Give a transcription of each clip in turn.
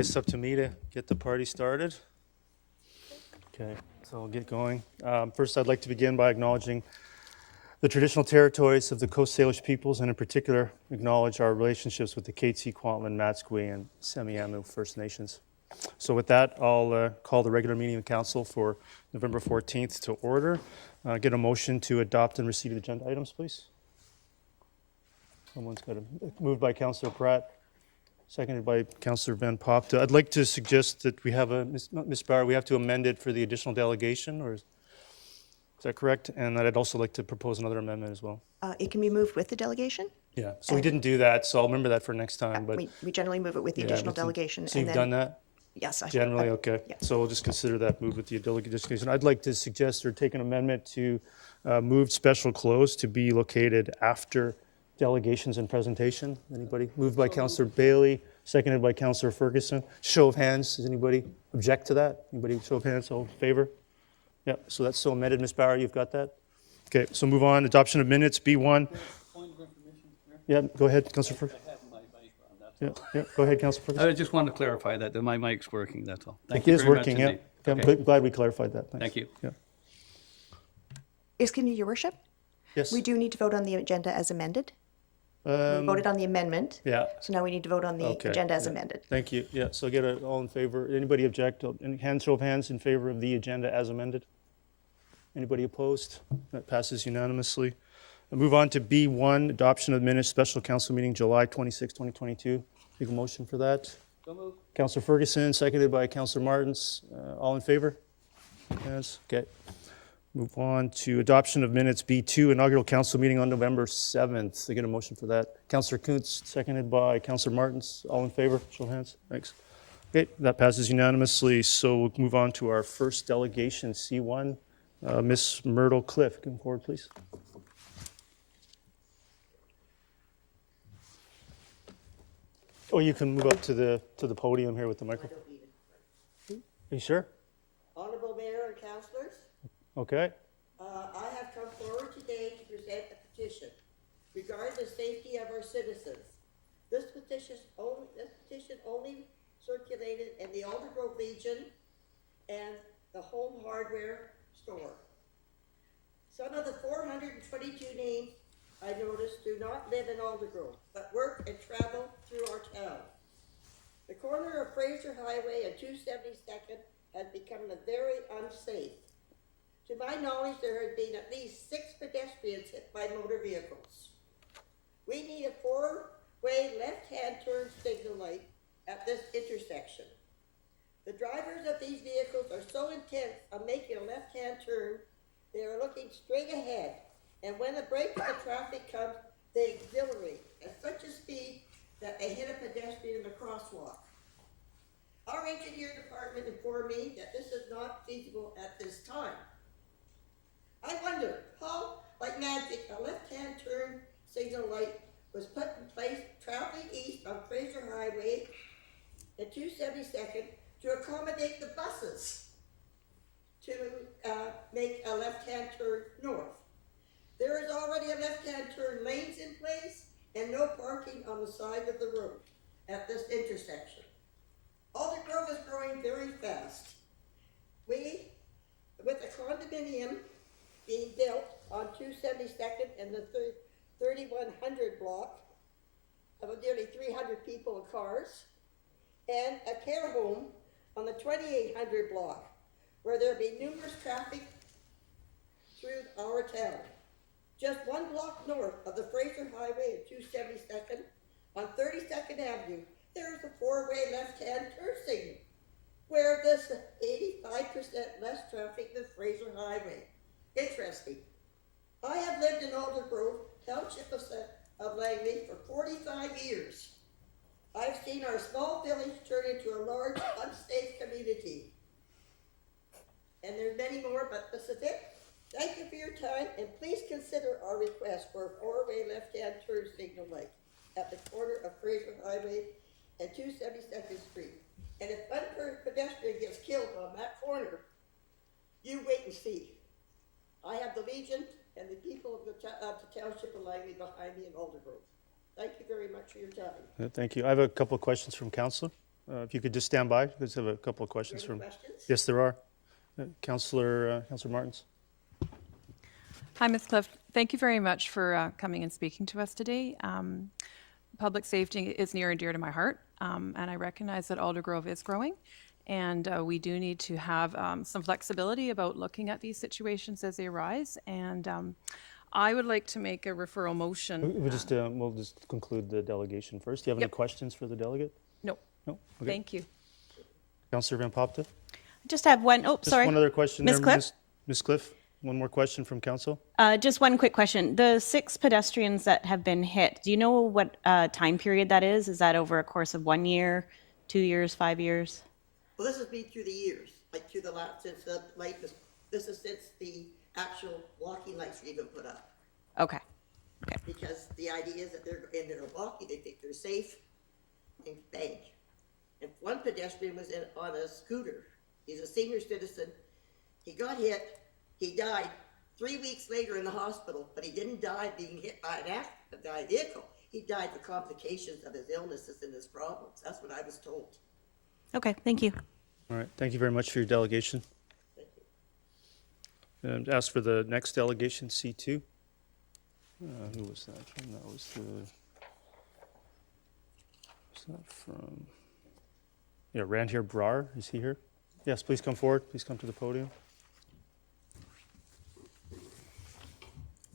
guess it's up to me to get the party started. Okay, so I'll get going. First, I'd like to begin by acknowledging the traditional territories of the Coast Salish peoples, and in particular, acknowledge our relationships with the Katzie, Kwantlen, Matsqui, and Semiahmoo First Nations. So with that, I'll call the regular meeting of council for November 14th to order. Get a motion to adopt and receive the agenda items, please. Someone's got a moved by Councillor Pratt, seconded by Councillor Van Popt. I'd like to suggest that we have Ms. Bauer, we have to amend it for the additional delegation, or is that correct? And I'd also like to propose another amendment as well. It can be moved with the delegation. Yeah, so we didn't do that, so I'll remember that for next time. But We generally move it with the additional delegation. So you've done that? Yes. Generally, okay. Yeah. So we'll just consider that move with the delegation. I'd like to suggest or take an amendment to move special close to be located after delegations and presentation. Anybody? Moved by Councillor Bailey, seconded by Councillor Ferguson. Show of hands. Does anybody object to that? Anybody? Show of hands. All in favor? Yeah. So that's so amended. Ms. Bauer, you've got that? Okay. So move on. Adoption of minutes. B1. Point of information. Yeah. Go ahead, Councillor Ferguson. I have my mic on, that's all. Yeah. Go ahead, Councillor Ferguson. I just wanted to clarify that my mic's working, that's all. Thank It you is very much working, yeah. indeed. I'm Okay. glad we clarified that. Thanks. Thank you. Yeah. Excuse me, Your Worship. Yes. We do need to vote on the agenda as amended. We voted on the amendment. Yeah. So now we need to vote on the Okay, agenda as yeah. amended. Thank you. Yeah, so get it all in favor. Anybody object? Show of hands in favor of the agenda as amended? Anybody opposed? That passes unanimously. I'll move on to B1, adoption of minutes, special council meeting, July 26, 2022. Take a motion for that. So moved. Councillor Ferguson, seconded by Councillor Martins. All in favor? Yes, okay. Move on to adoption of minutes, B2, inaugural council meeting on November 7th. I get a motion for that. Councillor Kuntz, seconded by Councillor Martins. All in favor? Show of hands. Thanks. Okay, that passes unanimously. So we'll move on to our first delegation, C1. Ms. Myrtle Cliff, come forward, please. Oh, you can move up to the podium here with the microphone. Are you sure? Honorable Mayor and Councillors, Okay. I have come forward today to present a petition regarding the safety of our citizens. This petition only circulated in the Aldergrove region and the Home Hardware store. Some of the 422 names I noticed do not live in Aldergrove, but work and travel through our town. The corner of Fraser Highway and 272nd has become very unsafe. To my knowledge, there has been at least 6 pedestrians hit by motor vehicles. We need a 4-way left-hand turn signal light at this intersection. The drivers of these vehicles are so intent on making a left-hand turn, they are looking straight ahead, and when a break in the traffic comes, they accelerate at such a speed that they hit a pedestrian in the crosswalk. Our engineer department informed me that this is not feasible at this time. I wonder how, like magic, a left-hand turn signal light was put in place traveling east on Fraser Highway and 272nd to accommodate the buses to make a left-hand turn north. There is already a left-hand turn lanes in place and no parking on the side of the road at this intersection. Aldergrove is growing very fast. We, with a condominium being built on 272nd and the 3100 block of nearly 300 people and cars, and a care home on the 2800 block, where there will be numerous traffic through our town. Just 1 block north of the Fraser Highway and 272nd, on 32nd Avenue, there is a 4-way left-hand turn signal, where there's 85% less traffic than Fraser Highway. Interesting. I have lived in Aldergrove, Township of Langley, for 45 years. I've seen our small village turn into a large, unsafe community. And there's many more, but this is it. Thank you for your time, and please consider our request for a 4-way left-hand turn signal light at the corner of Fraser Highway and 272nd Street. And if one pedestrian gets killed on that corner, you wait and see. I have the Legion and the people of the Township of Langley behind me in Aldergrove. Thank you very much for your time. Thank you. I have a couple of questions from Councillor. If you could just stand by, because I have a couple of questions Any from. questions? Yes, there are. Councillor Martins. Hi, Ms. Cliff. Thank you very much for coming and speaking to us today. Public safety is near and dear to my heart, and I recognize that Aldergrove is growing, and we do need to have some flexibility about looking at these situations as they arise. And I would like to make a referral motion. We'll just conclude the delegation first. Do you have any Yep. questions for the delegate? No, No? Okay. thank you. Councillor Van Popte? Just have one, oh, Just sorry. one other question Ms. there, Cliff? Ms. Cliff. One more question from council. Just one quick question. The 6 pedestrians that have been hit, do you know what time period that is? Is that over a course of 1 year, 2 years, 5 years? Well, this has been through the years, like through the last, since the light was, this is since the actual walking lights were even put up. Okay. Because the idea is that they're in there walking, they think they're safe, and bang. And one pedestrian was on a scooter. He's a senior citizen. He got hit. He died 3 weeks later in the hospital, but he didn't die being hit by a vehicle. He died for complications of his illnesses and his problems. That's what I was told. Okay, thank you. All right. Thank you very much for your delegation. And ask for the next delegation, C2. Who was that from? That was that from? Yeah, Randhir Brar. Is he here? Yes, please come forward. Please come to the podium.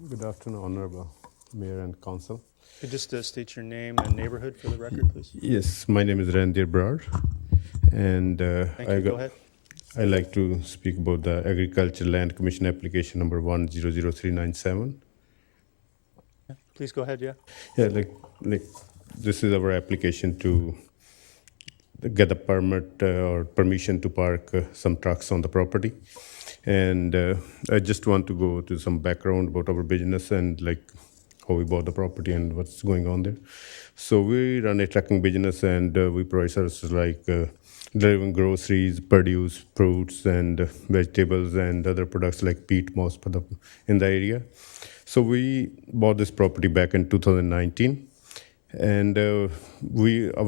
Good afternoon, Honorable Mayor and Council. Could you just state your name and neighborhood for the record, please? Yes, my name is Randir Brar, and Thank you. Go ahead. I'd like to speak about the Agriculture Land Commission application number 100397. Please go ahead. Yeah. Yeah, like this is our application to get a permit or permission to park some trucks on the property. And I just want to go to some background about our business and like how we bought the property and what's going on there. So we run a trucking business, and we provide services like delivering groceries, produce, fruits, and vegetables, and other products like peat moss in the area. So we bought this property back in 2019. And our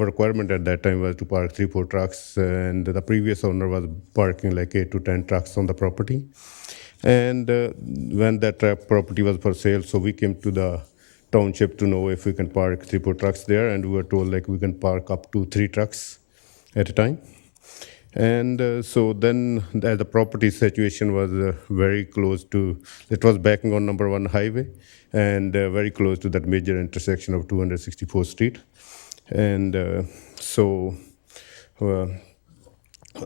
requirement at that time was to park 3-4 trucks, and the previous owner was parking like 8 to 10 trucks on the property. And when that property was for sale, so we came to the township to know if we can park 3-4 trucks there, and we were told like we can park up to 3 trucks at a time. And so then the property situation was very close to, it was backing on number 1 highway, and very close to that major intersection of 264th Street. And so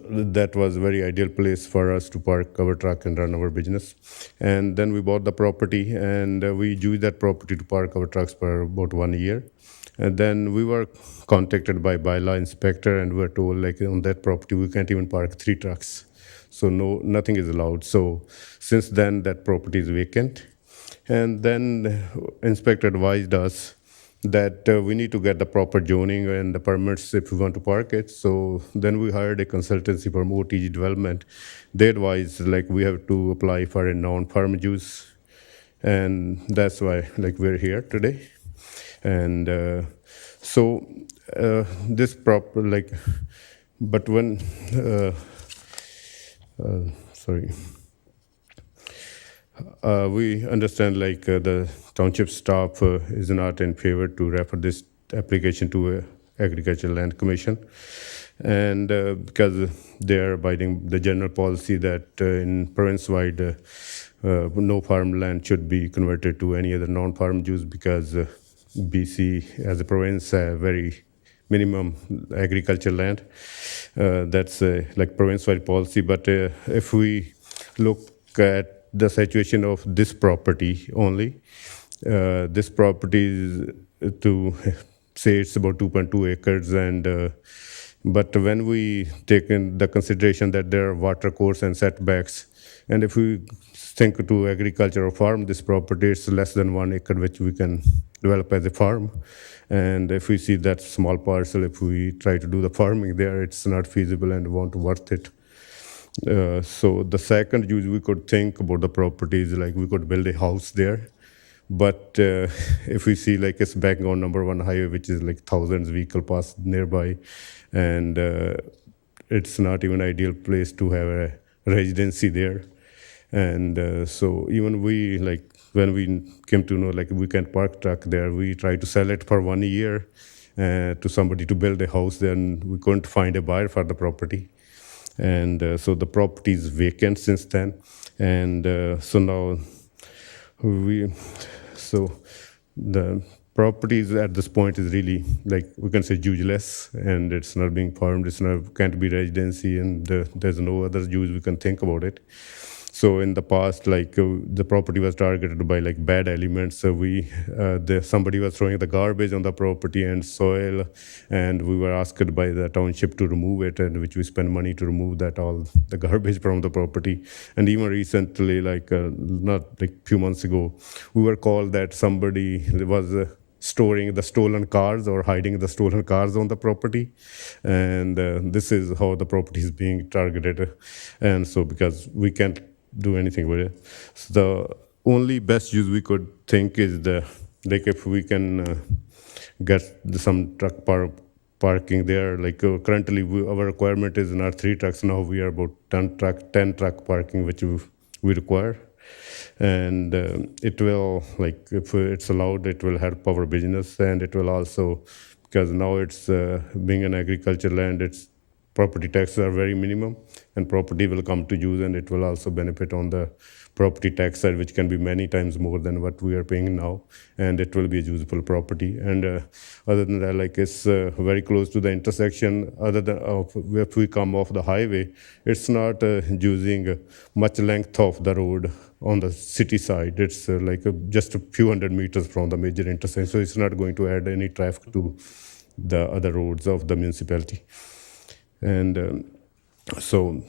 that was a very ideal place for us to park our truck and run our business. And then we bought the property, and we used that property to park our trucks for about 1 year. And then we were contacted by bylaw inspector, and we were told like on that property we can't even park 3 trucks. So nothing is allowed. So since then that property is vacant. And then inspector advised us that we need to get the proper zoning and the permits if we want to park it. So then we hired a consultancy from OTG Development. They advised like we have to apply for a non-farm use, and that's why like we're here today. And so this proper like, but when sorry. We understand like the township staff is not in favor to refer this application to Agriculture Land Commission, and because they are abiding the general policy that in province-wide no farmland should be converted to any other non-farm use, because BC as a province very minimum agriculture land. That's like province-wide policy. But if we look at the situation of this property only, this property is to say it's about 2.2 acres, and but when we take in the consideration that there are water course and setbacks, and if we think to agriculture or farm this property, it's less than 1 acre which we can develop as a farm. And if we see that small parcel, if we try to do the farming there, it's not feasible and won't worth it. So the second use we could think about the property is like we could build a house there, But if we see like it's backing on number one highway, which is like thousands vehicle pass nearby, and it's not even ideal place to have a residency there. And so even we, like when we came to know like we can park truck there, we tried to sell it for 1 year to somebody to build a house there, and we couldn't find a buyer for the property. And so the property is vacant since then. And so now so the property is at this point is really like we can say useless, and it's not being farmed. It's not can't be residency, and there's no other use we can think about it. So in the past, like the property was targeted by like bad elements. So somebody was throwing the garbage on the property and soil, and we were asked by the township to remove it, and which we spent money to remove that all the garbage from the property. And even recently, like not like few months ago, we were called that somebody was storing the stolen cars or hiding the stolen cars on the property, and this is how the property is being targeted. And so because we can't do anything with it, so the only best use we could think is like if we can get some truck parking there. Like currently our requirement is not 3 trucks. Now we are about 10 truck parking which we require. And it will, like if it's allowed, it will help our business, and it will also, because now it's being an agriculture land, its property taxes are very minimum, and property will come to use, and it will also benefit on the property tax side, which can be many times more than what we are paying now, and it will be a usable property. And other than that, like it's very close to the intersection. Other than if we come off the highway, it's not using much length of the road on the city side. It's like just a few hundred meters from the major intersection, so it's not going to add any traffic to the other roads of the municipality. And so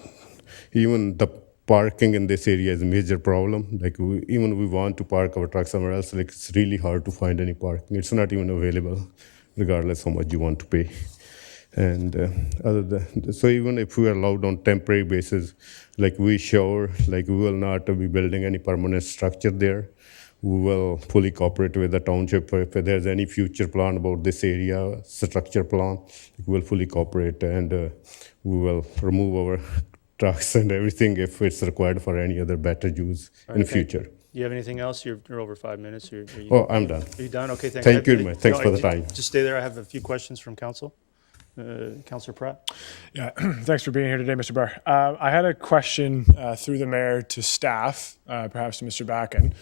even the parking in this area is a major problem. Like even we want to park our truck somewhere else, like it's really hard to find any parking. It's not even available, regardless how much you want to pay. And so even if we are allowed on temporary basis, like we will not be building any permanent structure there. We will fully cooperate with the township. If there's any future plan about this area, structure plan, we will fully cooperate, and we will remove our trucks and everything if it's required for any other better use in the future. Do you have anything else? You're over 5 minutes. Oh, I'm done. Are you done? Okay, thanks. Thank you very much. Thanks for the time. Just stay there. I have a few questions from council. Councillor Pratt. Yeah, thanks for being here today, Mr. Barr. I had a question through the mayor to staff, perhaps to Mr. Backen.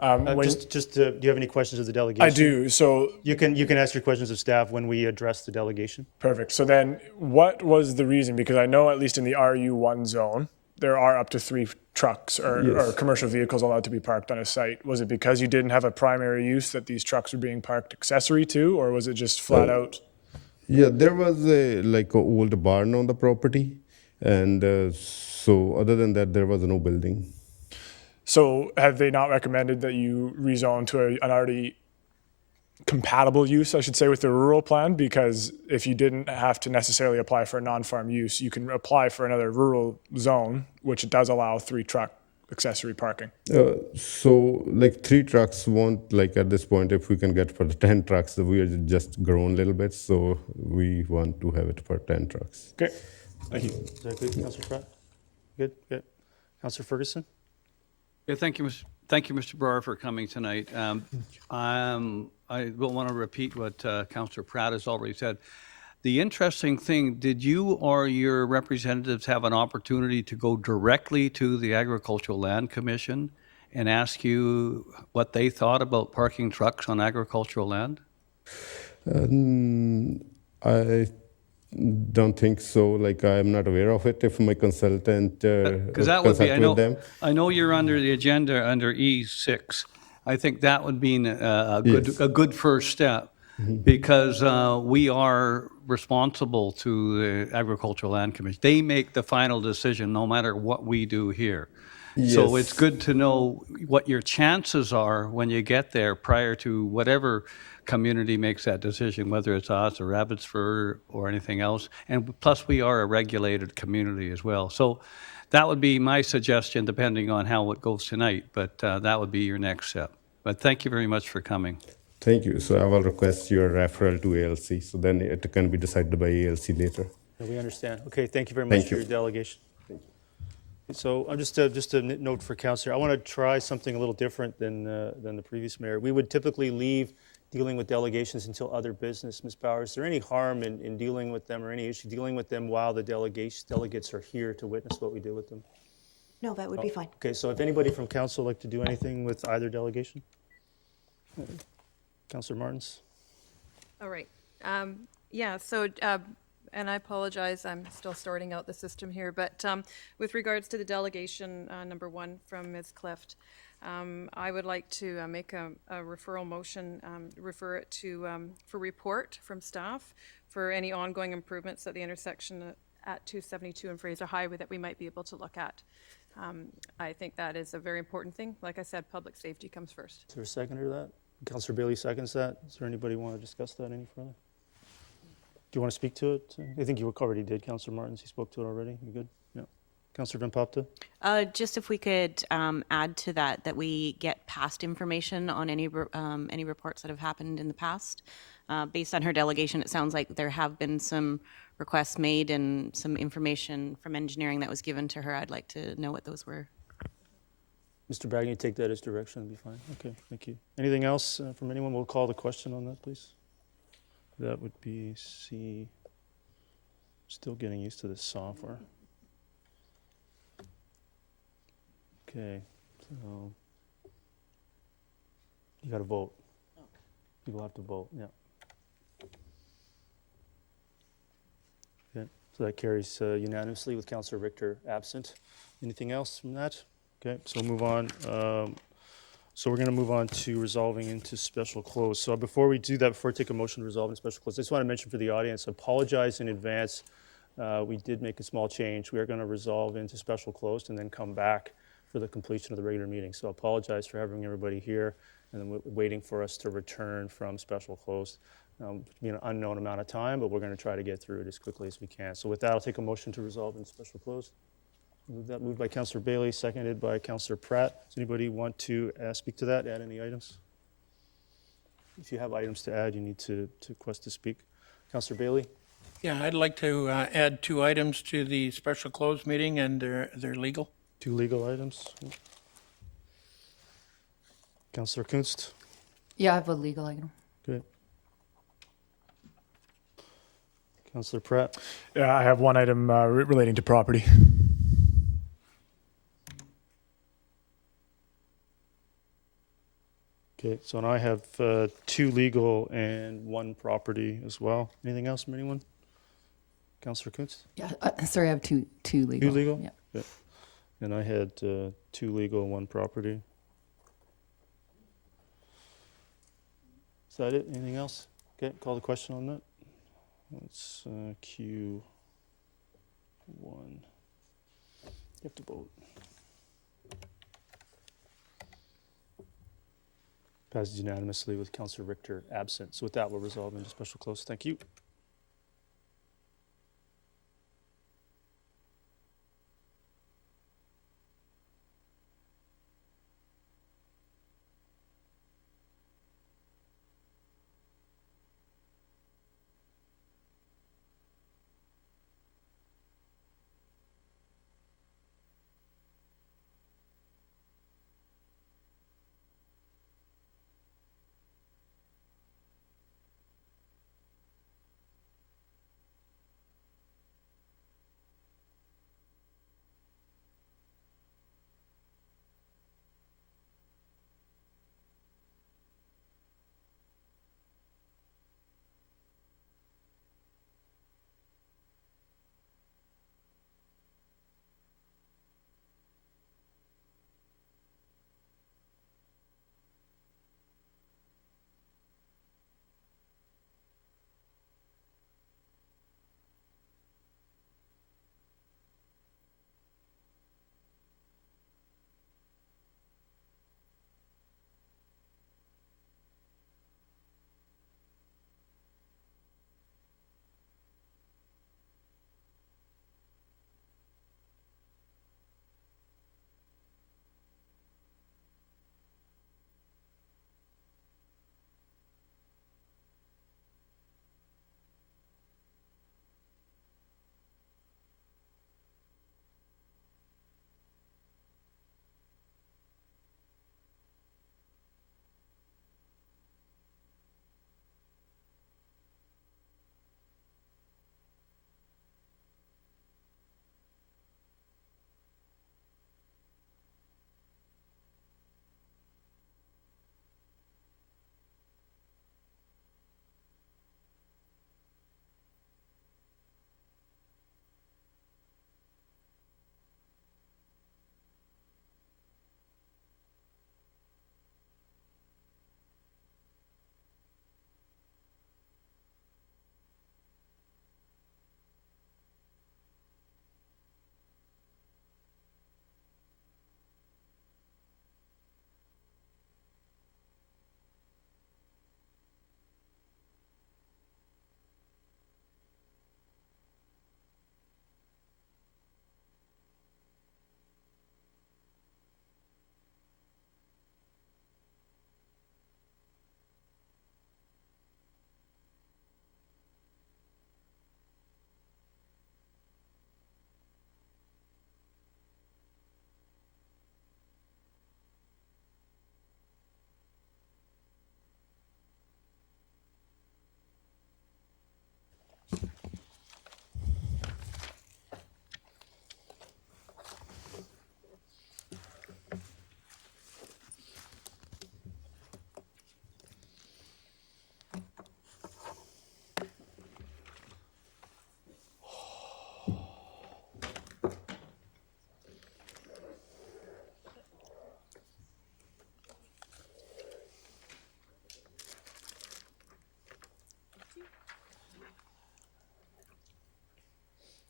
Do you have any questions of the delegation? I do. So you can ask your questions of staff when we address the delegation. Perfect. So then, what was the reason? Because I know at least in the RU1 zone, there are up to 3 trucks or commercial vehicles allowed to be parked on a site. Was it because you didn't have a primary use that these trucks were being parked accessory to, or was it just flat out? Yeah, there was like an old barn on the property, and so other than that, there was no building. So have they not recommended that you rezone to an already compatible use, I should say, with the rural plan? Because if you didn't have to necessarily apply for a non-farm use, you can apply for another rural zone, which does allow 3 truck accessory parking. So like 3 trucks won't, like at this point, if we can get for the 10 trucks, we are just grown a little bit, so we want to have it for 10 trucks. Okay, thank you. Is that good, Councillor Pratt? Good. Councillor Ferguson? Yeah, thank you, Mr. Barr, for coming tonight. I will want to repeat what Councillor Pratt has already said. The interesting thing, did you or your representatives have an opportunity to go directly to the Agricultural Land Commission and ask you what they thought about parking trucks on agricultural land? I don't think so. Like I'm not aware of it. If my consultant because that would be, them. I know you're under the agenda under E6. I think that would be a good first step, because we are responsible to the Agricultural Land Commission. They make the final decision no matter what we do here. Yes. So it's good to know what your chances are when you get there prior to whatever community makes that decision, whether it's us or Abbotsford or anything else. And plus, we are a regulated community as well. So that would be my suggestion, depending on how it goes tonight. But that would be your next step. But thank you very much for coming. Thank you. So I will request your referral to ALC, so then it can be decided by ALC later. No, we understand. Okay, thank you very much Thank for you. your delegation. So I'm just a note for Councillor. I want to try something a little different than the previous mayor. We would typically leave dealing with delegations until other business. Ms. Bauer, is there any harm in dealing with them or any issue dealing with them while the delegates are here to witness what we do with them? No, that would be fine. Okay, so if anybody from council would like to do anything with either delegation? Councillor Martins? All right. Yeah, so, and I apologize, I'm still sorting out the system here, but with regards to the delegation number 1 from Ms. Clift, I would like to make a referral motion, refer it to, for report from staff for any ongoing improvements at the intersection at 272 and Fraser Highway that we might be able to look at. I think that is a very important thing. Like I said, public safety comes first. Is there a seconder to that? Councillor Bailey seconds that. Is there anybody who want to discuss that any further? Do you want to speak to it? I think you already did, Councillor Martins. You spoke to it already. You good? Yeah. Councillor Van Popta? Just if we could add to that, that we get past information on any reports that have happened in the past. Based on her delegation, it sounds like there have been some requests made and some information from engineering that was given to her. I'd like to know what those were. Mr. Bragg, you take that as direction, it'll be fine. Okay, thank you. Anything else from anyone? We'll call the question on that, please. That would be C. Still getting used to this software. Okay, so you got to vote. People have to vote, yeah. Okay, so that carries unanimously with Councillor Richter absent. Anything else from that? Okay, so we'll move on. So we're going to move on to resolving into special close. So before we do that, before I take a motion to resolve in special close, I just want to mention for the audience, apologize in advance. We did make a small change. We are going to resolve into special closed and then come back for the completion of the regular meeting. So apologize for having everybody here and then waiting for us to return from special closed. It'll be an unknown amount of time, but we're going to try to get through it as quickly as we can. So with that, I'll take a motion to resolve in special closed. Moved by Councillor Bailey, seconded by Councillor Pratt. Does anybody want to speak to that, add any items? If you have items to add, you need to request to speak. Councillor Bailey? Yeah, I'd like to add 2 items to the special closed meeting, and they're legal. 2 legal items. Councillor Kunst? Yeah, I have a legal item. Good. Councillor Pratt? Yeah, I have one item relating to property. Okay, so and I have 2 legal and 1 property as well. Anything else from anyone? Councillor Kunst? Yeah, sorry, I have two legal. 2 legal? Yeah. Good. And I had 2 legal, 1 property. Is that it? Anything else? Okay, call the question on that. Let's Q1. You have to vote. Passes unanimously with Councillor Richter absent. So with that, we'll resolve into special close. Thank you.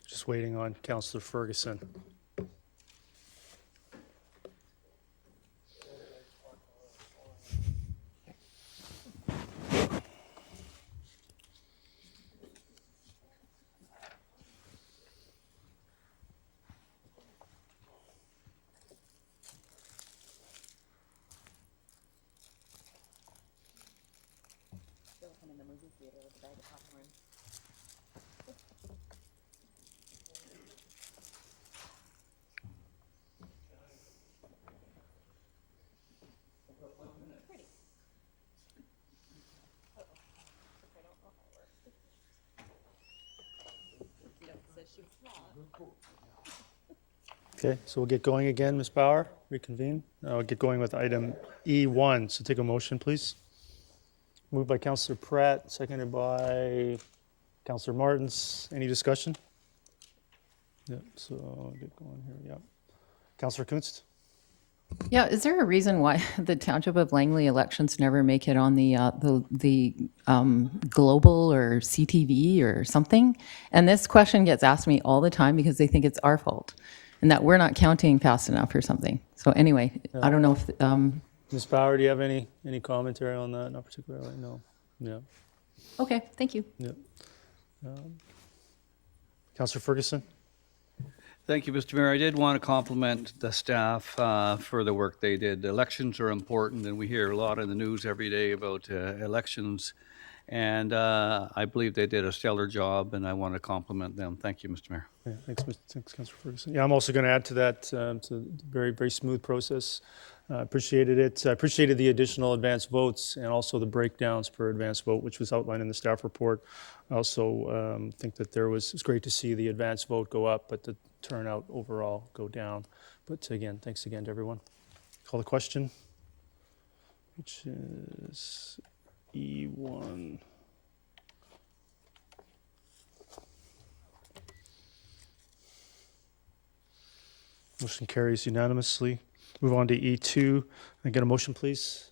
Just waiting on Councillor Ferguson. Okay, so we'll get going again, Ms. Bauer, reconvene. We'll get going with item E1, so take a motion, please. Moved by Councillor Pratt, seconded by Councillor Martins. Any discussion? Yep, so I'll get going here, yep. Councillor Kunst? Yeah, is there a reason why the Township of Langley elections never make it on the global or CTV or something? And this question gets asked me all the time because they think it's our fault and that we're not counting fast enough or something. So anyway, I don't know if Ms. Bauer, do you have any commentary on that? Not particularly, no. Yeah, okay, thank you. yeah. Councillor Ferguson? Thank you, Mr. Mayor. I did want to compliment the staff for the work they did. Elections are important, and we hear a lot in the news every day about elections. And I believe they did a stellar job, and I want to compliment them. Thank you, Mr. Mayor. Yeah, thanks, Councillor Ferguson. Yeah, I'm also going to add to that. It's a very, very smooth process. Appreciated it. I appreciated the additional advanced votes and also the breakdowns per advanced vote, which was outlined in the staff report. I also think that it's great to see the advanced vote go up, but the turnout overall go down. But again, thanks again to everyone. Call the question, which is E1. Motion carries unanimously. Move on to E2. I get a motion, please.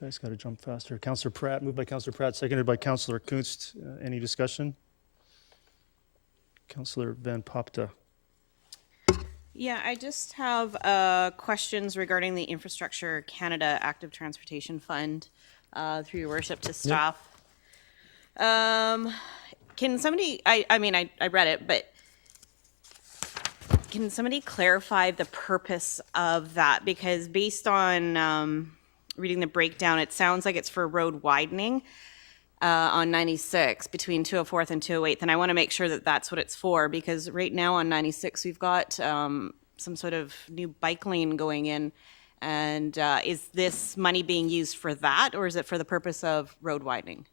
You guys got to jump faster. Councillor Pratt, moved by Councillor Pratt, seconded by Councillor Kunst. Any discussion? Councillor Van Popta. Yeah, I just have questions regarding the Infrastructure Canada Active Transportation Fund, through your worship to staff. Can somebody, I mean, I read it, but can somebody clarify the purpose of that? Because based on reading the breakdown, it sounds like it's for road widening on 96 between 204th and 208th. And I want to make sure that that's what it's for, because right now on 96, we've got some sort of new bike lane going in. And is this money being used for that, or is it for the purpose of road widening?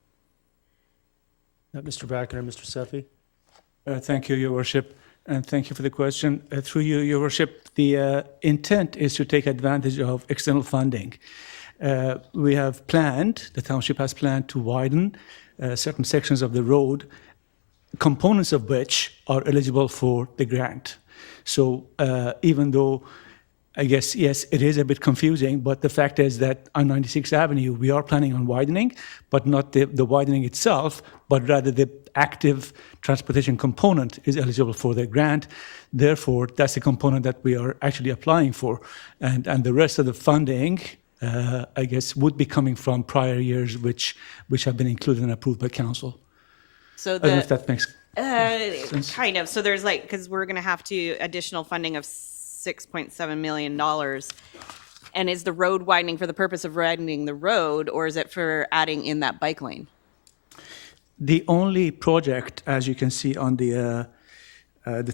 Mr. Backer, Mr. Sefi. Thank you, Your Worship, and thank you for the question. Through you, Your Worship, the intent is to take advantage of external funding. We have planned, the township has planned to widen certain sections of the road, components of which are eligible for the grant. So even though, I guess, yes, it is a bit confusing, but the fact is that on 96th Avenue, we are planning on widening, but not the widening itself, but rather the active transportation component is eligible for the grant. Therefore, that's the component that we are actually applying for. And the rest of the funding, I guess, would be coming from prior years, which have been included and approved by council. So I don't know if that makes sense. Kind of. So there's like, because we're going to have to additional funding of $6.7 million. And is the road widening for the purpose of widening the road, or is it for adding in that bike lane? The only project, as you can see on the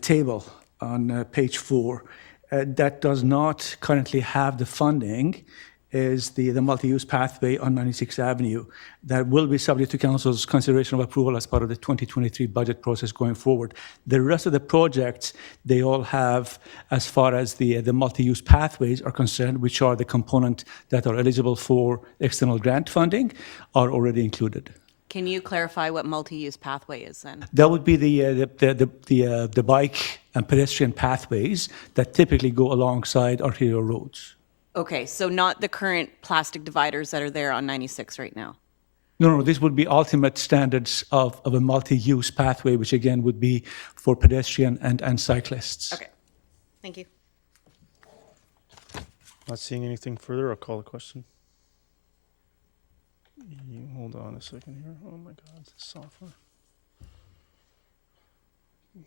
table on page 4, that does not currently have the funding is the multi-use pathway on 96th Avenue that will be subject to council's consideration of approval as part of the 2023 budget process going forward. The rest of the projects, they all have, as far as the multi-use pathways are concerned, which are the component that are eligible for external grant funding, are already included. Can you clarify what multi-use pathway is then? That would be the bike and pedestrian pathways that typically go alongside arterial roads. Okay, so not the current plastic dividers that are there on 96 right now? No, this would be ultimate standards of a multi-use pathway, which again would be for pedestrian and cyclists. Okay, thank you. Not seeing anything further, I'll call the question. Hold on a second here. Oh my God, this software.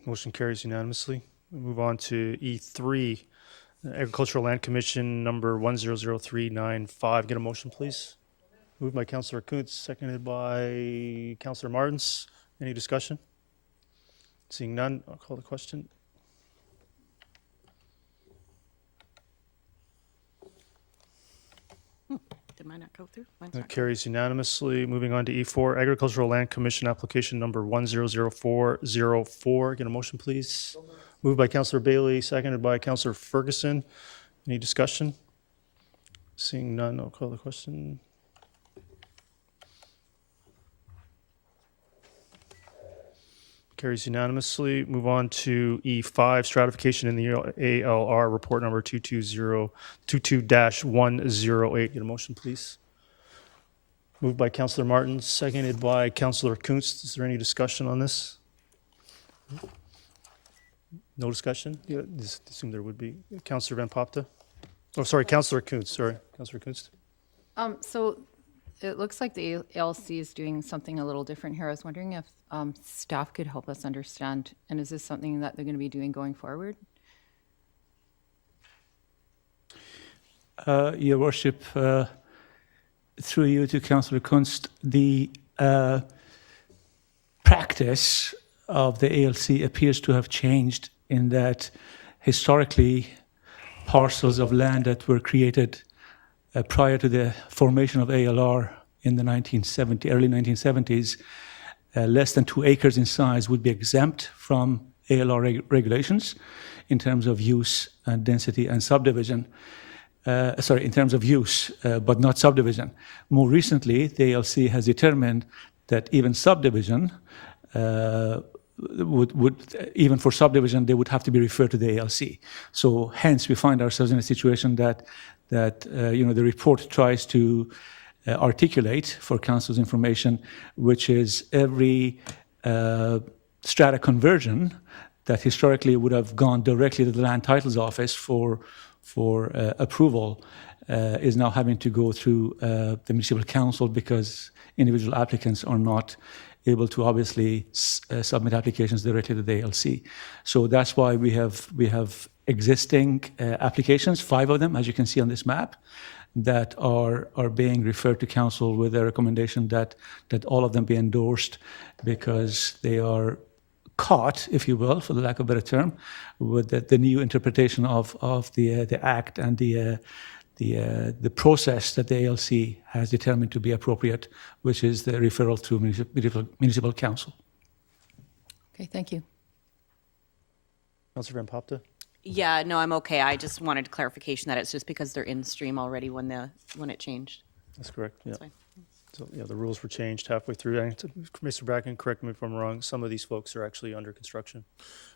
Motion carries unanimously. We move on to E3, Agricultural Land Commission number 100395. Get a motion, please. Moved by Councillor Kuntz, seconded by Councillor Martins. Any discussion? Seeing none, I'll call the question. Did mine not go through? Mine's That not. carries unanimously. Moving on to E4, Agricultural Land Commission application number 100404. Get a motion, please. Moved by Councillor Bailey, seconded by Councillor Ferguson. Any discussion? Seeing none, I'll call the question. Carries unanimously. Move on to E5, stratification in the ALR report number 22-108. Get a motion, please. Moved by Councillor Martin, seconded by Councillor Kuntz. Is there any discussion on this? No discussion? Yeah, just assume there would be. Councillor Van Popta? Oh, sorry, Councillor Kuntz. Sorry, Councillor Kuntz. So it looks like the ALC is doing something a little different here. I was wondering if staff could help us understand, and is this something that they're going to be doing going forward? Your Worship, through you to Councillor Kunst, the practice of the ALC appears to have changed in that historically parcels of land that were created prior to the formation of ALR in the early 1970s, less than 2 acres in size would be exempt from ALR regulations in terms of use and density and subdivision. In terms of use, but not subdivision. More recently, the ALC has determined that even subdivision even for subdivision, they would have to be referred to the ALC. So hence, we find ourselves in a situation that the report tries to articulate for council's information, which is every strata conversion that historically would have gone directly to the land titles office for approval is now having to go through the municipal council because individual applicants are not able to obviously submit applications directly to the ALC. So that's why we have existing applications, 5 of them, as you can see on this map, that are being referred to council with a recommendation that all of them be endorsed because they are caught, if you will, for the lack of a better term, with the new interpretation of the act and the process that the ALC has determined to be appropriate, which is the referral to municipal council. Okay, thank you. Councillor Van Popta? Yeah, no, I'm okay. I just wanted clarification that it's just because they're in stream already when it changed. That's correct, yeah. That's fine. So, yeah, the rules were changed halfway through. Mr. Bracken, correct me if I'm wrong, some of these folks are actually under construction.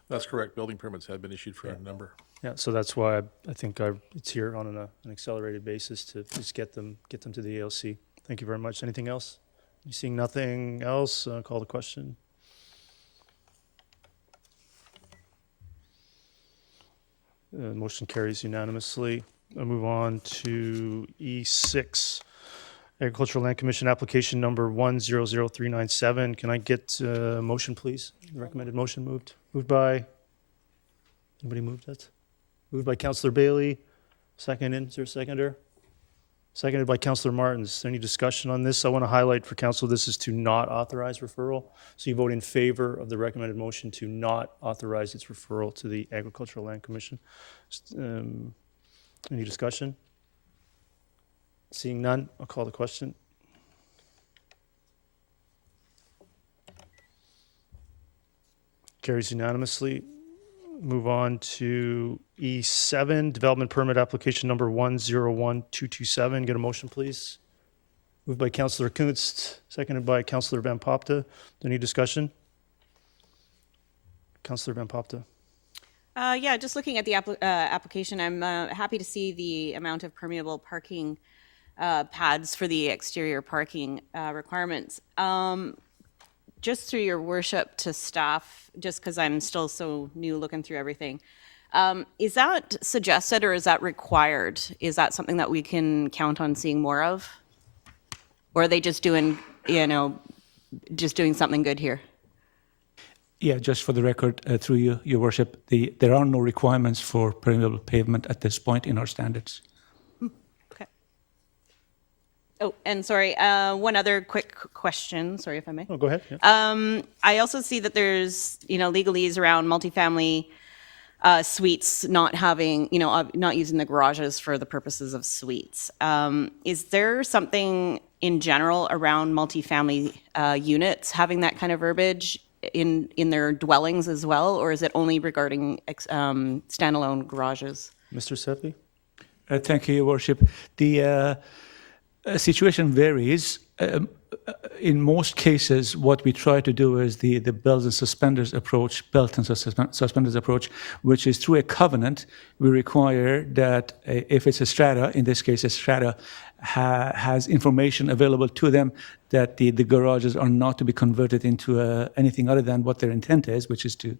That's correct. Building permits have been issued for a number. Yeah, so that's why I think it's here on an accelerated basis to just get them to the ALC. Thank you very much. Anything else? You seeing nothing else? Call the question. Motion carries unanimously. I'll move on to E6, Agricultural Land Commission application number 100397. Can I get a motion, please? The recommended motion moved. Moved by, anybody moved that? Moved by Councillor Bailey. Seconded, is there a seconder? Seconded by Councillor Martins. Any discussion on this? I want to highlight for council, this is to not authorize referral. So you vote in favor of the recommended motion to not authorize its referral to the Agricultural Land Commission. Any discussion? Seeing none, I'll call the question. Carries unanimously. Move on to E7, development permit application number 101227. Get a motion, please. Moved by Councillor Kuntz, seconded by Councillor Van Popta. Any discussion? Councillor Van Popta. Yeah, just looking at the application, I'm happy to see the amount of permeable parking pads for the exterior parking requirements. Just through your worship to staff, just because I'm still so new looking through everything, is that suggested or is that required? Is that something that we can count on seeing more of? Or are they just doing, just doing something good here? Yeah, just for the record, through you, Your Worship, there are no requirements for permeable pavement at this point in our standards. Okay. Oh, and sorry, one other quick question. Sorry if I may. Oh, go ahead. Yeah. I also see that there's, legalese around multifamily suites not having, not using the garages for the purposes of suites. Is there something in general around multifamily units having that kind of verbiage in their dwellings as well, or is it only regarding standalone garages? Mr. Seppi? Thank you, Your Worship. The situation varies. In most cases, what we try to do is the belt and suspenders approach, which is through a covenant. We require that if it's a strata, in this case, a strata has information available to them that the garages are not to be converted into anything other than what their intent is, which is to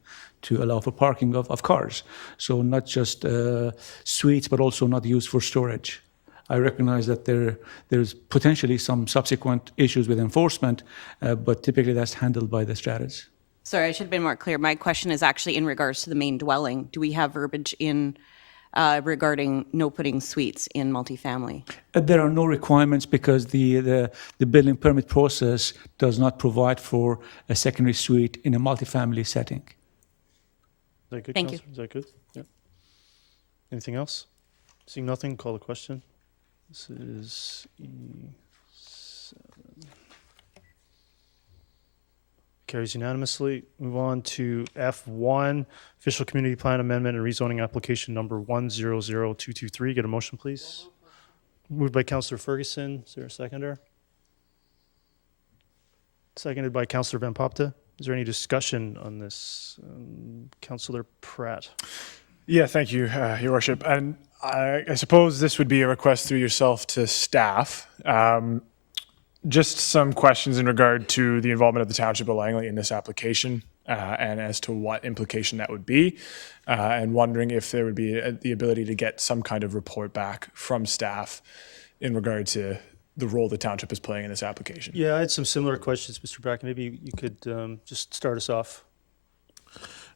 allow for parking of cars. So not just suites, but also not used for storage. I recognize that there's potentially some subsequent issues with enforcement, but typically that's handled by the stratas. Sorry, I should have been more clear. My question is actually in regards to the main dwelling. Do we have verbiage in regarding no putting suites in multifamily? There are no requirements because the building permit process does not provide for a secondary suite in a multifamily setting. Is that good, Thank you. Counselor? Is that good? Yeah. Anything else? Seeing nothing, call the question. This is E7. Carries unanimously. Move on to F1, Official Community Plan Amendment and Rezoning Application Number 100223. Get a motion, please. Moved by Councillor Ferguson. Is there a seconder? Seconded by Councillor Van Popte. Is there any discussion on this? Councillor Pratt. Yeah, thank you, Your Worship. And I suppose this would be a request through yourself to staff. Just some questions in regard to the involvement of the Township of Langley in this application and as to what implication that would be, and wondering if there would be the ability to get some kind of report back from staff in regard to the role the Township is playing in this application. Yeah, I had some similar questions, Mr. Bracken. Maybe you could just start us off.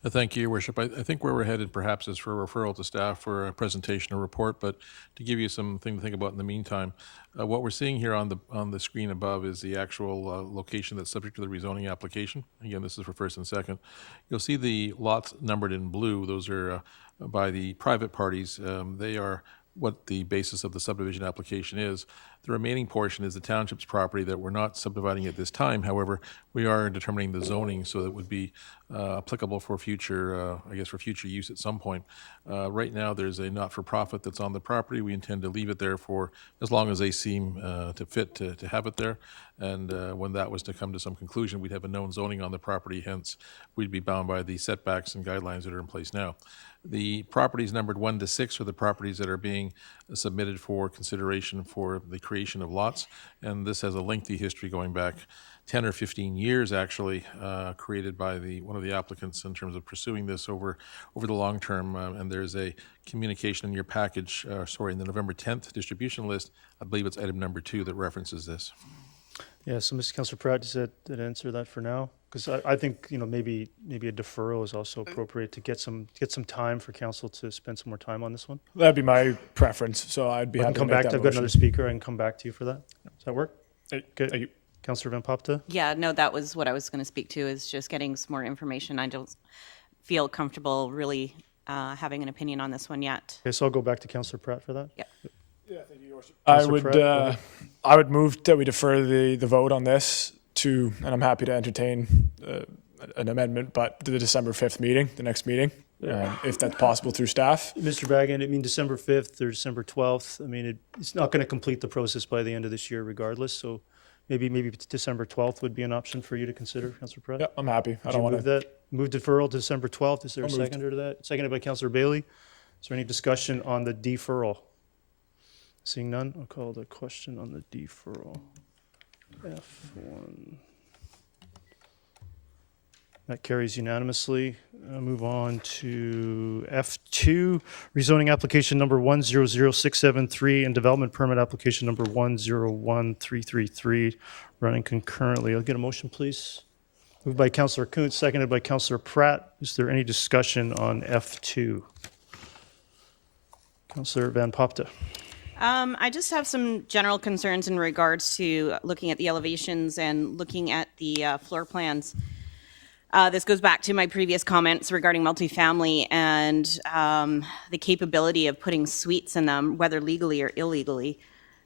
Thank you, Your Worship. I think where we're headed perhaps is for a referral to staff for a presentation or report, but to give you something to think about in the meantime, what we're seeing here on the screen above is the actual location that's subject to the rezoning application. Again, this is for first and second. You'll see the lots numbered in blue. Those are by the private parties. They are what the basis of the subdivision application is. The remaining portion is the township's property that we're not subdividing at this time. However, we are determining the zoning so that it would be applicable for future, for future use at some point. Right now, there's a not-for-profit that's on the property. We intend to leave it there for as long as they seem to fit to have it there. And when that was to come to some conclusion, we'd have a known zoning on the property. Hence, we'd be bound by the setbacks and guidelines that are in place now. The properties numbered 1 to 6 are the properties that are being submitted for consideration for the creation of lots, and this has a lengthy history going back 10 or 15 years, actually, created by one of the applicants in terms of pursuing this over the long term. And there's a communication in your package, in the November 10th distribution list. I believe it's item number 2 that references this. Yeah, so Mr. Councillor Pratt, does that answer that for now? Because I think maybe a deferral is also appropriate to get some time for council to spend some more time on this one. That'd be my preference, so I'd be I happy can come to make back. that I've got motion. another speaker. I can come back to you for that. Does that work? Thank Good. you. Councillor Van Popte? Yeah, no, that was what I was going to speak to, is just getting some more information. I don't feel comfortable really having an opinion on this one yet. Okay, so I'll go back to Councillor Pratt for that. Yeah. I would move that we defer the vote on this to, and I'm happy to entertain an amendment, but to the December 5th meeting, the next meeting, if that's possible through staff. Mr. Bagan, December 5th or December 12th. It's not going to complete the process by the end of this year regardless, so maybe December 12th would be an option for you to consider, Councillor Pratt. Yeah, I'm happy. I don't want move to. that. Move deferral to December 12th. Is there a I'll move. seconder to that? Seconded by Councillor Bailey. Is there any discussion on the deferral? Seeing none, I'll call the question on the deferral. F1. That carries unanimously. Move on to F2, rezoning application number 100673 and development permit application number 101333, running concurrently. I'll get a motion, please. Moved by Councillor Kuntz, seconded by Councillor Pratt. Is there any discussion on F2? Councillor Van Popta. I just have some general concerns in regards to looking at the elevations and looking at the floor plans. This goes back to my previous comments regarding multifamily and the capability of putting suites in them, whether legally or illegally.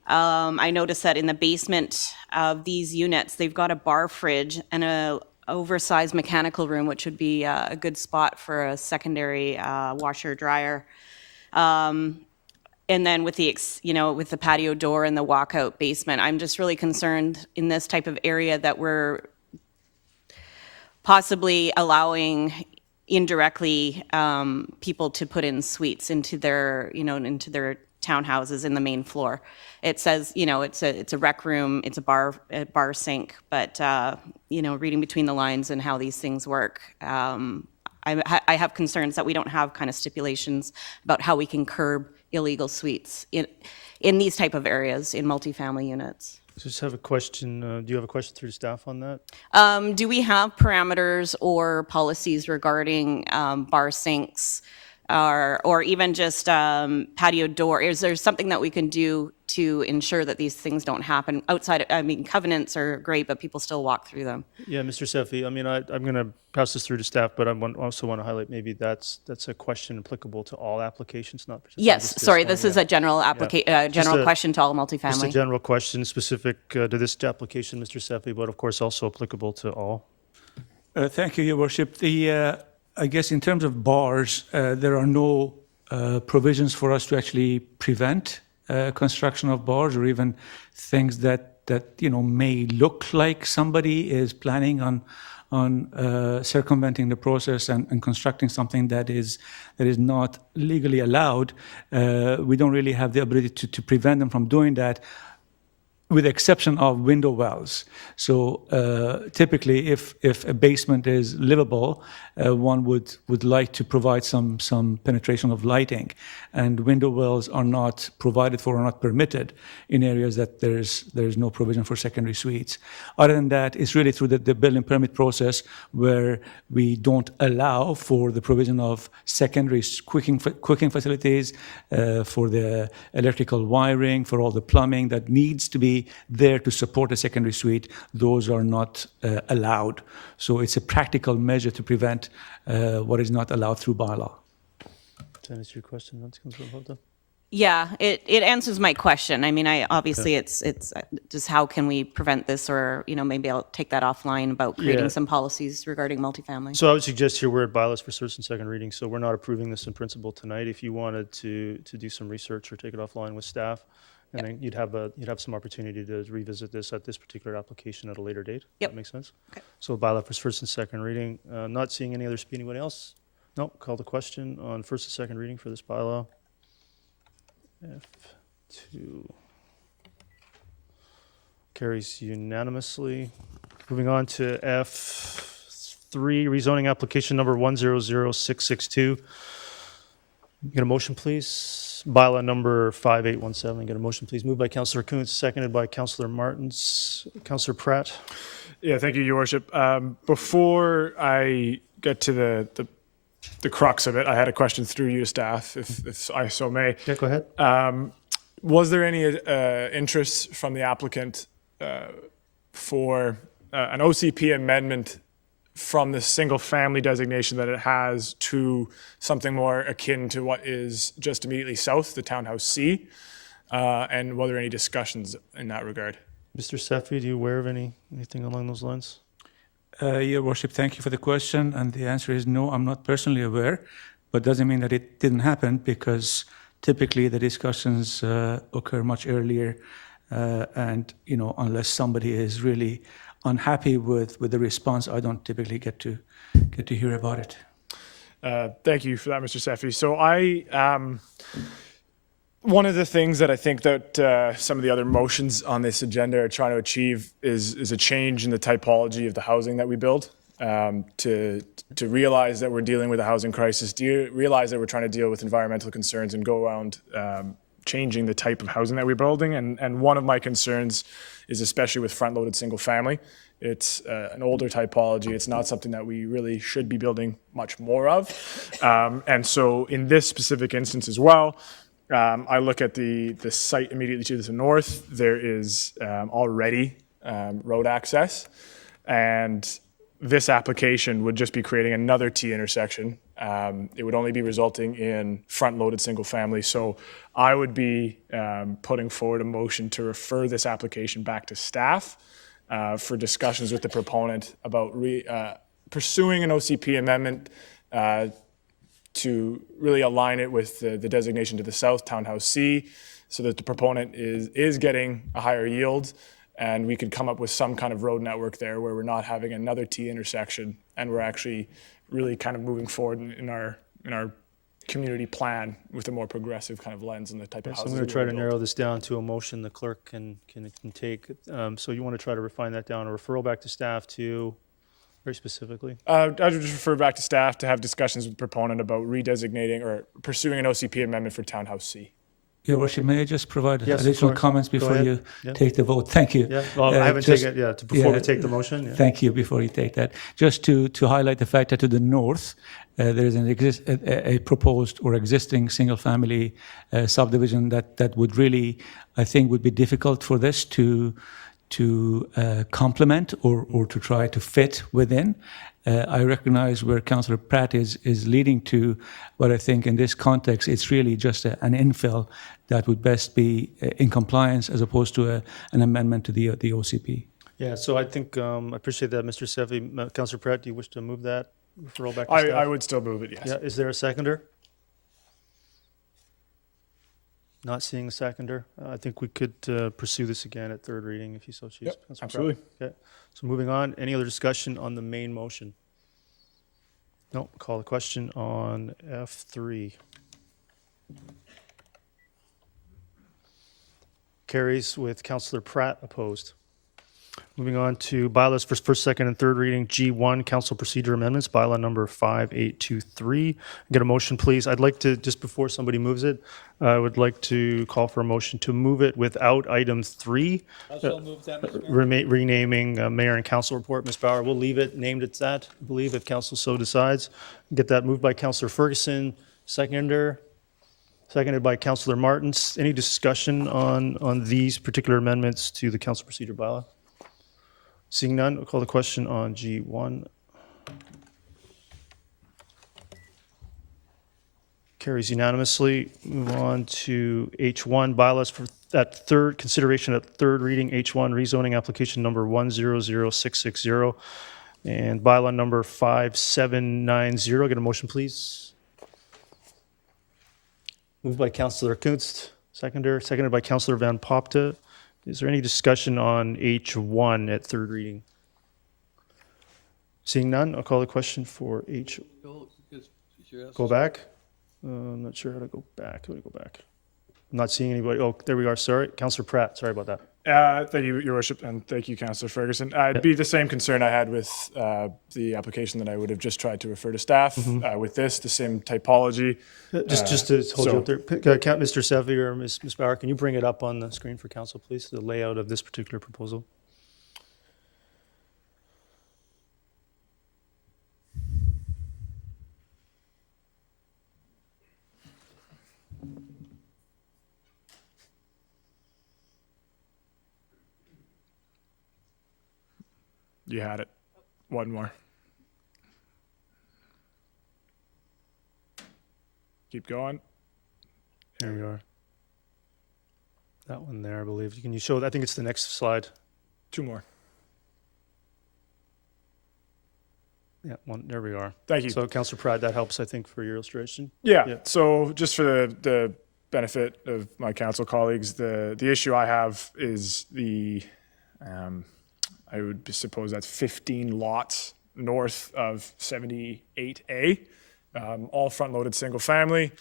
I noticed that in the basement of these units, they've got a bar fridge and a oversized mechanical room, which would be a good spot for a secondary washer dryer. And then with the, with the patio door and the walkout basement, I'm just really concerned in this type of area that we're possibly allowing indirectly people to put in suites into their, into their townhouses in the main floor. It says, it's a rec room, it's a bar sink, but reading between the lines and how these things work, I have concerns that we don't have kind of stipulations about how we can curb illegal suites in these type of areas in multifamily units. Just have a question. Do you have a question through staff on that? Do we have parameters or policies regarding bar sinks or even just patio door? Is there something that we can do to ensure that these things don't happen outside? Covenants are great, but people still walk through them. Yeah, Mr. Sefi, I'm going to pass this through to staff, but I also want to highlight maybe that's a question applicable to all applications, not just Yes, sorry, this is a general Just question to all Just a multifamily. general question specific to this application, Mr. Sefi, but of course also applicable to all. Thank you, Your Worship. I guess in terms of bars, there are no provisions for us to actually prevent construction of bars or even things that may look like somebody is planning on circumventing the process and constructing something that is not legally allowed. We don't really have the ability to prevent them from doing that, with the exception of window wells. So typically, if a basement is livable, one would like to provide some penetration of lighting, and window wells are not provided for or not permitted in areas that there's no provision for secondary suites. Other than that, it's really through the building permit process where we don't allow for the provision of secondary cooking facilities, for the electrical wiring, for all the plumbing that needs to be there to support a secondary suite. Those are not allowed. So it's a practical measure to prevent what is not allowed through bylaw. Does that answer your question, Councilor Hota? Yeah, it answers my question. Obviously it's just how can we prevent this, or maybe I'll take that offline about creating some policies regarding multifamily. So I would suggest here we're at bylaws for first and second reading, so we're not approving this in principle tonight. If you wanted to do some research or take it offline with staff, and then you'd have some opportunity to revisit this at this particular application at a later date. Yep. That makes sense? Okay. So bylaw for first and second reading. Not seeing any other speak. Anyone else? No. Call the question on first and second reading for this bylaw. F2 carries unanimously. Moving on to F3, rezoning application number 100662. Get a motion, please. Bylaw number 5817. Get a motion, please. Moved by Councillor Kuntz, seconded by Councillor Martins. Councillor Pratt. Yeah, thank you, Your Worship. Before I get to the crux of it, I had a question through you to staff, if I so may. Yeah, go ahead. Was there any interest from the applicant for an OCP amendment from the single family designation that it has to something more akin to what is just immediately south, the Townhouse C? And were there any discussions in that regard? Mr. Sefi, are you aware of anything along those lines? Your Worship, thank you for the question. And the answer is no, I'm not personally aware, but doesn't mean that it didn't happen, because typically the discussions occur much earlier. And, unless somebody is really unhappy with the response, I don't typically get to hear about it. Thank you for that, Mr. Sefi. So One of the things that I think that some of the other motions on this agenda are trying to achieve is a change in the typology of the housing that we build. To realize that we're dealing with a housing crisis, realize that we're trying to deal with environmental concerns, and go around changing the type of housing that we're building. And one of my concerns is especially with front-loaded single family. It's an older typology. It's not something that we really should be building much more of. And so in this specific instance as well, I look at the site immediately to the north. There is already road access, and this application would just be creating another T intersection. It would only be resulting in front-loaded single family. So I would be putting forward a motion to refer this application back to staff for discussions with the proponent about pursuing an OCP amendment to really align it with the designation to the south, Townhouse C, so that the proponent is getting a higher yield, and we could come up with some kind of road network there where we're not having another T intersection, and we're actually really kind of moving forward in our community plan with a more progressive kind of lens on the type of So houses. I'm going to try to narrow this down to a motion the clerk can take. So you want to try to refine that down, a referral back to staff to, very specifically? I would just refer back to staff to have discussions with the proponent about redesignating or pursuing an OCP amendment for Townhouse C. Your Worship, may I just provide Yes, of additional course. comments Go before ahead. you Yeah. take the vote? Thank you. Yeah, well, I haven't just- taken it, before we take the motion. Yeah. Thank you. Before you take that, just to highlight the fact that to the north, there is a proposed or existing single-family subdivision that would really, I think, would be difficult for this to complement or to try to fit within. I recognize where Councillor Pratt is leading to, but I think in this context, it's really just an infill that would best be in compliance as opposed to an amendment to the OCP. Yeah, so I think, I appreciate that, Mr. Sevi. Councillor Pratt, do you wish to move that referral back to staff? I would still move it, yes. Yeah, is there a seconder? Not seeing a seconder. I think we could pursue this again at third reading if you so choose. Yep, Councillor Pratt. absolutely. Okay, so moving on, any other discussion on the main motion? No, call the question on F3. Carries with Councillor Pratt opposed. Moving on to bylaws for first, second, and third reading, G1, council procedure amendments, bylaw number 5823. Get a motion, please. I'd like to, just before somebody moves it, I would like to call for a motion to move it without item 3. Also move that, Mr. Mayor. Renaming mayor and council report. Ms. Bauer, we'll leave it named at that, I believe, if council so decides. Get that moved by Councillor Ferguson, seconded by Councillor Martins. Any discussion on these particular amendments to the council procedure bylaw? Seeing none, I'll call the question on G1. Carries unanimously. Move on to H1, bylaws for that third consideration at third reading, H1 rezoning application number 100660 and bylaw number 5790. Get a motion, please. Moved by Councillor Kunst, seconded by Councillor Van Popte. Is there any discussion on H1 at third reading? Seeing none, I'll call the question for H. Go back? I'm not sure how to go back. How do I go back? I'm not seeing anybody. Oh, there we are. Sorry. Councillor Pratt. Sorry about that. Thank you, Your Worship, and thank you, Councillor Ferguson. It'd be the same concern I had with the application that I would have just tried to refer to staff. With this, the same typology. Just to hold you up there, Mr. Sevi or Ms. Bauer, can you bring it up on the screen for council, please, the layout of this particular proposal? You had it. One more. Keep going. There we are. That one there, I believe. Can you show, I think it's the next slide. Two more. Yeah, one, there we are. Thank you. So Councillor Pratt, that helps, I think, for your illustration. Yeah. So just for the benefit of my council colleagues, the issue I have is I would suppose that's 15 lots north of 78A, all front-loaded single family.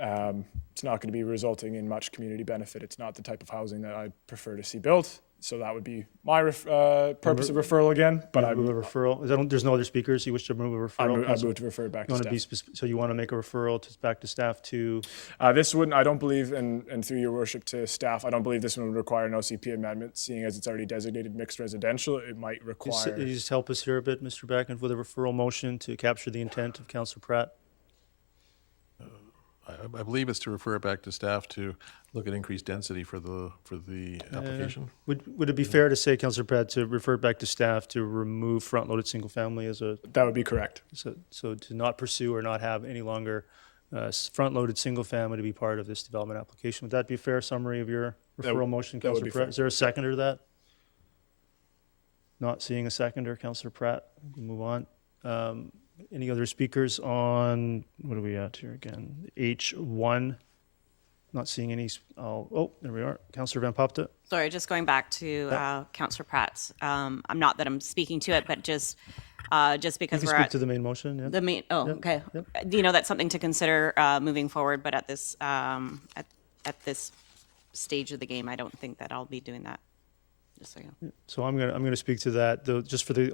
It's not going to be resulting in much community benefit. It's not the type of housing that I prefer to see built. So that would be my purpose of referral again. But I Move a referral. There's no other speakers. You wish to move a referral? I move to refer it back to You want to be staff. so you want to make a referral back to staff to? This wouldn't, I don't believe, and through your worship to staff, I don't believe this one would require an OCP amendment, seeing as it's already designated mixed residential. It might require. You just help us here a bit, Mr. Beckman, with a referral motion to capture the intent of Councillor Pratt. I believe it's to refer it back to staff to look at increased density for the application. Would it be fair to say, Councillor Pratt, to refer it back to staff to remove front-loaded single-family as a, That would be correct. so to not pursue or not have any longer front-loaded single-family to be part of this development application? Would that be a fair summary of your referral motion, that would Councillor be Pratt? fair. Is there a seconder to that? Not seeing a seconder, Councillor Pratt. We'll move on. Any other speakers on, what are we at here again? H1. Not seeing any. Oh, there we are. Councillor Van Popta. Sorry, just going back to Councillor Pratt's. I'm not that I'm speaking to it, but just You because can we're speak at to the main motion. Yeah. the main. Oh, Yep, okay. yep. You know, that's something to consider moving forward. But at this at this stage of the game, I don't think that I'll be doing that. Just so you know. So I'm gonna speak to that, though, just for the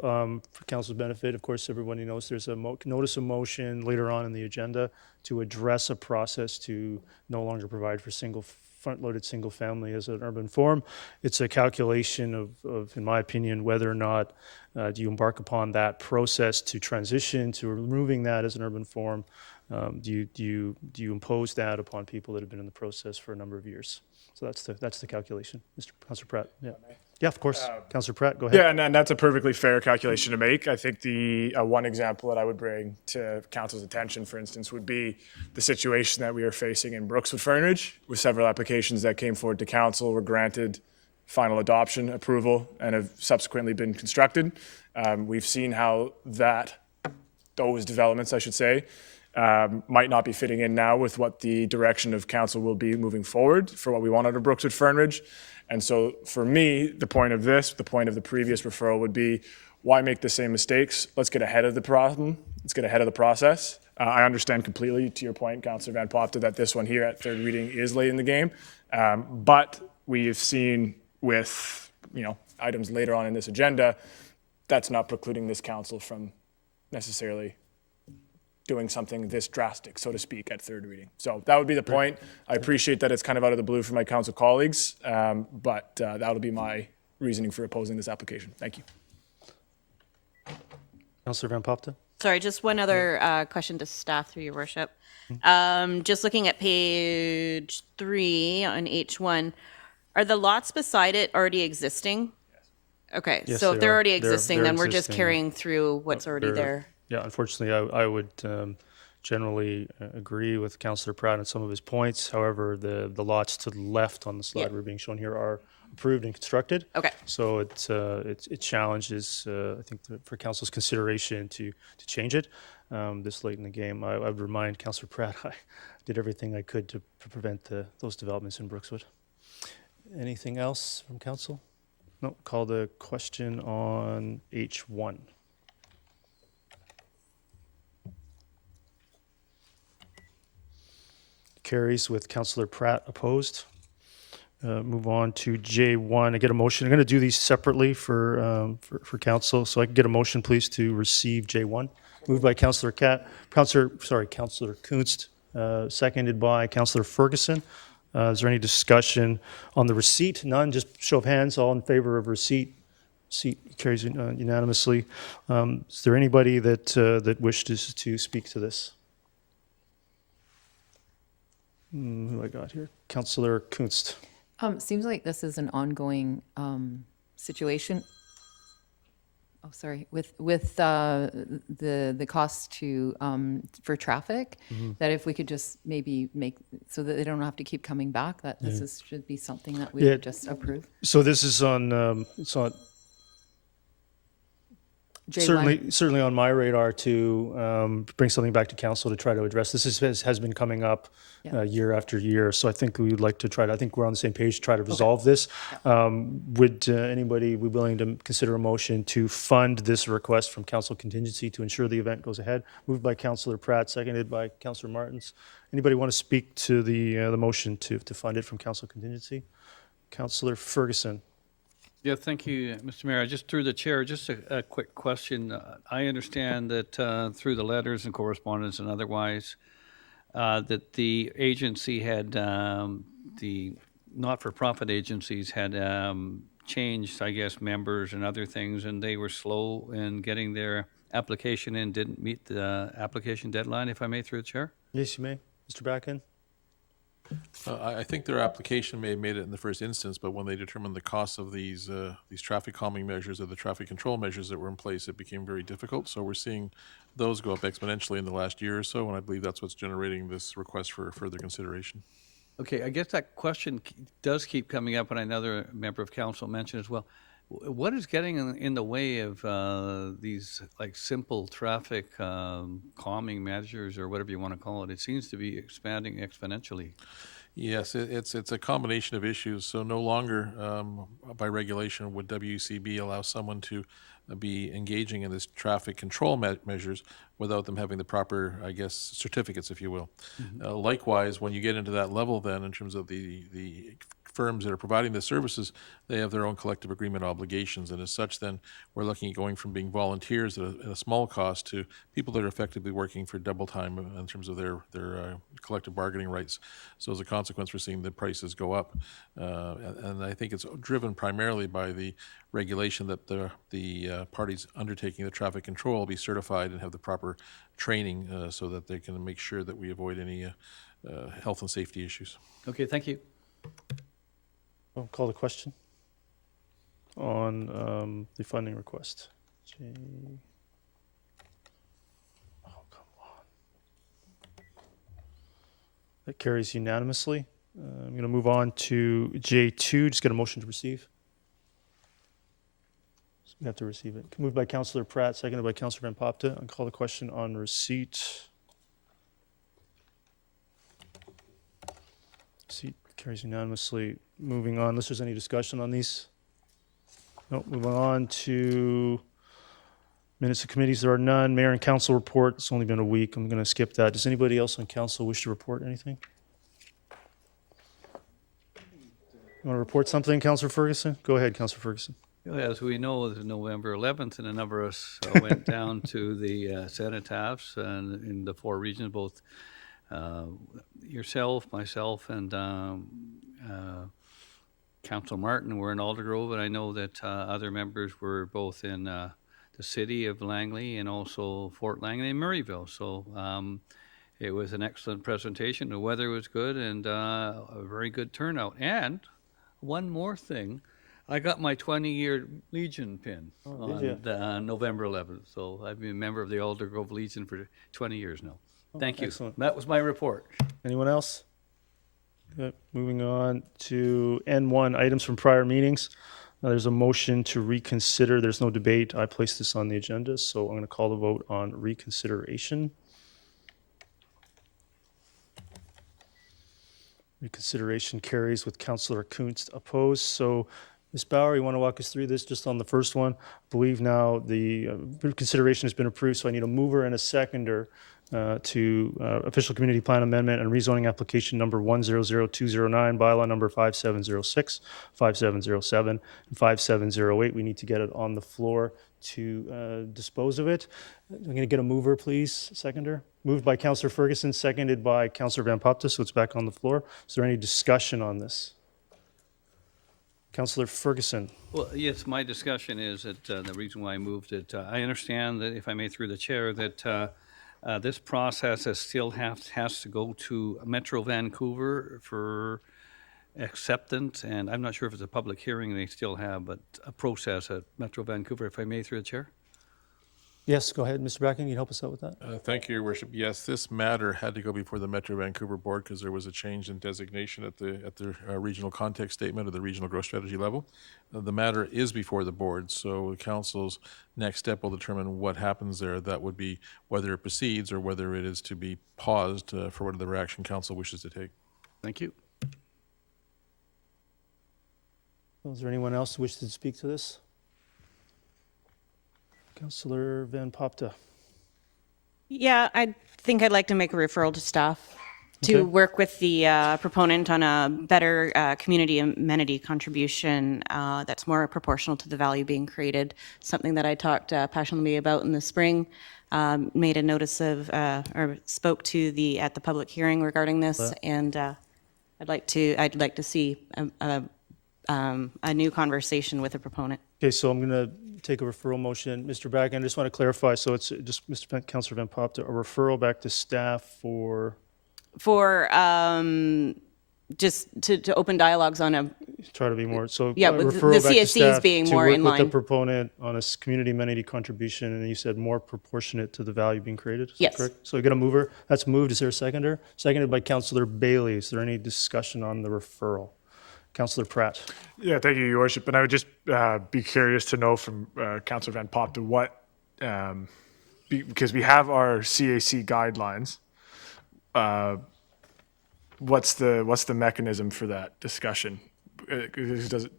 for council's benefit. Of course, everybody knows there's a notice of motion later on in the agenda to address a process to no longer provide for front-loaded single family as an urban form. It's a calculation of, in my opinion, whether or not do you embark upon that process to transition to removing that as an urban form. Do you impose that upon people that have been in the process for a number of years? So that's the calculation, Mr. Councillor Pratt. Yeah. Yeah, of course. Councillor Pratt, go ahead. Yeah, and that's a perfectly fair calculation to make. I think the one example that I would bring to council's attention, for instance, would be the situation that we are facing in Brookswood Fernridge, with several applications that came forward to council, were granted final adoption approval, and have subsequently been constructed. We've seen how those developments, I should say, might not be fitting in now with what the direction of council will be moving forward for what we want out of Brookswood Fernridge. And so for me, the point of the previous referral would be, why make the same mistakes? Let's get ahead of the problem. Let's get ahead of the process. I understand completely, to your point, Councillor Van Popta, that this one here at third reading is late in the game. But we've seen with, items later on in this agenda, that's not precluding this council from necessarily doing something this drastic, so to speak, at third reading. So that would be the point. I appreciate that it's kind of out of the blue for my council colleagues, but that'll be my reasoning for opposing this application. Thank you. Councillor Van Popta. Sorry, just one other question to staff through your worship. Just looking at page 3 on H1, are the lots beside it already existing? Okay, Yes, so they if they're are. already They're existing, then we're just existing. carrying through what's already there. Yeah, unfortunately, I would generally agree with Councillor Pratt on some of his points. However, the lots to the left on the slide we're being shown here are approved and constructed. Okay. So it challenges, I think, for council's consideration to change it this late in the game. I would remind Councillor Pratt I did everything I could to prevent those developments in Brookswood. Anything else from council? No. Call the question on H1. Carries with Councillor Pratt opposed. Move on to J1. I get a motion. I'm going to do these separately for council. So I can get a motion, please, to receive J1. Moved by Councillor Councillor Kunst, seconded by Councillor Ferguson. Is there any discussion on the receipt? None. Just show of hands. All in favor of receipt. Receipt carries unanimously. Is there anybody that wishes to speak to this? Who I got here? Councillor Kunst. Seems like this is an ongoing situation. Oh, sorry. With the cost to for traffic, that if we could just maybe make so that they don't have to keep coming back, that this should be something that we would just approve. So this is on. It's on. certainly on my radar to bring something back to council to try to address. This has been coming up year after year, so I think we would like to try to, I think we're on the same page to try to resolve this. Would anybody be willing to consider a motion to fund this request from council contingency to ensure the event goes ahead? Moved by Councillor Pratt, seconded by Councillor Martins. Anybody want to speak to the motion to fund it from council contingency? Councillor Ferguson. Yeah, thank you, Mr. Mayor. Just through the chair, just a quick question. I understand that through the letters and correspondence and otherwise, that the agency had, the not-for-profit agencies had changed, I guess, members and other things, and they were slow in getting their application in, didn't meet the application deadline, if I may, through the chair? Yes, you may. Mr. Bracken? I think their application may have made it in the first instance, but when they determined the cost of these traffic calming measures or the traffic control measures that were in place, it became very difficult. So we're seeing those go up exponentially in the last year or so, and I believe that's what's generating this request for further consideration. Okay, I guess that question does keep coming up, and another member of council mentioned as well. What is getting in the way of these like simple traffic calming measures or whatever you want to call it? It seems to be expanding exponentially. Yes, it's a combination of issues. So no longer, by regulation, would WCB allow someone to be engaging in this traffic control measures without them having the proper, I guess, certificates, if you will. Likewise, when you get into that level then, in terms of the firms that are providing the services, they have their own collective agreement obligations, and as such then we're looking at going from being volunteers at a small cost to people that are effectively working for double time in terms of their collective bargaining rights. So as a consequence, we're seeing the prices go up, and I think it's driven primarily by the regulation that the parties undertaking the traffic control be certified and have the proper training so that they can make sure that we avoid any health and safety issues. Okay, thank you. I'll call the question on the funding request. Oh, come on. That carries unanimously. I'm going to move on to J2. Just get a motion to receive. So we have to receive it. Moved by Councillor Pratt, seconded by Councillor Van Popta. I'll call the question on receipt. Receipt carries unanimously. Moving on, unless there's any discussion on these. No, moving on to minutes of committees. There are none. Mayor and council report. It's only been a week. I'm going to skip that. Does anybody else on council wish to report anything? You want to report something, Councillor Ferguson? Go ahead, Councillor Ferguson. As we know, it was November 11th, and a number of us went down to the cenotaphs and in the four regions, both yourself, myself, and Councillor Martin were in Aldergrove, and I know that other members were both in the city of Langley and also Fort Langley and Murrayville. So it was an excellent presentation. The weather was good and a very good turnout. And one more thing, I got my 20-year Legion pin on November 11th. So I've been a member of the Aldergrove Legion for 20 years now. Thank you. Excellent. That was my report. Anyone else? Good. Moving on to N1, items from prior meetings. There's a motion to reconsider. There's no debate. I placed this on the agenda, so I'm going to call the vote on reconsideration. Reconsideration carries with Councillor Kuntz opposed. So, Ms. Bauer, you want to walk us through this just on the first one? I believe now the reconsideration has been approved, so I need a mover and a seconder to official community plan amendment and rezoning application number 100209, bylaw number 5706, 5707, and 5708. We need to get it on the floor to dispose of it. I'm going to get a mover, please, seconder. Moved by Councillor Ferguson, seconded by Councillor Van Popta, so it's back on the floor. Is there any discussion on this? Councillor Ferguson. Well, yes, my discussion is that the reason why I moved it, I understand that, if I may through the chair, that this process still has to go to Metro Vancouver for acceptance, and I'm not sure if it's a public hearing they still have, but a process at Metro Vancouver, if I may through the chair. Yes, go ahead, Mr. Bracken, can you help us out with that? Thank you, Your Worship. Yes, this matter had to go before the Metro Vancouver Board because there was a change in designation at the regional context statement or the regional growth strategy level. The matter is before the board, so the council's next step will determine what happens there. That would be whether it proceeds or whether it is to be paused for whatever action council wishes to take. Thank you. Is there anyone else who wishes to speak to this? Councillor Van Popta. Yeah, I think I'd like to make a referral to staff to Okay. work with the proponent on a better community amenity contribution that's more proportional to the value being created. Something that I talked passionately about in the spring. Made a notice of or spoke to at the public hearing regarding this, and I'd like to see a new conversation with the proponent. Okay, so I'm going to take a referral motion. Mr. Bracken, I just want to clarify, so it's just Councillor Van Popta, a referral back to staff for Just to open dialogues on a try to be more, so Yeah, a with the referral back to CSCs staff being to more work in with the line. proponent on a community amenity contribution, and you said more proportionate to the value being created? Is that Yes. correct? So we got a mover. That's moved. Is there a seconder? Seconded by Councillor Bailey. Is there any discussion on the referral? Councillor Pratt. Yeah, thank you, Your Worship. And I would just be curious to know from Councillor Van Popta what, because we have our CAC guidelines, what's the mechanism for that discussion? Does it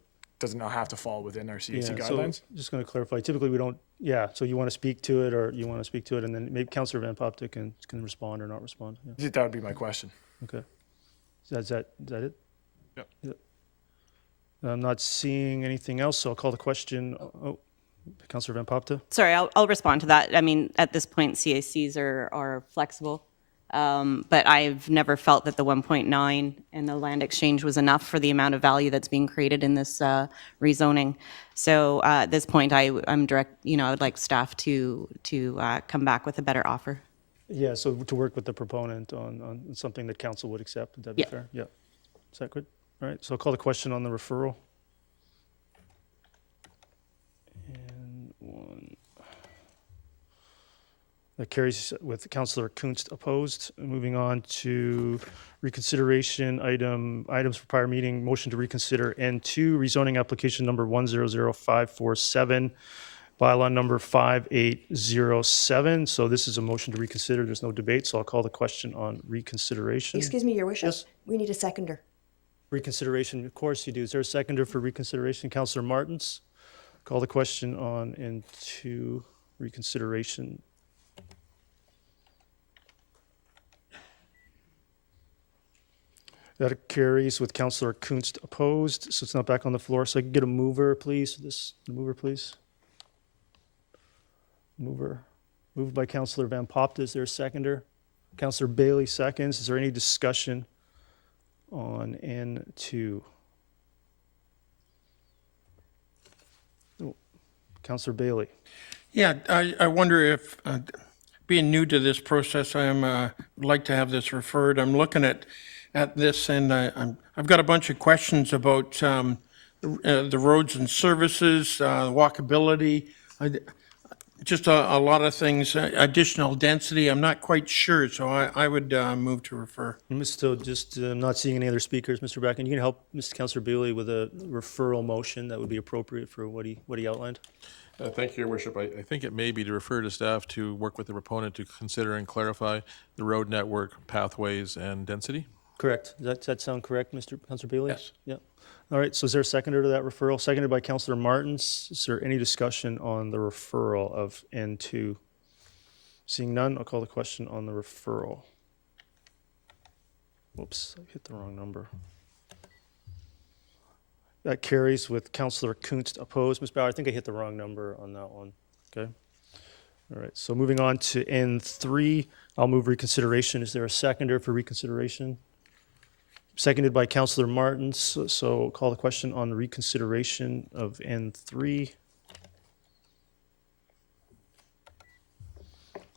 not have to fall within our CAC guidelines? So just going to clarify, typically we don't, so you want to speak to it, or you want to speak to it, and then maybe Councillor Van Popta can respond or not respond. Yeah. That would be my question. Okay. Is that it? Yep. I'm not seeing anything else, so I'll call the question. Oh, Councillor Van Popta? Sorry, I'll respond to that. I mean, at this point, CACs are flexible, but I've never felt that the 1.9 and the land exchange was enough for the amount of value that's being created in this rezoning. So at this point, I'm direct. I would like staff to come back with a better offer. Yeah, so to work with the proponent on something that council would accept, would that be Yeah. fair? Yeah. Is that good? All right, so I'll call the question on the referral. And one. That carries with Councillor Kunst opposed. Moving on to reconsideration items for prior meeting, motion to reconsider N2, rezoning application number 100547, bylaw number 5807. So this is a motion to reconsider. There's no debate, so I'll call the question on reconsideration. Excuse me, Your Worship. Yes. We need a seconder. Reconsideration, of course you do. Is there a seconder for reconsideration? Councillor Martins, call the question on N2 reconsideration. That carries with Councillor Kunst opposed, so it's not back on the floor. So I can get a mover, please. Mover, please. Mover. Moved by Councillor Van Popta. Is there a seconder? Councillor Bailey seconds. Is there any discussion on N2? Oh, Councillor Bailey. Yeah, I wonder if, being new to this process, would like to have this referred. I'm looking at this, and I've got a bunch of questions about the roads and services, walkability, just a lot of things, additional density. I'm not quite sure, so I would move to refer. Mr. Just not seeing any other speakers. Mr. Bracken, you can help Mr. Councillor Bailey with a referral motion that would be appropriate for what he outlined. Thank you, Your Worship. I think it may be to refer to staff to work with the proponent to consider and clarify the road network, pathways, and density. Correct. Does that sound correct, Mr. Councillor Bailey? Yes. Yeah. All right, so is there a seconder to that referral? Seconded by Councillor Martins. Is there any discussion on the referral of N2? Seeing none, I'll call the question on the referral. Whoops, I hit the wrong number. That carries with Councillor Kunst opposed. Ms. Bauer, I think I hit the wrong number on that one. Okay. All right, so moving on to N3, I'll move reconsideration. Is there a seconder for reconsideration? Seconded by Councillor Martins. So call the question on reconsideration of N3.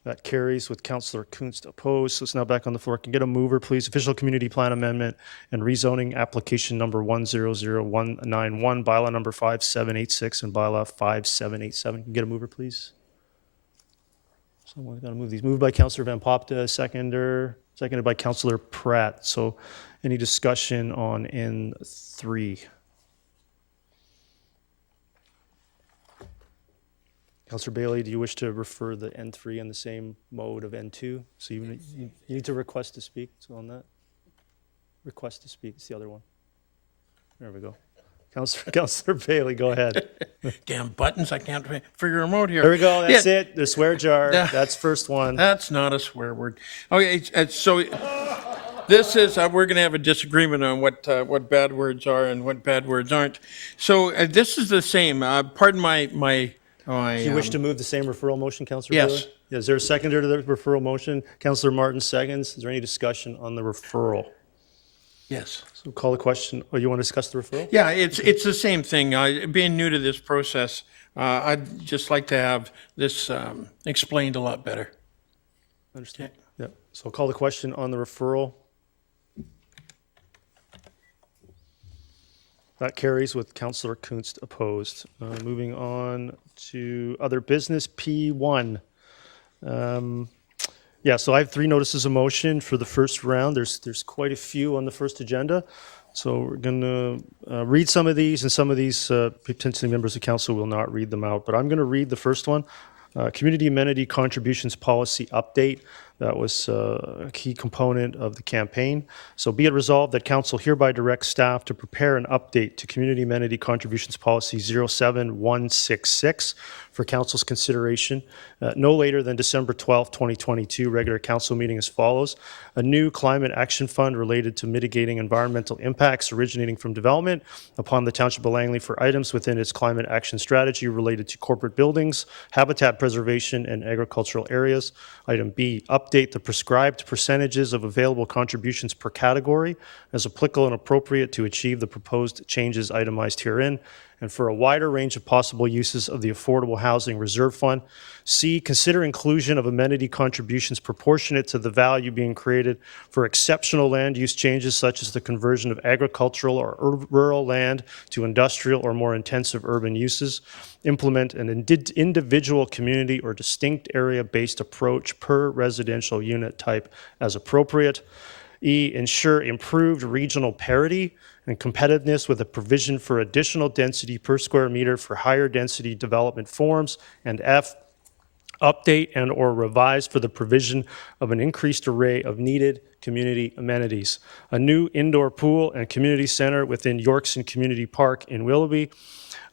That carries with Councillor Kunst opposed. So it's now back on the floor. Can I get a mover, please? Official Community Plan Amendment and rezoning application number 100191, bylaw number 5786 and bylaw 5787. Can I get a mover, please? Someone's got to move these. Moved by Councillor Van Popta, seconded by Councillor Pratt. So any discussion on N3? Councillor Bailey, do you wish to refer the N3 in the same mode of N2? So you need to request to speak. So on that, request to speak. It's the other one. There we go. Councillor Bailey, go ahead. Damn buttons, I can't figure them out here. There we go. That's Yeah. it. The swear jar. Yeah. That's first one. That's not a swear word. Okay, so this is, we're going to have a disagreement on what bad words are and what bad words aren't. So this is the same. Pardon my Do you wish to move the same referral motion, Councillor Yes. Bailey? Yeah, is there a seconder to the referral motion? Councillor Martin seconds. Is there any discussion on the referral? Yes. So call the question. Oh, you want to discuss the referral? Yeah, it's the same thing. Being new to this process, I'd just like to have this explained a lot better. Understand. Yeah. So I'll call the question on the referral. That carries with Councillor Kunst opposed. Moving on to other business, P1. Yeah, so I have 3 notices of motion for the first round. There's quite a few on the first agenda. So we're going to read some of these, and some of these potentially members of council will not read them out. But I'm going to read the first one. Community Amenity Contributions Policy Update. That was a key component of the campaign. So be it resolved that council hereby directs staff to prepare an update to Community Amenity Contributions Policy 07166 for council's consideration no later than December 12, 2022, regular council meeting as follows. A new climate action fund related to mitigating environmental impacts originating from development upon the Township of Langley for items within its climate action strategy related to corporate buildings, habitat preservation, and agricultural areas. Item B, update the prescribed percentages of available contributions per category as applicable and appropriate to achieve the proposed changes itemized herein, and for a wider range of possible uses of the Affordable Housing Reserve Fund. C, consider inclusion of amenity contributions proportionate to the value being created for exceptional land use changes such as the conversion of agricultural or rural land to industrial or more intensive urban uses. Implement an individual community or distinct area-based approach per residential unit type as appropriate. E, ensure improved regional parity and competitiveness with a provision for additional density per square meter for higher density development forms. And F, update and or revise for the provision of an increased array of needed community amenities. A new indoor pool and community center within Yorkson Community Park in Willoughby.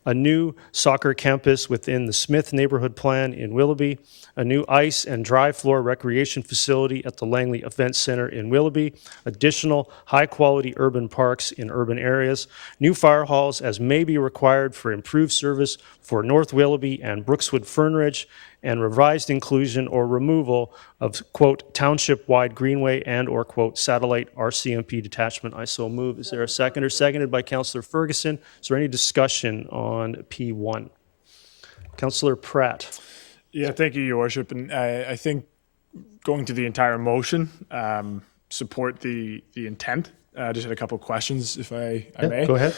A new soccer campus within the Smith Neighborhood Plan in Willoughby, a new ice and dry floor recreation facility at the Langley Event Center in Willoughby, additional high-quality urban parks in urban areas, new fire halls as may be required for improved service for North Willoughby and Brookswood Fernridge, and revised inclusion or removal of, quote, township-wide greenway and or, quote, satellite RCMP detachment. I so move. Is there a seconder? Seconded by Councillor Ferguson. Is there any discussion on P1? Councillor Pratt. Yeah, thank you, Your Worship. And I think going to the entire motion, support the intent. Just had a couple of questions, if I may. Go ahead.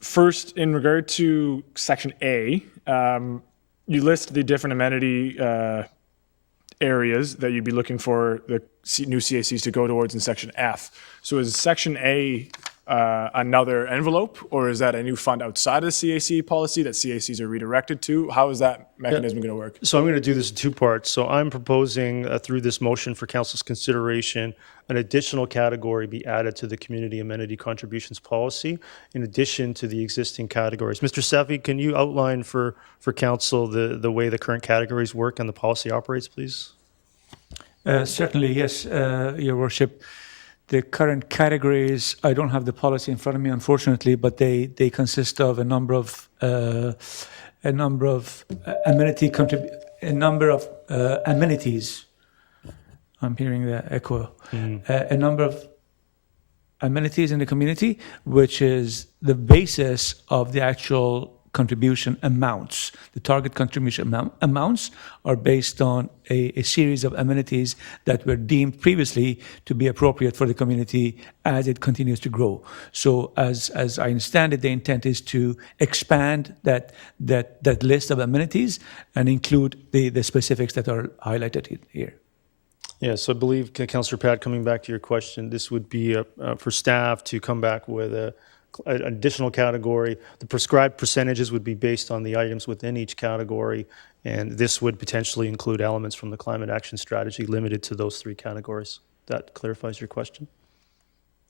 First, in regard to Section A, you list the different amenity areas that you'd be looking for the new CACs to go towards in Section F. So is Section A another envelope, or is that a new fund outside of the CAC policy that CACs are redirected to? How is that mechanism going to work? So I'm going to do this in 2 parts. So I'm proposing through this motion for council's consideration, an additional category be added to the community amenity contributions policy in addition to the existing categories. Mr. Safi, can you outline for council the way the current categories work and the policy operates, please? Certainly, yes, Your Worship. The current categories, I don't have the policy in front of me, unfortunately, but they consist of a number of amenities. I'm hearing the echo. A number of amenities in the community, which is the basis of the actual contribution amounts. The target contribution amounts are based on a series of amenities that were deemed previously to be appropriate for the community as it continues to grow. So as I understand it, the intent is to expand that list of amenities and include the specifics that are highlighted here. Yeah, so I believe, Councillor Pat, coming back to your question, this would be for staff to come back with an additional category. The prescribed percentages would be based on the items within each category, and this would potentially include elements from the climate action strategy limited to those 3 categories. That clarifies your question?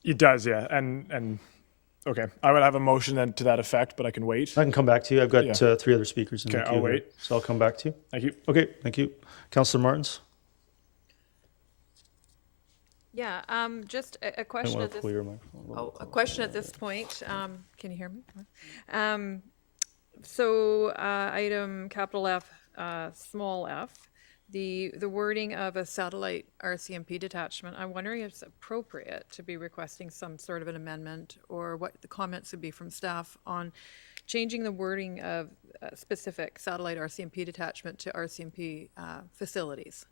It does, yeah. And okay, I would have a motion then to that effect, but I can wait. I can come back to you. I've got Yeah. 3 other speakers in the Okay, queue I'll here, wait. so I'll come back to you. Thank you. Okay, thank you. Councillor Martins? Yeah, just a I question want at to this. pull your microphone a little Oh, bit a question at this point. Can you hear me? So item capital F, small f, the wording of a satellite RCMP detachment. I'm wondering if it's appropriate to be requesting some sort of an amendment, or what the comments would be from staff on changing the wording of specific satellite RCMP detachment to RCMP facilities.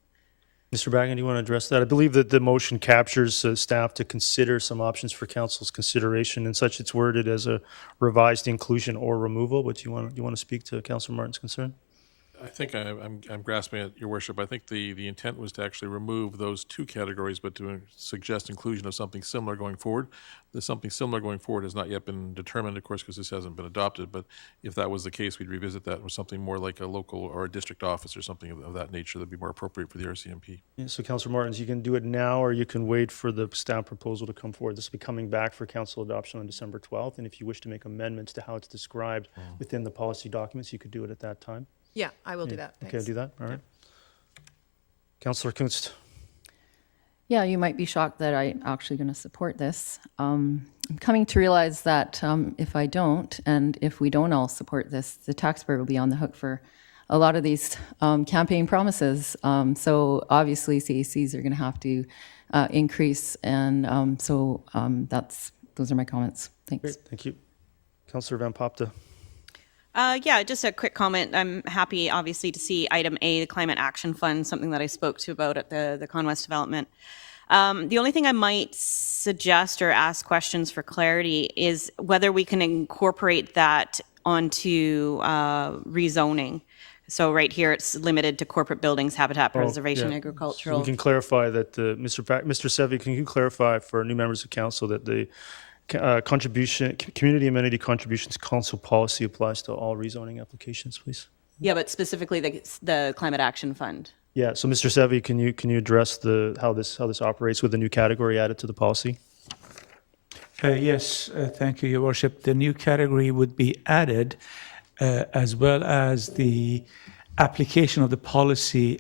Mr. Bagan, do you want to address that? I believe that the motion captures staff to consider some options for council's consideration, and such it's worded as a revised inclusion or removal. But do you want to speak to Councillor Martin's concern? I think I'm grasping at your worship. I think the intent was to actually remove those 2 categories, but to suggest inclusion of something similar going forward. The something similar going forward has not yet been determined, of course, because this hasn't been adopted. But if that was the case, we'd revisit that with something more like a local or a district office or something of that nature that'd be more appropriate for the RCMP. Yeah, so Councillor Martins, you can do it now, or you can wait for the staff proposal to come forward. This will be coming back for council adoption on December 12th. And if you wish to make amendments to how it's described within the policy documents, you could do it at that time. Yeah, I will do that. Okay, I'll Thanks. do that. All right. Councillor Kunst. Yeah, you might be shocked that I'm actually going to support this. I'm coming to realize that if I don't, and if we don't all support this, the taxpayer will be on the hook for a lot of these campaign promises. So obviously CACs are going to have to increase, and those are my comments. Thanks. Great, thank you. Councillor Van Popta. Yeah, just a quick comment. I'm happy, obviously, to see item A, the Climate Action Fund, something that I spoke to about at the Conwest development. The only thing I might suggest or ask questions for clarity is whether we can incorporate that onto rezoning. So right here, it's limited to corporate buildings, habitat preservation, yeah. agricultural. So we can clarify that Mr. Sevi, can you clarify for new members of council that the community amenity contributions council policy applies to all rezoning applications, please? Yeah, but specifically the Climate Action Fund. Yeah. So, Mr. Sevi, can you address how this operates with the new category added to the policy? Yes, thank you, Your Worship. The new category would be added, as well as the application of the policy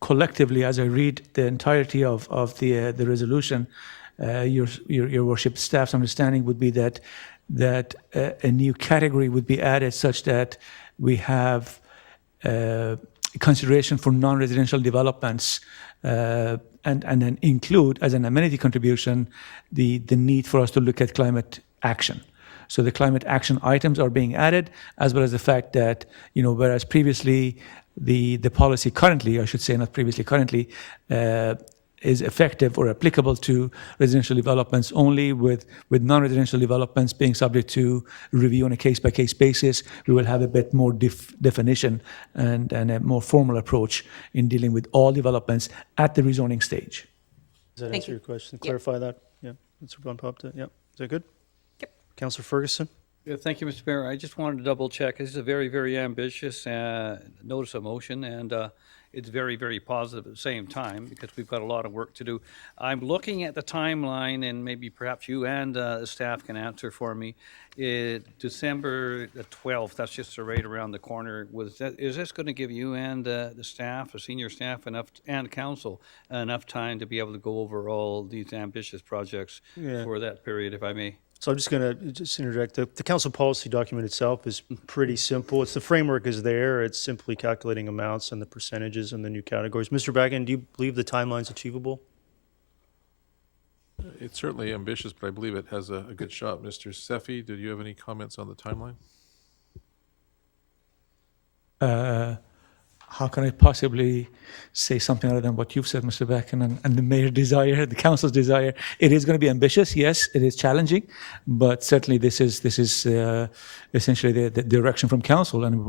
collectively. As I read the entirety of the resolution, Your Worship, staff's understanding would be that a new category would be added such that we have consideration for non-residential developments, and then include as an amenity contribution the need for us to look at climate action. So the climate action items are being added, as well as the fact that, whereas previously the policy currently, I should say not previously, currently, is effective or applicable to residential developments only, with non-residential developments being subject to review on a case-by-case basis. We will have a bit more definition and a more formal approach in dealing with all developments at the rezoning stage. Does that Thank answer you. your question? Yep. Clarify that? Yeah. That's Van Popta. Yep. Is that good? Yep. Councillor Ferguson? Yeah, thank you, Mr. Mayor. I just wanted to double check. This is a very, very ambitious notice of motion, and it's very, very positive at the same time, because we've got a lot of work to do. I'm looking at the timeline, and maybe perhaps you and the staff can answer for me. December the 12th, that's just right around the corner. Is this going to give you and the staff, the senior staff, and council enough time to be able to go over all these ambitious projects for that period, if I may? So I'm just going to interject. The council policy document itself is pretty simple. The framework is there. It's simply calculating amounts and the percentages and the new categories. Mr. Bagan, do you believe the timeline's achievable? It's certainly ambitious, but I believe it has a good shot. Mr. Sefi, did you have any comments on the timeline? how can I possibly say something other than what you've said, Mr. Becken, and the mayor's desire, the council's desire? It is going to be ambitious, yes. It is challenging, but certainly this is essentially the direction from council, and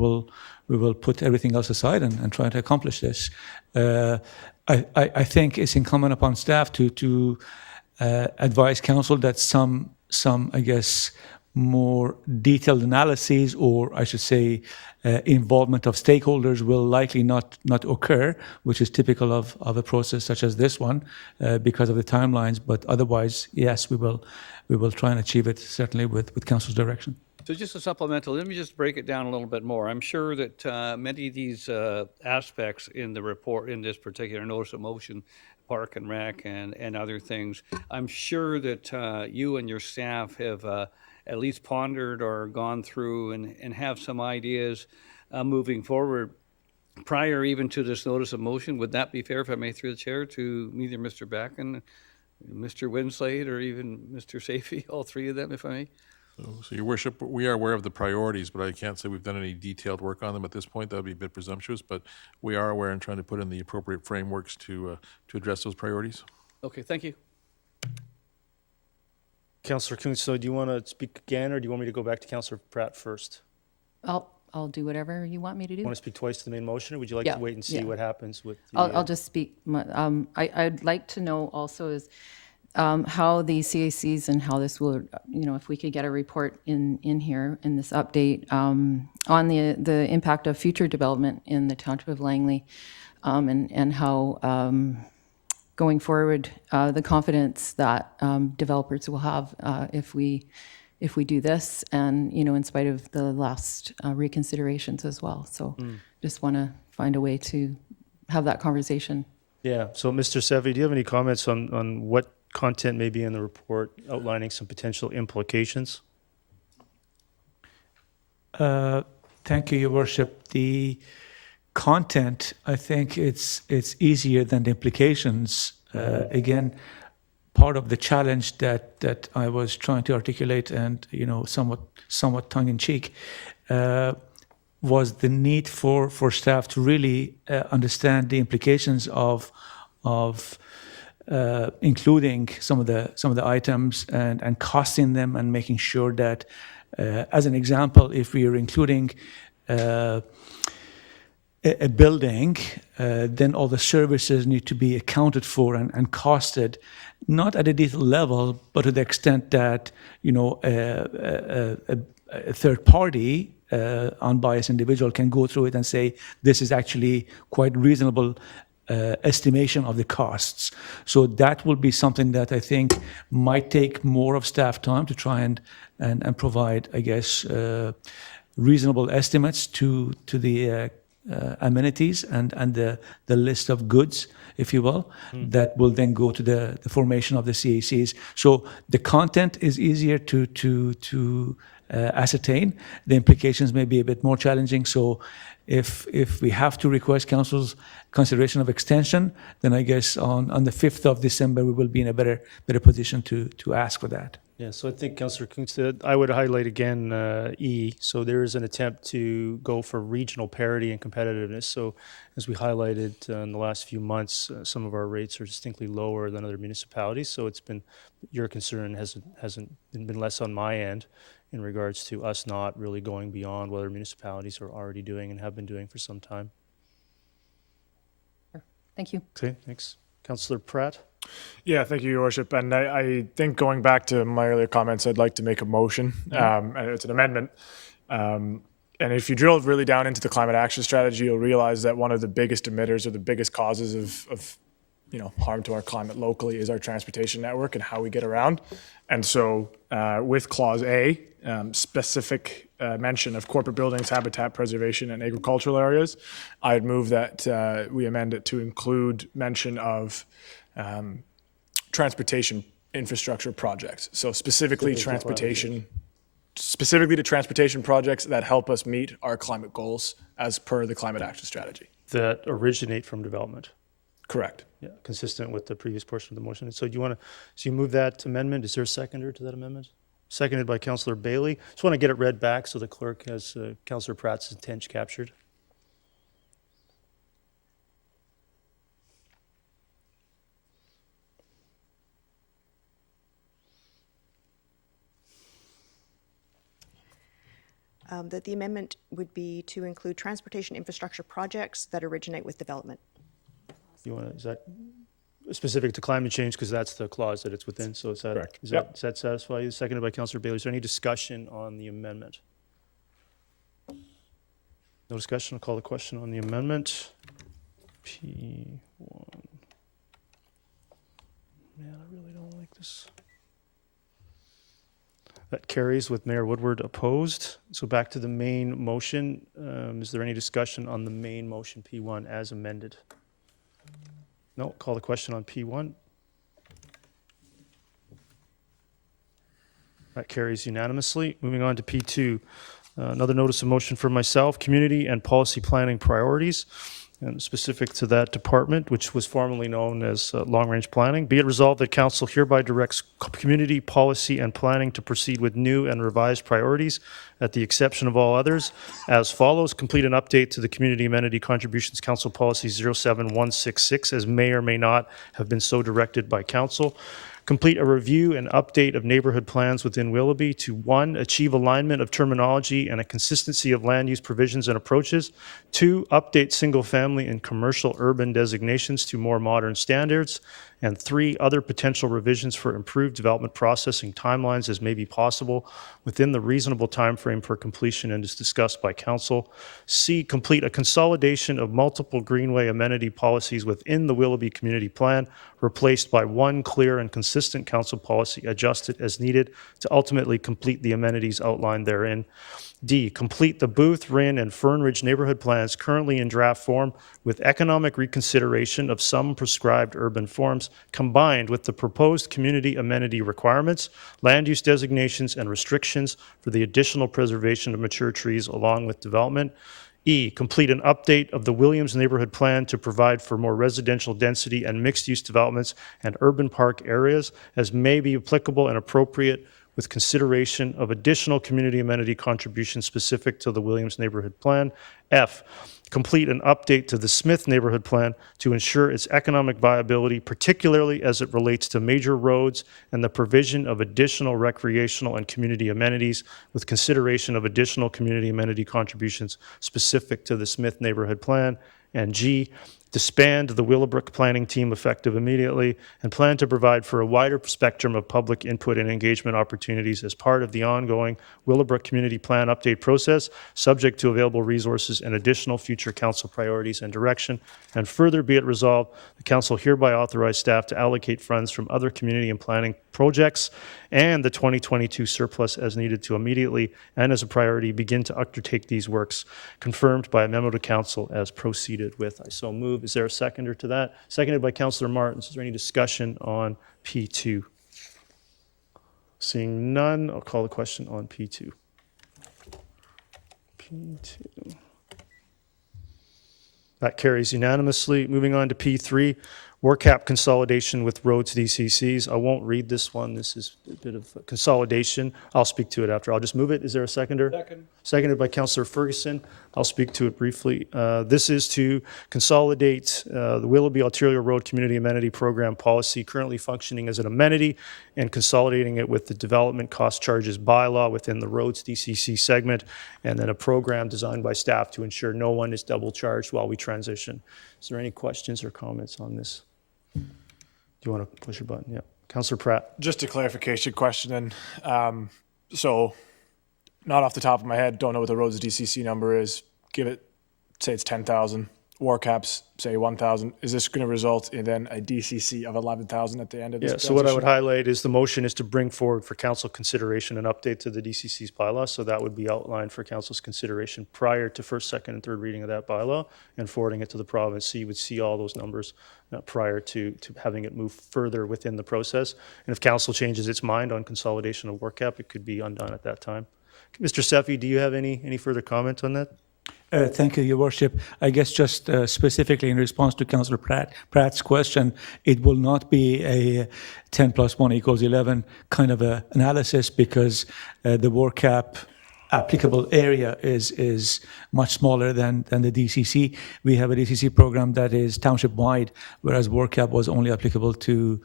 we will put everything else aside and try to accomplish this. I think it's incumbent upon staff to advise council that some I guess more detailed analyses, or I should say involvement of stakeholders, will likely not occur, which is typical of a process such as this one because of the timelines. But otherwise, yes, we will try and achieve it, certainly with council's direction. So just a supplemental, let me just break it down a little bit more. I'm sure that many of these aspects in the report, in this particular notice of motion, Park and Rec and other things, I'm sure that you and your staff have at least pondered or gone through and have some ideas moving forward prior even to this notice of motion. Would that be fair, if I may, through the chair, to either Mr. Backen, Mr. Winslade, or even Mr. Safey, all three of them, if I may? So, Your Worship, we are aware of the priorities, but I can't say we've done any detailed work on them at this point. That would be a bit presumptuous, but we are aware and trying to put in the appropriate frameworks to address those priorities. Okay, thank you. Councillor Kuntz, so do you want to speak again, or do you want me to go back to Councillor Pratt first? I'll do whatever you want me to do. Want to speak twice to the main motion, or would you like Yeah, to wait and see yeah. what happens with the... I'll just speak. I'd like to know also is how the CACs and how this will, if we could get a report in here in this update on the impact of future development in the Township of Langley, and how going forward, the confidence that developers will have if we do this, and in spite of the last reconsiderations as well. So just want to find a way to have that conversation. Yeah, so Mr. Sevi, do you have any comments on what content may be in the report outlining some potential implications? Thank you, Your Worship. The content, I think it's easier than the implications. Again, part of the challenge that I was trying to articulate, and somewhat tongue-in-cheek, was the need for staff to really understand the implications of including some of the items and costing them, and making sure that, as an example, if we are including a building, then all the services need to be accounted for and costed, not at a detailed level, but to the extent that a third party, unbiased individual, can go through it and say this is actually quite reasonable estimation of the costs. So that will be something that I think might take more of staff time to try and provide, I guess, reasonable estimates to the amenities and the list of goods, if you will, that will then go to the formation of the CACs. So the content is easier to ascertain. The implications may be a bit more challenging. So if we have to request council's consideration of extension, then I guess on the 5th of December we will be in a better position to ask for that. Yeah, so I think Councillor Kuntz said, I would highlight again E. So there is an attempt to go for regional parity and competitiveness. So as we highlighted in the last few months, some of our rates are distinctly lower than other municipalities. So it's been, your concern hasn't been less on my end in regards to us not really going beyond what other municipalities are already doing and have been doing for some time. Thank you. Okay, thanks. Councillor Pratt? Yeah, thank you, Your Worship. And I think, going back to my earlier comments, I'd like to make a motion. And it's an amendment. And if you drill really down into the climate action strategy, you'll realize that one of the biggest emitters or the biggest causes of harm to our climate locally is our transportation network and how we get around. And so with Clause A, specific mention of corporate buildings, habitat preservation, and agricultural areas, I'd move that we amend it to include mention of transportation infrastructure projects. So specifically to transportation projects that help us meet our climate goals as per the climate action strategy. That originate from development. Correct. Yeah, consistent with the previous portion of the motion. So do you want to, so you move that amendment? Is there a seconder to that amendment? Seconded by Councillor Bailey. Just want to get it read back so the clerk has Councillor Pratt's intent captured. That the amendment would be to include transportation infrastructure projects that originate with development. Is that specific to climate change? Because that's the clause that it's within, so is that, Correct. does that satisfy you? Seconded by Councillor Bailey. Is there any discussion on the amendment? No discussion. I'll call the question on the amendment. P1. Man, I really don't like this. That carries with Mayor Woodward opposed. So back to the main motion. Is there any discussion on the main motion P1 as amended? No. Call the question on P1. That carries unanimously. Moving on to P2. Another notice of motion for myself, community and policy planning priorities, and specific to that department, which was formerly known as long-range planning. Be it resolved that council hereby directs community policy and planning to proceed with new and revised priorities at the exception of all others as follows. Complete an update to the Community Amenity Contributions Council Policy 07166 as may or may not have been so directed by council. Complete a review and update of neighborhood plans within Willoughby to 1, achieve alignment of terminology and a consistency of land use provisions and approaches. 2, update single-family and commercial urban designations to more modern standards. And 3, other potential revisions for improved development processing timelines as may be possible within the reasonable timeframe for completion and is discussed by council. C, complete a consolidation of multiple greenway amenity policies within the Willoughby Community Plan, replaced by one clear and consistent council policy adjusted as needed to ultimately complete the amenities outlined therein. D, complete the Booth, Rynn, and Fernridge neighborhood plans currently in draft form with economic reconsideration of some prescribed urban forms combined with the proposed community amenity requirements, land use designations, and restrictions for the additional preservation of mature trees along with development. E, complete an update of the Williams neighborhood plan to provide for more residential density and mixed-use developments and urban park areas as may be applicable and appropriate with consideration of additional community amenity contributions specific to the Williams neighborhood plan. F, complete an update to the Smith neighborhood plan to ensure its economic viability, particularly as it relates to major roads and the provision of additional recreational and community amenities with consideration of additional community amenity contributions specific to the Smith neighborhood plan. And G, disband the Willowbrook planning team effective immediately and plan to provide for a wider spectrum of public input and engagement opportunities as part of the ongoing Willowbrook Community Plan update process, subject to available resources and additional future council priorities and direction. And further be it resolved, the council hereby authorize staff to allocate funds from other community and planning projects and the 2022 surplus as needed to immediately and as a priority begin to undertake these works, confirmed by a memo to council as proceeded with. I so move. Is there a seconder to that? Seconded by Councillor Martins. Is there any discussion on P2? Seeing none, I'll call the question on P2. P2. That carries unanimously. Moving on to P3, WRCAP consolidation with roads DCCs. I won't read this one. This is a bit of consolidation. I'll speak to it after. I'll just move it. Is there a seconder? Second. Seconded by Councillor Ferguson. I'll speak to it briefly. This is to consolidate the Willoughby Ontario Road Community Amenity Program policy currently functioning as an amenity and consolidating it with the development cost charges bylaw within the roads DCC segment, and then a program designed by staff to ensure no one is double charged while we transition. Is there any questions or comments on this? Do you want to push your button? Yeah. Councillor Pratt. Just a clarification question. And so, not off the top of my head, don't know what the roads DCC number is. Give it, say it's 10,000. WRCAP's say 1,000. Is this going to result in then a DCC of 11,000 at the end of this? Yeah. So what I would highlight is the motion is to bring forward for council consideration an update to the DCC's bylaw. So that would be outlined for council's consideration prior to first, second, and third reading of that bylaw and forwarding it to the province. So you would see all those numbers prior to having it move further within the process. And if council changes its mind on consolidation of WRCAP, it could be undone at that time. Mr. Seffi, do you have any further comment on that? Thank you, Your Worship. I guess just specifically in response to Councillor Pratt's question, it will not be a 10 plus 1 equals 11 kind of a analysis because the WRCAP applicable area is much smaller than the DCC. We have a DCC program that is township-wide, whereas WRCAP was only applicable to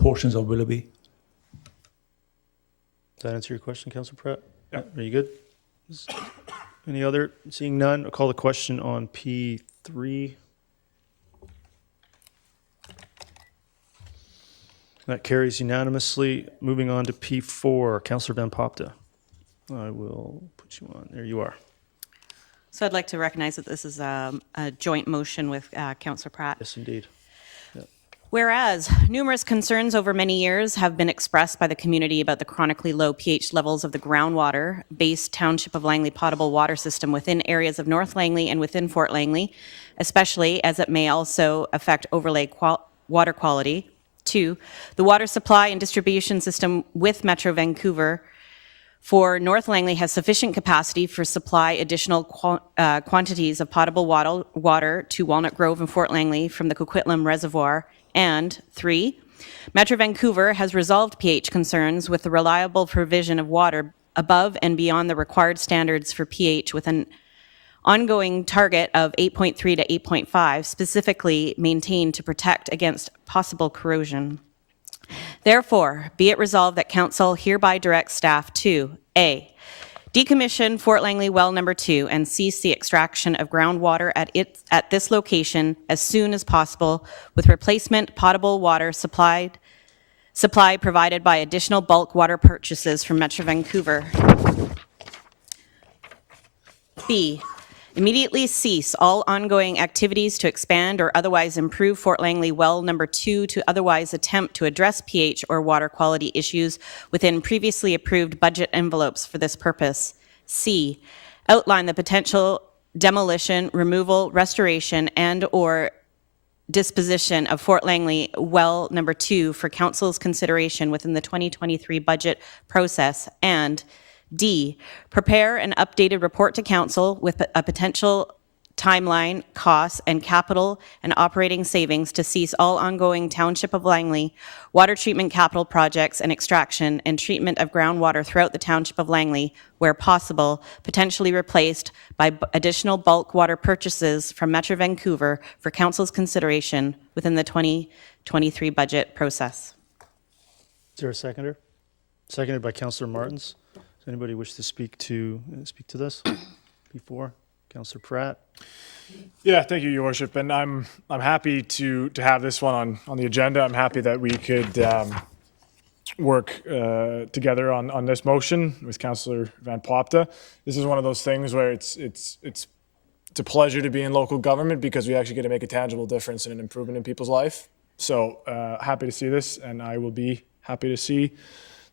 portions of Willoughby. Does that answer your question, Councillor Pratt? Yeah. Are you good? Any other? Seeing none, I'll call the question on P3. That carries unanimously. Moving on to P4, Councillor Van Popta. I will put you on. There you are. So I'd like to recognize that this is a joint motion with Councillor Pratt. Yes, indeed. Whereas numerous concerns over many years have been expressed by the community about the chronically low pH levels of the groundwater-based Township of Langley potable water system within areas of North Langley and within Fort Langley, especially as it may also affect overlay water quality. 2, the water supply and distribution system with Metro Vancouver for North Langley has sufficient capacity for supply additional quantities of potable water to Walnut Grove and Fort Langley from the Coquitlam Reservoir. And 3, Metro Vancouver has resolved pH concerns with the reliable provision of water above and beyond the required standards for pH with an ongoing target of 8.3 to 8.5, specifically maintained to protect against possible corrosion. Therefore, be it resolved that Council hereby directs staff to A, decommission Fort Langley well number 2 and cease the extraction of groundwater at this location as soon as possible with replacement potable water supply provided by additional bulk water purchases from Metro Vancouver. B, immediately cease all ongoing activities to expand or otherwise improve Fort Langley well number 2 to otherwise attempt to address pH or water quality issues within previously approved budget envelopes for this purpose. C, outline the potential demolition, removal, restoration, and or disposition of Fort Langley well number 2 for Council's consideration within the 2023 budget process. And D, prepare an updated report to Council with a potential timeline, costs, and capital and operating savings to cease all ongoing Township of Langley water treatment capital projects and extraction and treatment of groundwater throughout the Township of Langley, where possible, potentially replaced by additional bulk water purchases from Metro Vancouver for Council's consideration within the 2023 budget process. Is there a seconder? Seconded by Councillor Martins. Does anybody wish to speak to this before? Councillor Pratt. Yeah, thank you, Your Worship, and I'm happy to have this one on the agenda. I'm happy that we could work together on this motion with Councillor Van Popta. This is one of those things where it's a pleasure to be in local government because we actually get to make a tangible difference and an improvement in people's life. So happy to see this, and I will be happy to see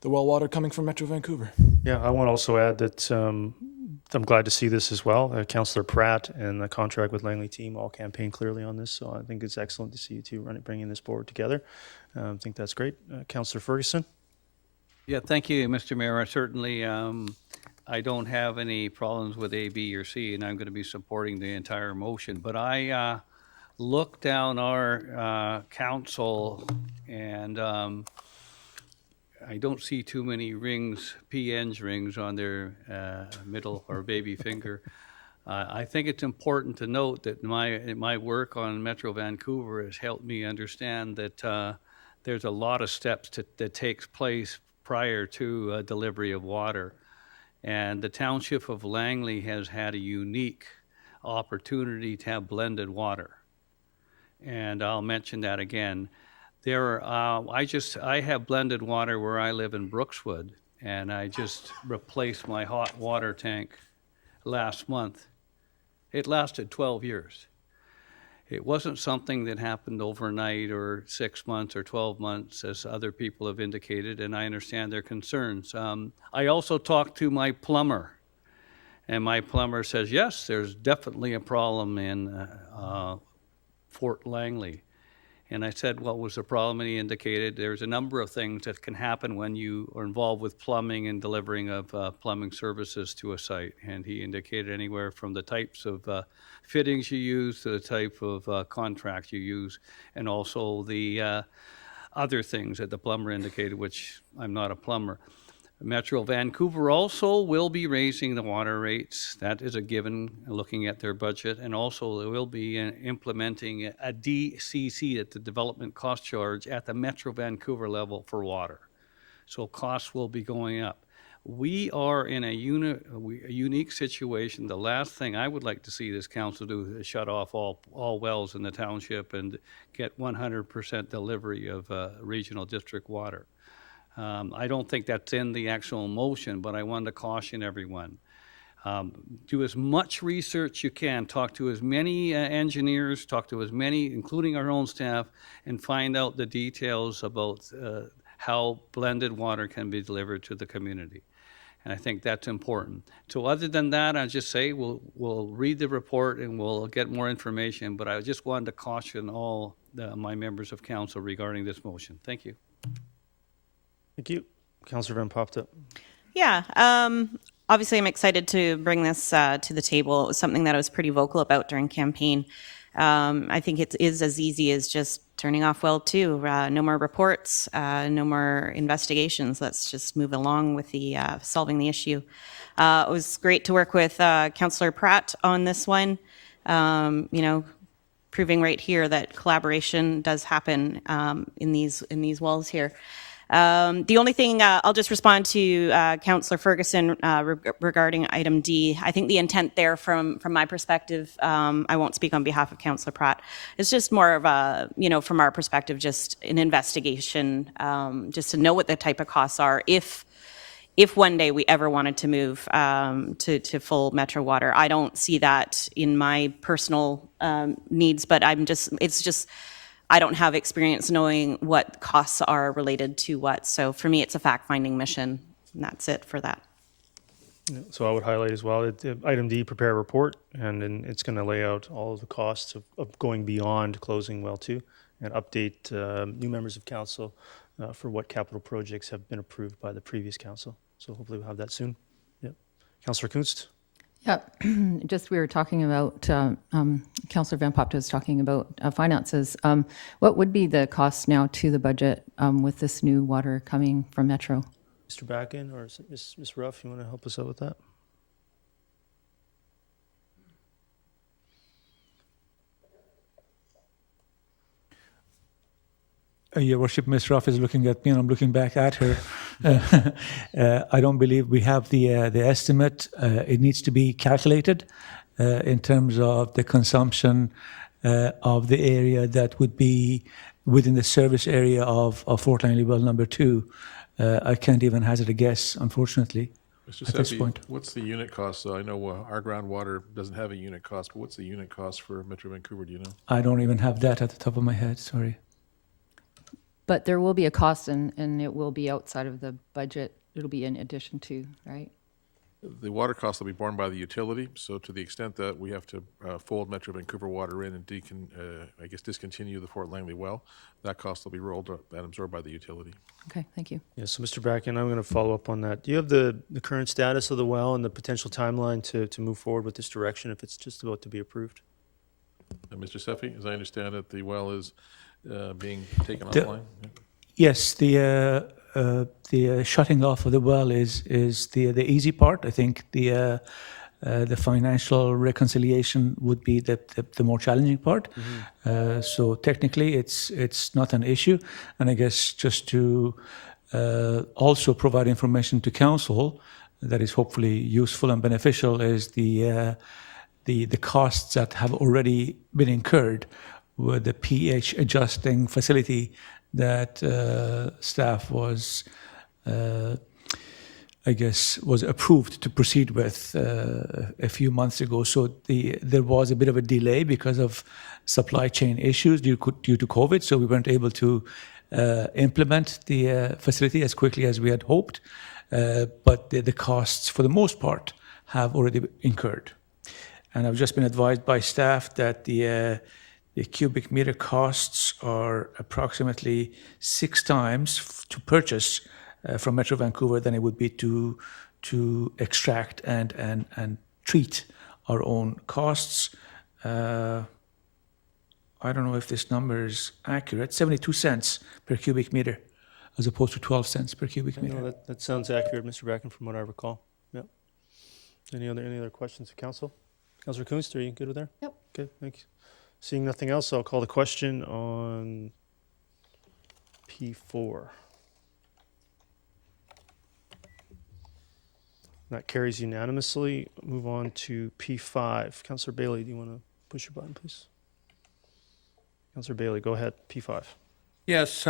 the well water coming from Metro Vancouver. Yeah, I want to also add that I'm glad to see this as well. Councillor Pratt and the contract with Langley team all campaigned clearly on this, so I think it's excellent to see you two bringing this forward together. I think that's great. Councillor Ferguson. Yeah, thank you, Mr. Mayor. Certainly, I don't have any problems with A, B, or C, and I'm going to be supporting the entire motion. But I look down our council, and I don't see too many rings, PN's rings on their middle or baby finger. I think it's important to note that my work on Metro Vancouver has helped me understand that there's a lot of steps that takes place prior to delivery of water. And the Township of Langley has had a unique opportunity to have blended water. And I'll mention that again. I have blended water where I live in Brookswood, and I just replaced my hot water tank last month. It lasted 12 years. It wasn't something that happened overnight or 6 months or 12 months, as other people have indicated, and I understand their concerns. I also talked to my plumber, and my plumber says, yes, there's definitely a problem in Fort Langley. And I said, what was the problem? And he indicated there's a number of things that can happen when you are involved with plumbing and delivering of plumbing services to a site. And he indicated anywhere from the types of fittings you use to the type of contract you use, and also the other things that the plumber indicated, which I'm not a plumber. Metro Vancouver also will be raising the water rates. That is a given, looking at their budget. And also they will be implementing a DCC, at the development cost charge, at the Metro Vancouver level for water. So costs will be going up. We are in a unique situation. The last thing I would like to see this council do is shut off all wells in the township and get 100% delivery of regional district water. I don't think that's in the actual motion, but I wanted to caution everyone. Do as much research you can, talk to as many engineers, talk to as many, including our own staff, and find out the details about how blended water can be delivered to the community. And I think that's important. So other than that, I just say we'll read the report and we'll get more information, but I just wanted to caution all my members of council regarding this motion. Thank you. Thank you. Councillor Van Popta. Yeah, obviously I'm excited to bring this to the table. It was something that I was pretty vocal about during campaign. I think it is as easy as just turning off well 2. No more reports, no more investigations. Let's just move along with the solving the issue. It was great to work with Councillor Pratt on this one. You know, proving right here that collaboration does happen in these wells here. The only thing, I'll just respond to Councillor Ferguson regarding item D. I think the intent there from my perspective, I won't speak on behalf of Councillor Pratt, it's just more of a, you know, from our perspective, just an investigation, just to know what the type of costs are if one day we ever wanted to move to full Metro Water. I don't see that in my personal needs, but it's just, I don't have experience knowing what costs are related to what. So for me, it's a fact-finding mission, and that's it for that. So I would highlight as well, item D, prepare a report, and then it's going to lay out all of the costs of going beyond closing well 2 and update new members of council for what capital projects have been approved by the previous council. So hopefully we'll have that soon. Yep. Councillor Kunst. Yeah, just we were talking about, Councillor Van Popta was talking about finances. What would be the cost now to the budget with this new water coming from Metro? Mr. Backen or Ms. Ruff, you want to help us out with that? Your Worship, Ms. Ruff is looking at me and I'm looking back at her. I don't believe we have the estimate. It needs to be calculated in terms of the consumption of the area that would be within the service area of Fort Langley Well number 2. I can't even hazard a guess, unfortunately, Mr. at this Seppi, point. what's the unit cost? So I know our groundwater doesn't have a unit cost, but what's the unit cost for Metro Vancouver, do you know? I don't even have that at the top of my head, sorry. But there will be a cost and it will be outside of the budget. It'll be in addition to, right? The water cost will be borne by the utility, so to the extent that we have to fold Metro Vancouver water in and discontinue the Fort Langley well, that cost will be rolled up and absorbed by the utility. Okay, thank you. Yeah, so Mr. Backen, I'm going to follow up on that. Do you have the current status of the well and the potential timeline to move forward with this direction if it's just about to be approved? Mr. Seppi, as I understand it, the well is being taken offline? Yes, the shutting off of the well is the easy part. I think the financial reconciliation would be the more challenging part. Mm-hmm. So technically, it's not an issue. And I guess just to also provide information to council that is hopefully useful and beneficial is the costs that have already been incurred with the pH adjusting facility that staff was, was approved to proceed with a few months ago. So there was a bit of a delay because of supply chain issues due to COVID. So we weren't able to implement the facility as quickly as we had hoped. But the costs, for the most part, have already incurred. And I've just been advised by staff that the cubic meter costs are approximately 6 times to purchase from Metro Vancouver than it would be to extract and treat our own costs. I don't know if this number is accurate. 72 cents per cubic meter, as opposed to 12 cents per cubic meter. No, that sounds accurate, Mr. Backen, from what I recall. Yep. Any other questions of council? Councillor Kunst, are you good with that? Yep. Okay, thank you. Seeing nothing else, I'll call the question on P4. That carries unanimously. Move on to P5. Councillor Bailey, do you want to push your button, please? Councillor Bailey, go ahead. P5. Yes,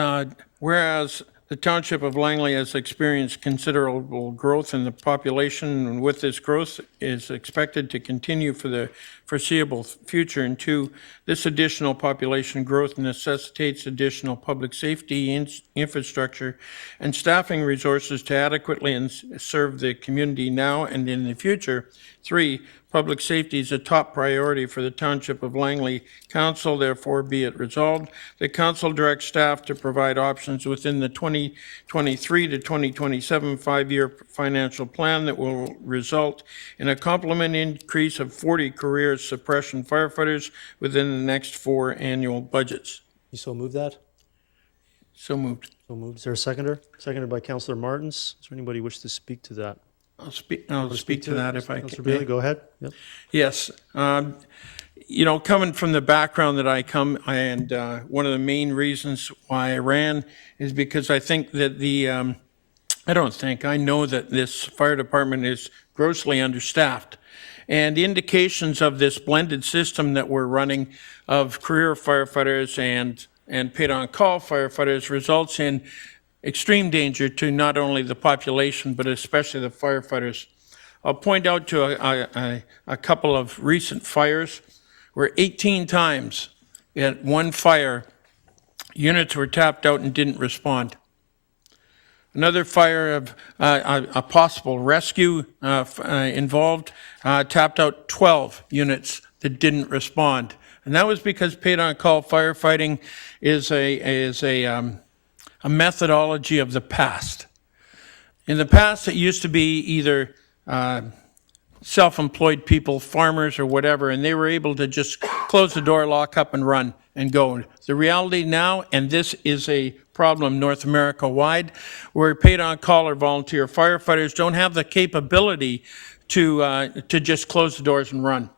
whereas the Township of Langley has experienced considerable growth in the population, and with this growth is expected to continue for the foreseeable future. And two, this additional population growth necessitates additional public safety infrastructure and staffing resources to adequately serve the community now and in the future. Three, public safety is a top priority for the Township of Langley Council, therefore be it resolved. The council directs staff to provide options within the 2023 to 2027 5-year financial plan that will result in a complement increase of 40 career suppression firefighters within the next 4 annual budgets. You so move that? So moved. So moved. Is there a seconder? Seconded by Councillor Martins. Is there anybody wish to speak to that? I'll speak to that if I Councillor can. Bailey, go ahead. Yep. Yes. You know, coming from the background that I come, and one of the main reasons why I ran is because I think that I know that this fire department is grossly understaffed. And the indications of this blended system that we're running of career firefighters and paid-on-call firefighters results in extreme danger to not only the population, but especially the firefighters. I'll point out to a couple of recent fires where 18 times at one fire, units were tapped out and didn't respond. Another fire of a possible rescue involved, tapped out 12 units that didn't respond. And that was because paid-on-call firefighting is a methodology of the past. In the past, it used to be either self-employed people, farmers or whatever, and they were able to just close the door, lock up and run and go. The reality now, and this is a problem North America wide, where paid-on-call or volunteer firefighters don't have the capability to just close the doors and run.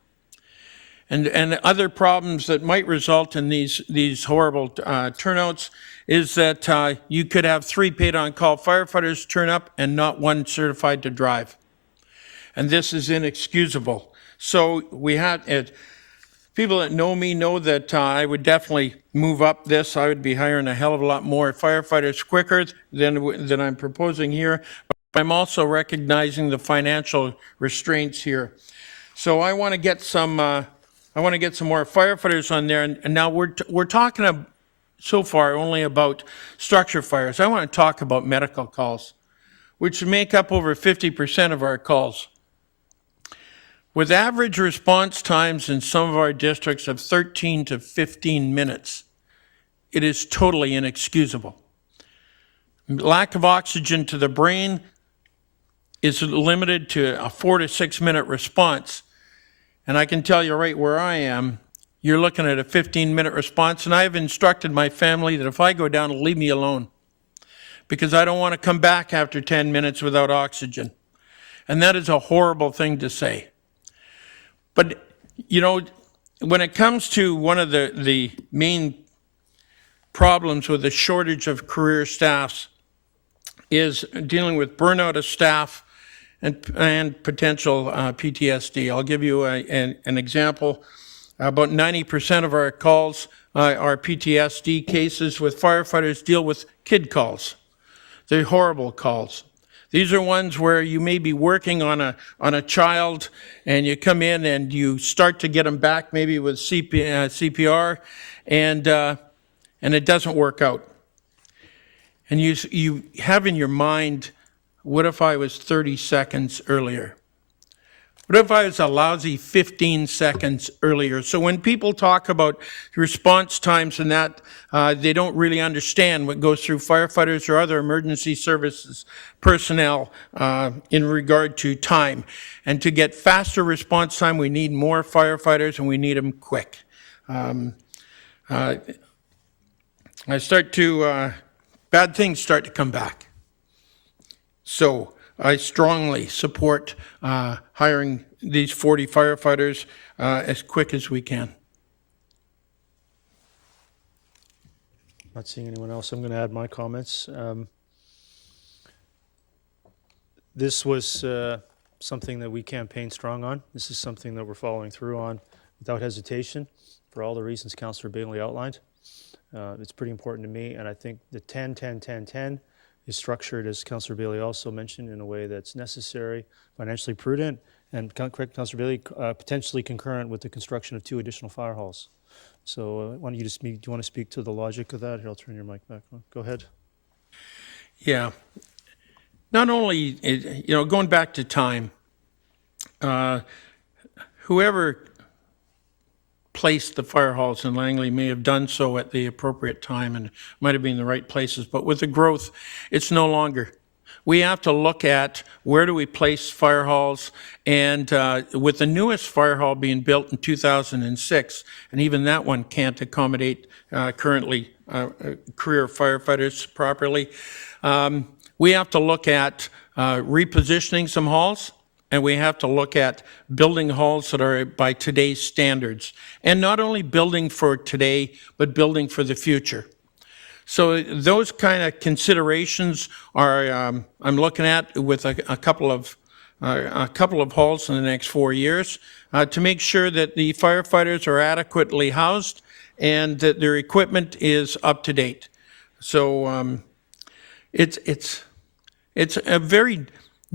And other problems that might result in these horrible turnouts is that you could have 3 paid-on-call firefighters turn up and not one certified to drive. And this is inexcusable. So we had, people that know me know that I would definitely move up this. I would be hiring a hell of a lot more firefighters quicker than I'm proposing here. But I'm also recognizing the financial restraints here. So I want to get some more firefighters on there. And now we're talking so far only about structure fires. I want to talk about medical calls, which make up over 50% of our calls. With average response times in some of our districts of 13 to 15 minutes, it is totally inexcusable. Lack of oxygen to the brain is limited to a 4 to 6 minute response. And I can tell you right where I am, you're looking at a 15-minute response, and I've instructed my family that if I go down, leave me alone, because I don't want to come back after 10 minutes without oxygen. And that is a horrible thing to say. But, you know, when it comes to one of the main problems with the shortage of career staffs is dealing with burnout of staff and potential PTSD. I'll give you an example. About 90% of our calls are PTSD cases. With firefighters deal with kid calls. They're horrible calls. These are ones where you may be working on a child, and you come in and you start to get them back maybe with CPR, and it doesn't work out. And you have in your mind, what if I was 30 seconds earlier? What if I was a lousy 15 seconds earlier? So when people talk about response times and that, they don't really understand what goes through firefighters or other emergency services personnel in regard to time. And to get faster response time, we need more firefighters, and we need them quick. Bad things start to come back. So I strongly support hiring these 40 firefighters as quick as we can. Not seeing anyone else. I'm going to add my comments. This was something that we campaign strong on. This is something that we're following through on without hesitation for all the reasons Councillor Bailey outlined. It's pretty important to me, and I think the 10-10-10-10 is structured, as Councillor Bailey also mentioned, in a way that's necessary, financially prudent, and correct, Councillor Bailey, potentially concurrent with the construction of 2 additional fire halls. So why don't you just speak, do you want to speak to the logic of that? Here, I'll turn your mic back on. Go ahead. Yeah. Not only, going back to time, whoever placed the fire halls in Langley may have done so at the appropriate time and might have been in the right places, but with the growth, it's no longer. We have to look at where do we place fire halls, and with the newest fire hall being built in 2006, and even that one can't accommodate currently career firefighters properly, we have to look at repositioning some halls, and we have to look at building halls that are by today's standards. And not only building for today, but building for the future. So those kind of considerations are I'm looking at with a couple of halls in the next 4 years to make sure that the firefighters are adequately housed and that their equipment is up to date. So it's a very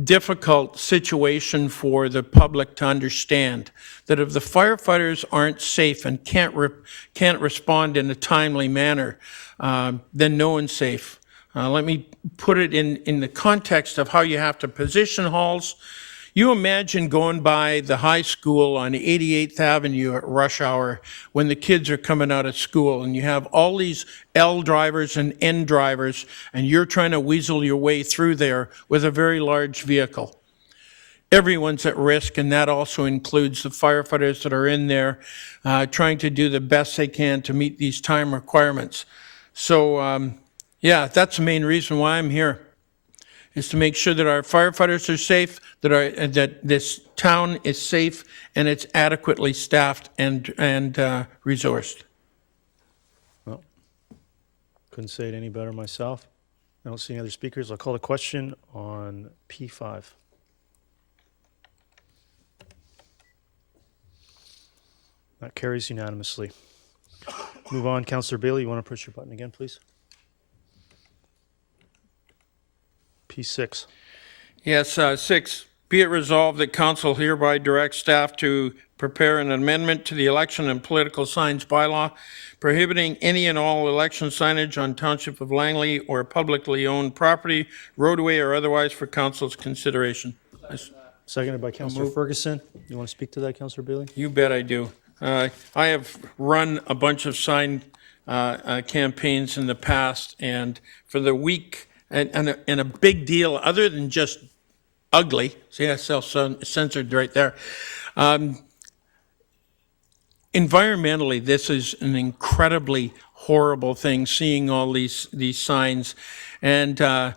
difficult situation for the public to understand that if the firefighters aren't safe and can't respond in a timely manner, then no one's safe. Let me put it in the context of how you have to position halls. You imagine going by the high school on 88th Avenue at rush hour when the kids are coming out of school and you have all these L drivers and N drivers and you're trying to weasel your way through there with a very large vehicle. Everyone's at risk, and that also includes the firefighters that are in there trying to do the best they can to meet these time requirements. So, yeah, that's the main reason why I'm here, is to make sure that our firefighters are safe, that this town is safe, and it's adequately staffed and resourced. Well, couldn't say it any better myself. I don't see any other speakers. I'll call the question on P5. That carries unanimously. Move on. Councillor Bailey, you want to push your button again, please? P6. Yes, 6, be it resolved that council hereby directs staff to prepare an amendment to the election and political signs bylaw prohibiting any and all election signage on Township of Langley or publicly owned property, roadway, or otherwise for council's consideration. Seconded by Councillor Ferguson. You want to speak to that, Councillor Bailey? You bet I do. I have run a bunch of sign campaigns in the past, and for the week, and a big deal, other than just ugly, see, I self-censored right there. Environmentally, this is an incredibly horrible thing, seeing all these signs. And a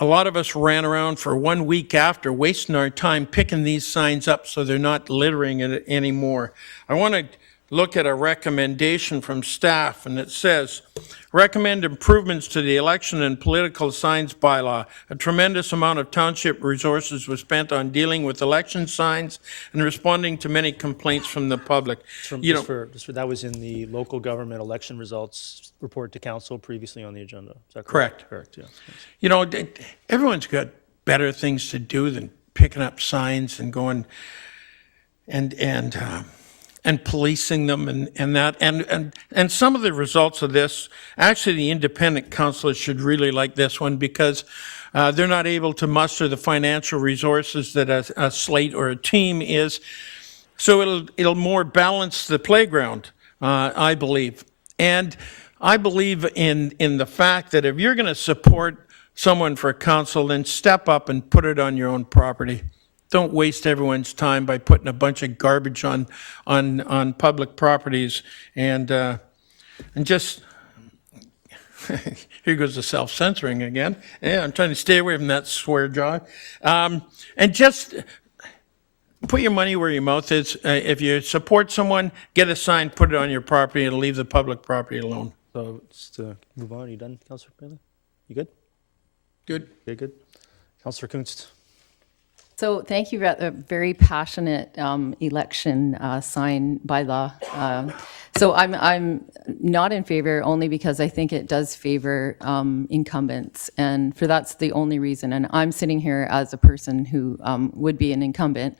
lot of us ran around for 1 week after, wasting our time picking these signs up so they're not littering it anymore. I want to look at a recommendation from staff, and it says, recommend improvements to the election and political signs bylaw. A tremendous amount of township resources was spent on dealing with election signs and responding to many complaints from the public. That was in the local government election results report to council previously on the agenda. Is that correct? Correct. Correct, yeah. You know, everyone's got better things to do than picking up signs and going and policing them and that. And some of the results of this, actually the independent councillors should really like this one, because they're not able to muster the financial resources that a slate or a team is. So it'll more balance the playground, I believe. And I believe in the fact that if you're going to support someone for council, then step up and put it on your own property. Don't waste everyone's time by putting a bunch of garbage on public properties and just here goes the self-censoring again. Yeah, I'm trying to stay away from that swear jar. And just put your money where your mouth is. If you support someone, get a sign, put it on your property, and leave the public property alone. So just to move on, are you done, Councillor Bailey? You good? Good. Okay, good. Councillor Kunst. So thank you for a very passionate election sign bylaw. So I'm not in favor only because I think it does favor incumbents, and that's the only reason. And I'm sitting here as a person who would be an incumbent.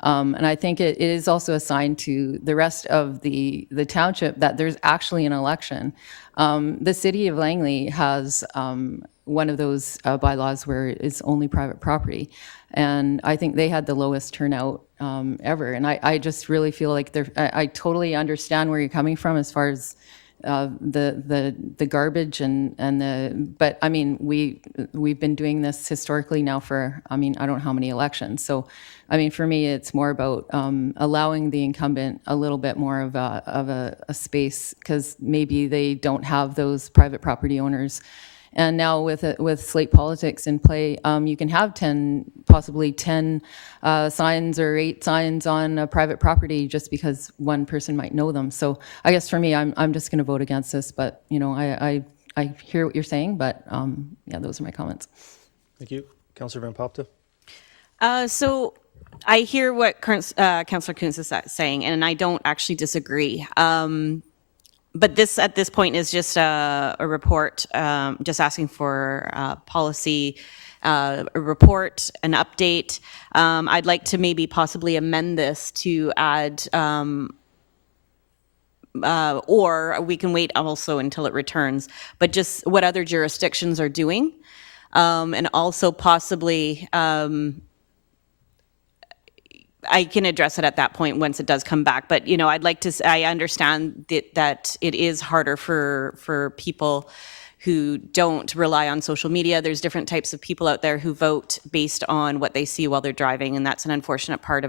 And I think it is also a sign to the rest of the township that there's actually an election. The city of Langley has one of those bylaws where it's only private property. And I think they had the lowest turnout ever. And I just really feel like I totally understand where you're coming from as far as the garbage but I mean, we've been doing this historically now for, I don't know how many elections. So, I mean, for me, it's more about allowing the incumbent a little bit more of a space, because maybe they don't have those private property owners. And now with slate politics in play, you can have possibly 10 signs or 8 signs on a private property just because one person might know them. So I guess for me, I'm just going to vote against this. But I hear what you're saying. But yeah, those are my comments. Thank you. Councillor Van Popta. So I hear what Councillor Coons is saying, and I don't actually disagree. But this, at this point, is just a report, just asking for policy, a report, an update. I'd like to maybe possibly amend this to add, or we can wait also until it returns, but just what other jurisdictions are doing, and also possibly, I can address it at that point once it does come back. But, I'd like to, I understand that it is harder for people who don't rely on social media. There's different types of people out there who vote based on what they see while they're driving, and that's an unfortunate part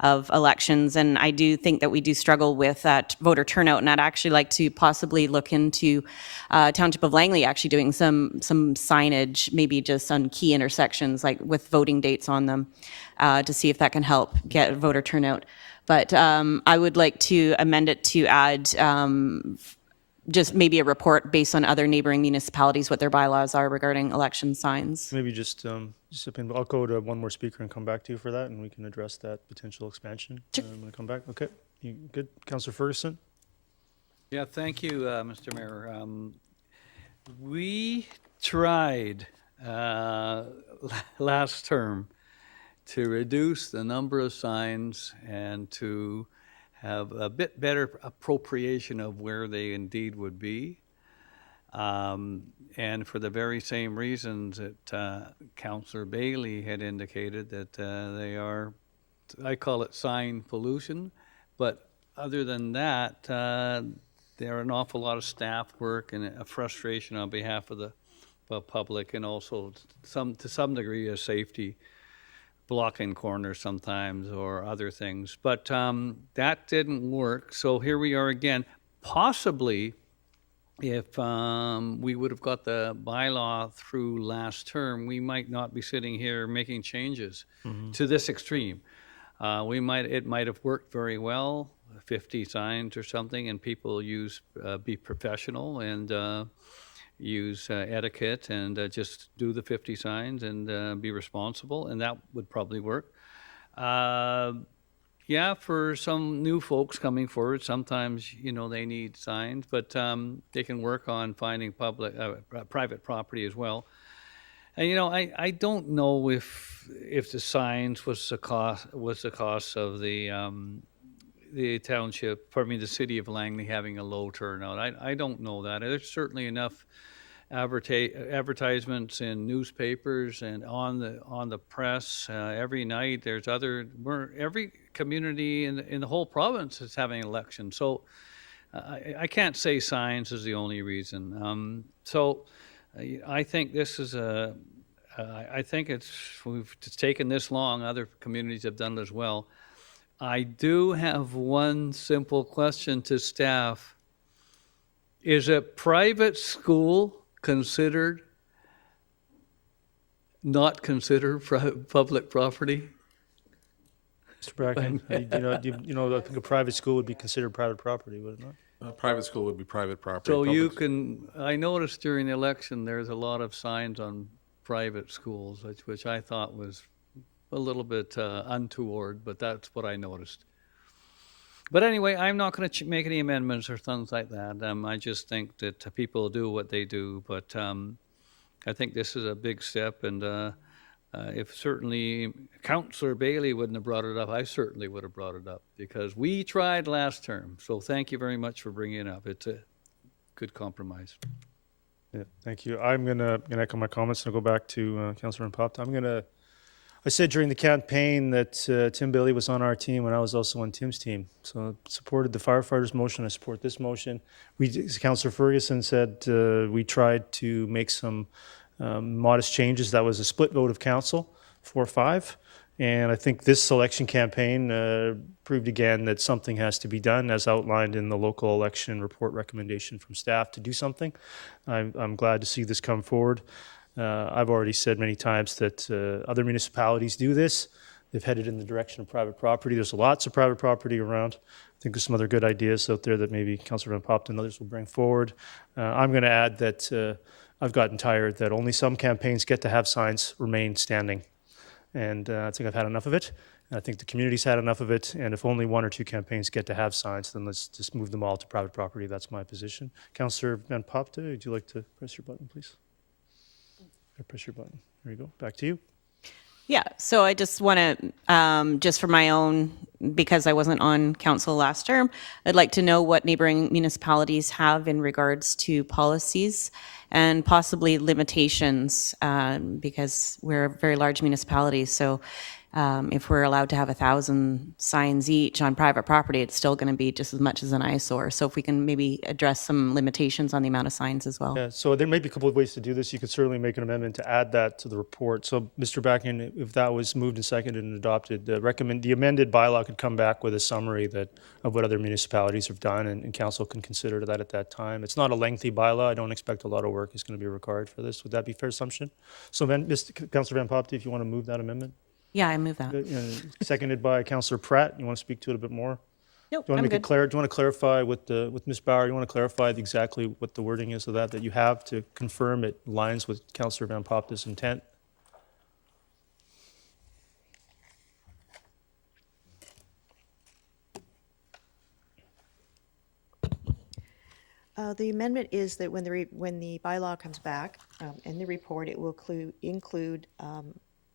of elections. And I do think that we do struggle with that voter turnout, and I'd actually like to possibly look into Township of Langley actually doing some signage, maybe just on key intersections, like with voting dates on them, to see if that can help get voter turnout. But I would like to amend it to add just maybe a report based on other neighboring municipalities, what their bylaws are regarding election signs. Maybe just I'll go to one more speaker and come back to you for that, and we can address that potential expansion. Sure. I'm going to come back. Okay. You good? Councillor Ferguson? Yeah, thank you, Mr. Mayor. We tried last term to reduce the number of signs and to have a bit better appropriation of where they indeed would be. And for the very same reasons that Councillor Bailey had indicated, that they are, I call it sign pollution, but other than that, there are an awful lot of staff work and a frustration on behalf of the public, and also to some degree of safety, blocking corners sometimes or other things. But that didn't work. So here we are again. Possibly if we would have got the bylaw through last term, we might not be sitting here making changes to this extreme. It might have worked very well, 50 signs or something, and people be professional and use etiquette and just do the 50 signs and be responsible, and that would probably work. Yeah, for some new folks coming forward, sometimes, they need signs, but they can work on finding private property as well. And, I don't know if the signs was the cost of the township, the city of Langley having a low turnout. I don't know that. There's certainly enough advertisements in newspapers and on the press every night. There's every community in the whole province is having an election. So I can't say signs is the only reason. So I think this is I think we've taken this long. Other communities have done it as well. I do have one simple question to staff. Is a private school not considered public property? Mr. Bracken, I think a private school would be considered private property, would it not? A private school would be private property. So I noticed during the election, there's a lot of signs on private schools, which I thought was a little bit untoward, but that's what I noticed. But anyway, I'm not going to make any amendments or things like that. I just think that people do what they do, but I think this is a big step, and if certainly Councillor Bailey wouldn't have brought it up, I certainly would have brought it up, because we tried last term. So thank you very much for bringing it up. It's a good compromise. Yeah, thank you. I'm gonna echo my comments and go back to Councillor Mpapta. I said during the campaign that Tim Bailey was on our team when I was also on Tim's team. So I supported the firefighters motion. I support this motion. Councillor Ferguson said we tried to make some modest changes. That was a split vote of council, 4-5. And I think this election campaign proved again that something has to be done, as outlined in the local election report recommendation from staff to do something. I'm glad to see this come forward. I've already said many times that other municipalities do this. They've headed in the direction of private property. There's lots of private property around. I think there's some other good ideas out there that maybe Councillor Mpapta and others will bring forward. I'm going to add that I've gotten tired that only some campaigns get to have signs remain standing. And I think I've had enough of it. I think the community's had enough of it. And if only 1 or 2 campaigns get to have signs, then let's just move them all to private property. That's my position. Councillor Mpapta, would you like to press your button, please? Press your button. There you go. Back to you. Yeah, so I just want to, just for my own, because I wasn't on council last term, I'd like to know what neighboring municipalities have in regards to policies and possibly limitations, because we're a very large municipality. So if we're allowed to have 1,000 signs each on private property, it's still going to be just as much as an eyesore. So if we can maybe address some limitations on the amount of signs as well. Yeah, so there may be a couple of ways to do this. You could certainly make an amendment to add that to the report. So, Mr. Backin, if that was moved and seconded and adopted, the amended bylaw could come back with a summary of what other municipalities have done, and council can consider that at that time. It's not a lengthy bylaw. I don't expect a lot of work is going to be required for this. Would that be a fair assumption? So, Councillor Mpapta, if you want to move that amendment. Yeah, I move that. Seconded by Councillor Pratt. You want to speak to it a bit more? Nope, Do you want I'm to good. do you want to clarify with Ms. Bauer? You want to clarify exactly what the wording is of that you have to confirm it aligns with Councillor Van Popta's intent? The amendment is that when the bylaw comes back in the report, it will include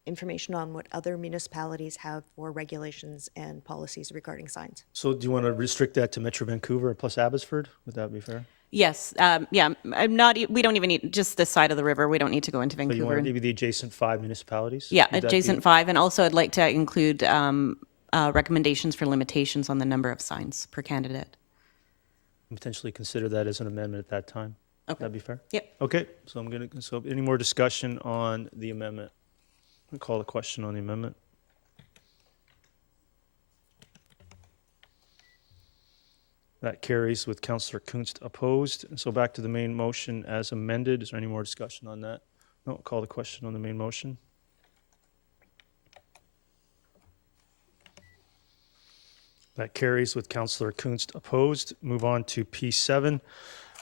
information on what other municipalities have for regulations and policies regarding signs. So do you want to restrict that to Metro Vancouver plus Abbotsford? Would that be fair? Yes, yeah, we don't even need, just this side of the river, we don't need to go into So you Vancouver. want maybe the adjacent 5 municipalities? Yeah, Would that adjacent be- 5, and also I'd like to include recommendations for limitations on the number of signs per candidate. Potentially consider that as an amendment at that time. Okay. That'd be fair? Yep. Okay, so any more discussion on the amendment? I'll call a question on the amendment. That carries with Councillor Kunst opposed. And so back to the main motion as amended. Is there any more discussion on that? No, call the question on the main motion. That carries with Councillor Kunst opposed. Move on to P7.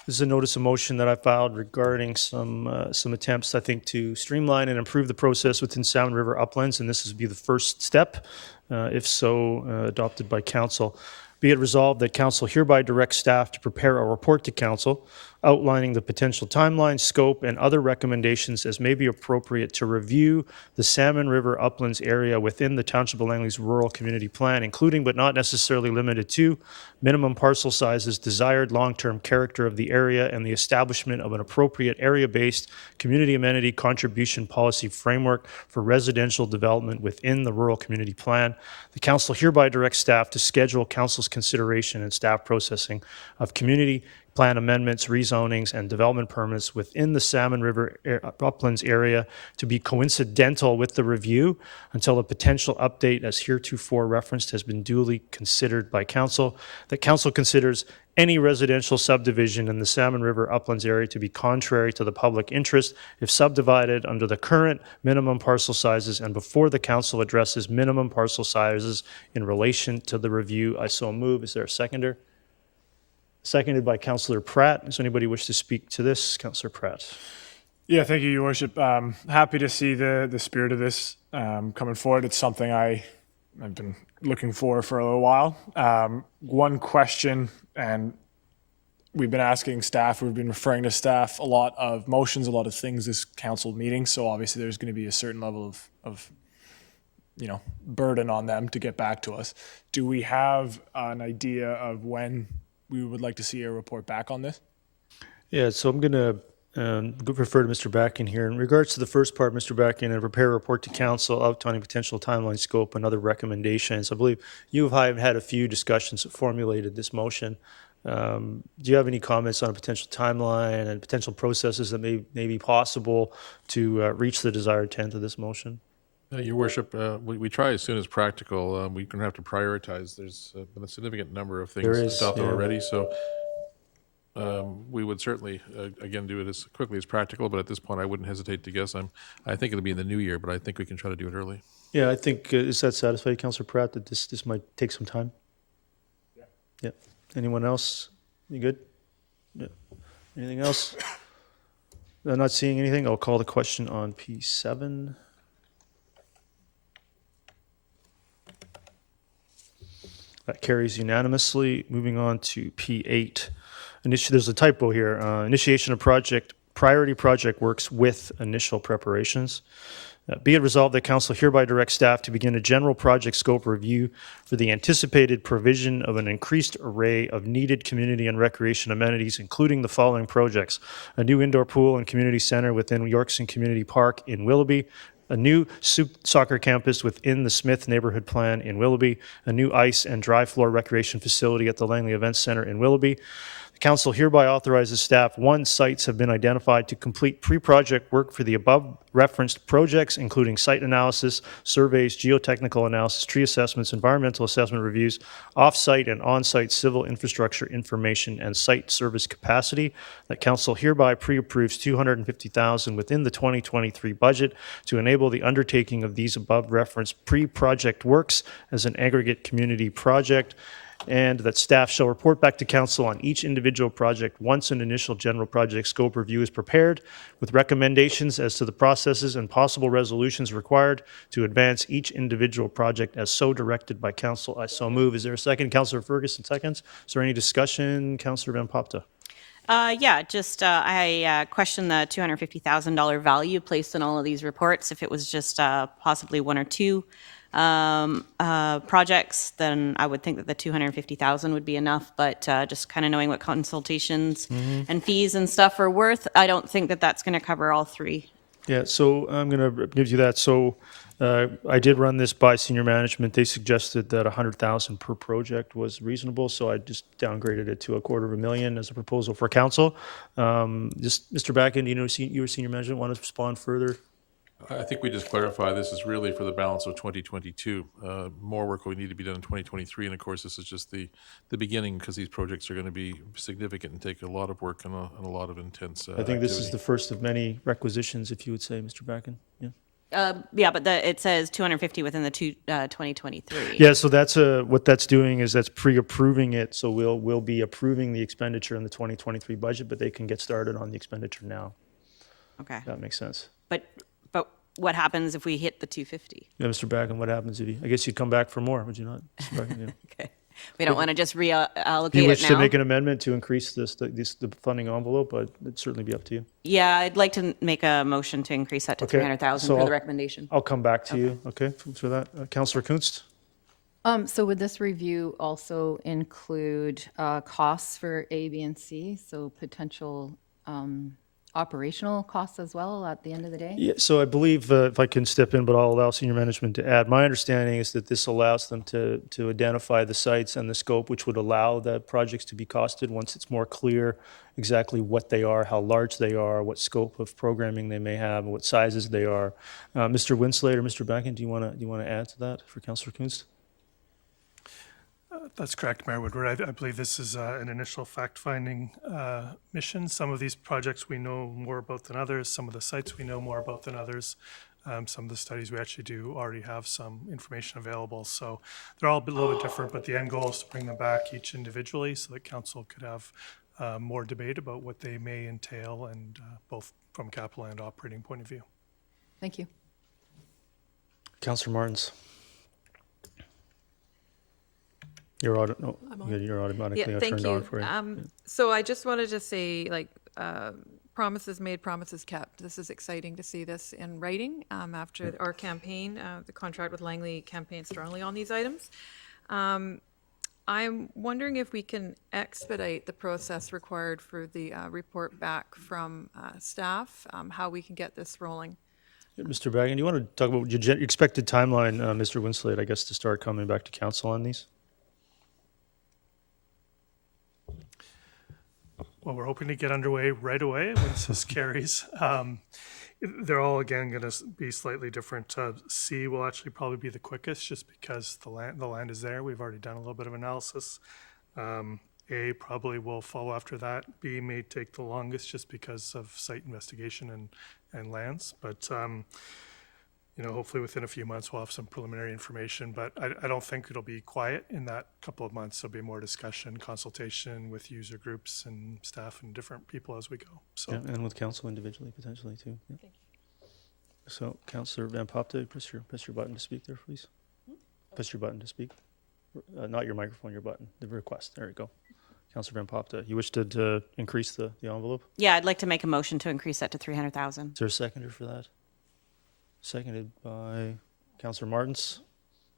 This is a notice of motion that I filed regarding some attempts, I think, to streamline and improve the process within Salmon River Uplands, and this would be the first step, if so adopted by council. Be it resolved that council hereby directs staff to prepare a report to council outlining the potential timeline, scope, and other recommendations as may be appropriate to review the Salmon River Uplands area within the Township of Langley's Rural Community Plan, including but not necessarily limited to minimum parcel sizes, desired long-term character of the area, and the establishment of an appropriate area-based community amenity contribution policy framework for residential development within the Rural Community Plan. The council hereby directs staff to schedule council's consideration and staff processing of community plan amendments, rezonings, and development permits within the Salmon River Uplands area to be coincidental with the review until a potential update as heretofore referenced has been duly considered by council. The council considers any residential subdivision in the Salmon River Uplands area to be contrary to the public interest if subdivided under the current minimum parcel sizes and before the council addresses minimum parcel sizes in relation to the review. I so move. Is there a seconder? Seconded by Councillor Pratt. Does anybody wish to speak to this? Councillor Pratt. Yeah, thank you, Your Worship. Happy to see the spirit of this coming forward. It's something I've been looking for a little while. One question, and we've been asking staff, we've been referring to staff a lot of motions, a lot of things this council meeting. So obviously there's going to be a certain level of burden on them to get back to us. Do we have an idea of when we would like to see a report back on this? Yeah, so I'm going to refer to Mr. Backin here. In regards to the first part, Mr. Backin, and prepare a report to council outlining potential timeline, scope, and other recommendations. I believe you have had a few discussions that formulated this motion. Do you have any comments on a potential timeline and potential processes that may be possible to reach the desired intent of this motion? Your Worship, we try as soon as practical. We're going to have to prioritize. There's been a significant number of There things is, out there yeah. already, so we would certainly, again, do it as quickly as practical, but at this point, I wouldn't hesitate to guess. I think it'll be in the new year, but I think we can try to do it early. Yeah, I think, is that satisfied, Councillor Pratt, that this might take some time? Yeah. Anyone else? You good? Yeah. Anything else? I'm not seeing anything. I'll call the question on P7. That carries unanimously. Moving on to P8. There's a typo here. Initiation of project, priority project works with initial preparations. Be it resolved that council hereby directs staff to begin a general project scope review for the anticipated provision of an increased array of needed community and recreation amenities, including the following projects: a new indoor pool and community center within Yorkson Community Park in Willoughby, a new soccer campus within the Smith Neighborhood Plan in Willoughby, a new ice and dry floor recreation facility at the Langley Events Center in Willoughby. The council hereby authorizes staff: 1, sites have been identified to complete pre-project work for the above referenced projects, including site analysis, surveys, geotechnical analysis, tree assessments, environmental assessment reviews, off-site and on-site civil infrastructure information, and site service capacity. That council hereby pre-approves $250,000 within the 2023 budget to enable the undertaking of these above referenced pre-project works as an aggregate community project, and that staff shall report back to council on each individual project once an initial general project scope review is prepared, with recommendations as to the processes and possible resolutions required to advance each individual project as so directed by council. I so move. Is there a second? Councillor Ferguson seconds. Is there any discussion? Councillor Van Popta. I question the $250,000 value placed in all of these reports. If it was just possibly 1 or 2 projects, then I would think that the $250,000 would be enough. But just kind of knowing what consultations and fees and stuff are worth, I don't think that that's going to cover all 3. Yeah, so I'm going to give you that. So I did run this by senior management. They suggested that $100,000 per project was reasonable, so I just downgraded it to $250,000 as a proposal for council. Just Mr. Backin, you were senior management, want to respond further? I think we just clarify this is really for the balance of 2022. More work will need to be done in 2023, and of course, this is just the beginning, because these projects are going to be significant and take a lot of work and a lot of intense I think this is the first of many requisitions, if you would say, Mr. Backin. Yeah. But it says 250 within the 2023. Yeah, so that's what that's doing is that's pre-approving it. So we'll be approving the expenditure in the 2023 budget, but they can get started on the expenditure now. Okay. That makes sense. But what happens if we hit the 250? Yeah, Mr. Backin, what happens if you? I guess you'd come back for more, would you not? Mr. Backin, yeah. Okay. We don't want to just reallocate Do you it wish now. to make an amendment to increase the funding envelope? But it'd certainly be up to you. Yeah, I'd like to make a motion to increase that to Okay, 300,000 so for I'll- the recommendation. I'll come back to you. Okay, for that, Councillor Kunst. So would this review also include costs for A, B, and C? So potential operational costs as well at the end of the day? Yeah, so I believe, if I can step in, but I'll allow senior management to add. My understanding is that this allows them to identify the sites and the scope, which would allow the projects to be costed once it's more clear exactly what they are, how large they are, what scope of programming they may have, and what sizes they are. Mr. Winslade or Mr. Backin, do you want to add to that for Councillor Kunst? That's correct, Mayor Woodward. I believe this is an initial fact-finding mission. Some of these projects we know more about than others. Some of the sites we know more about than others. Some of the studies we actually do already have some information available. So they're all a little bit different, but the end goal is to bring them back each individually so that council could have more debate about what they may entail, and both from capital and operating point of view. Thank you. Councillor Martins. You're automatically turned on for you. So I just wanted to say, like, promises made, promises kept. This is exciting to see this in writing after our campaign. The contract with Langley campaigned strongly on these items. I'm wondering if we can expedite the process required for the report back from staff, how we can get this rolling. Mr. Bagan, do you want to talk about your expected timeline, Mr. Winslade, I guess, to start coming back to council on these? Well, we're hoping to get underway right away once this carries. They're all, again, going to be slightly different. C will actually probably be the quickest just because the land is there. We've already done a little bit of analysis. A probably will follow after that. B may take the longest just because of site investigation and lands. But, hopefully within a few months we'll have some preliminary information. But I don't think it'll be quiet in that couple of months. There'll be more discussion, consultation with user groups and staff and different people as we go. So. Yeah, and with council individually, potentially, too. Yeah. Thank you. So, Councillor Van Popte, press your button to speak there, please. Press your button to speak. Not your microphone, your button. The request. There you go. Councillor Van Popte, you wish to increase the envelope? Yeah, I'd like to make a motion to increase that to 300,000. Is there a seconder for that? Seconded by Councillor Martins.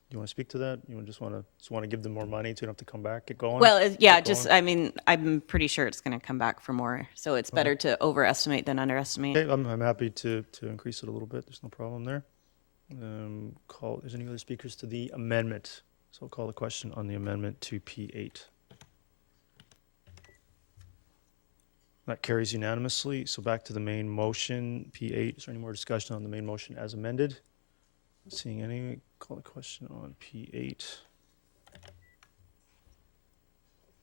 Do you want to speak to that? You just want to give them more money so you don't have to come back, get going? Well, I'm pretty sure it's going to come back for more. So it's better to overestimate than underestimate. Okay, I'm happy to increase it a little bit. There's no problem there. Is any other speakers to the amendment? So I'll call the question on the amendment to P8. That carries unanimously. So back to the main motion, P8. Is there any more discussion on the main motion as amended? Not seeing any, call the question on P8.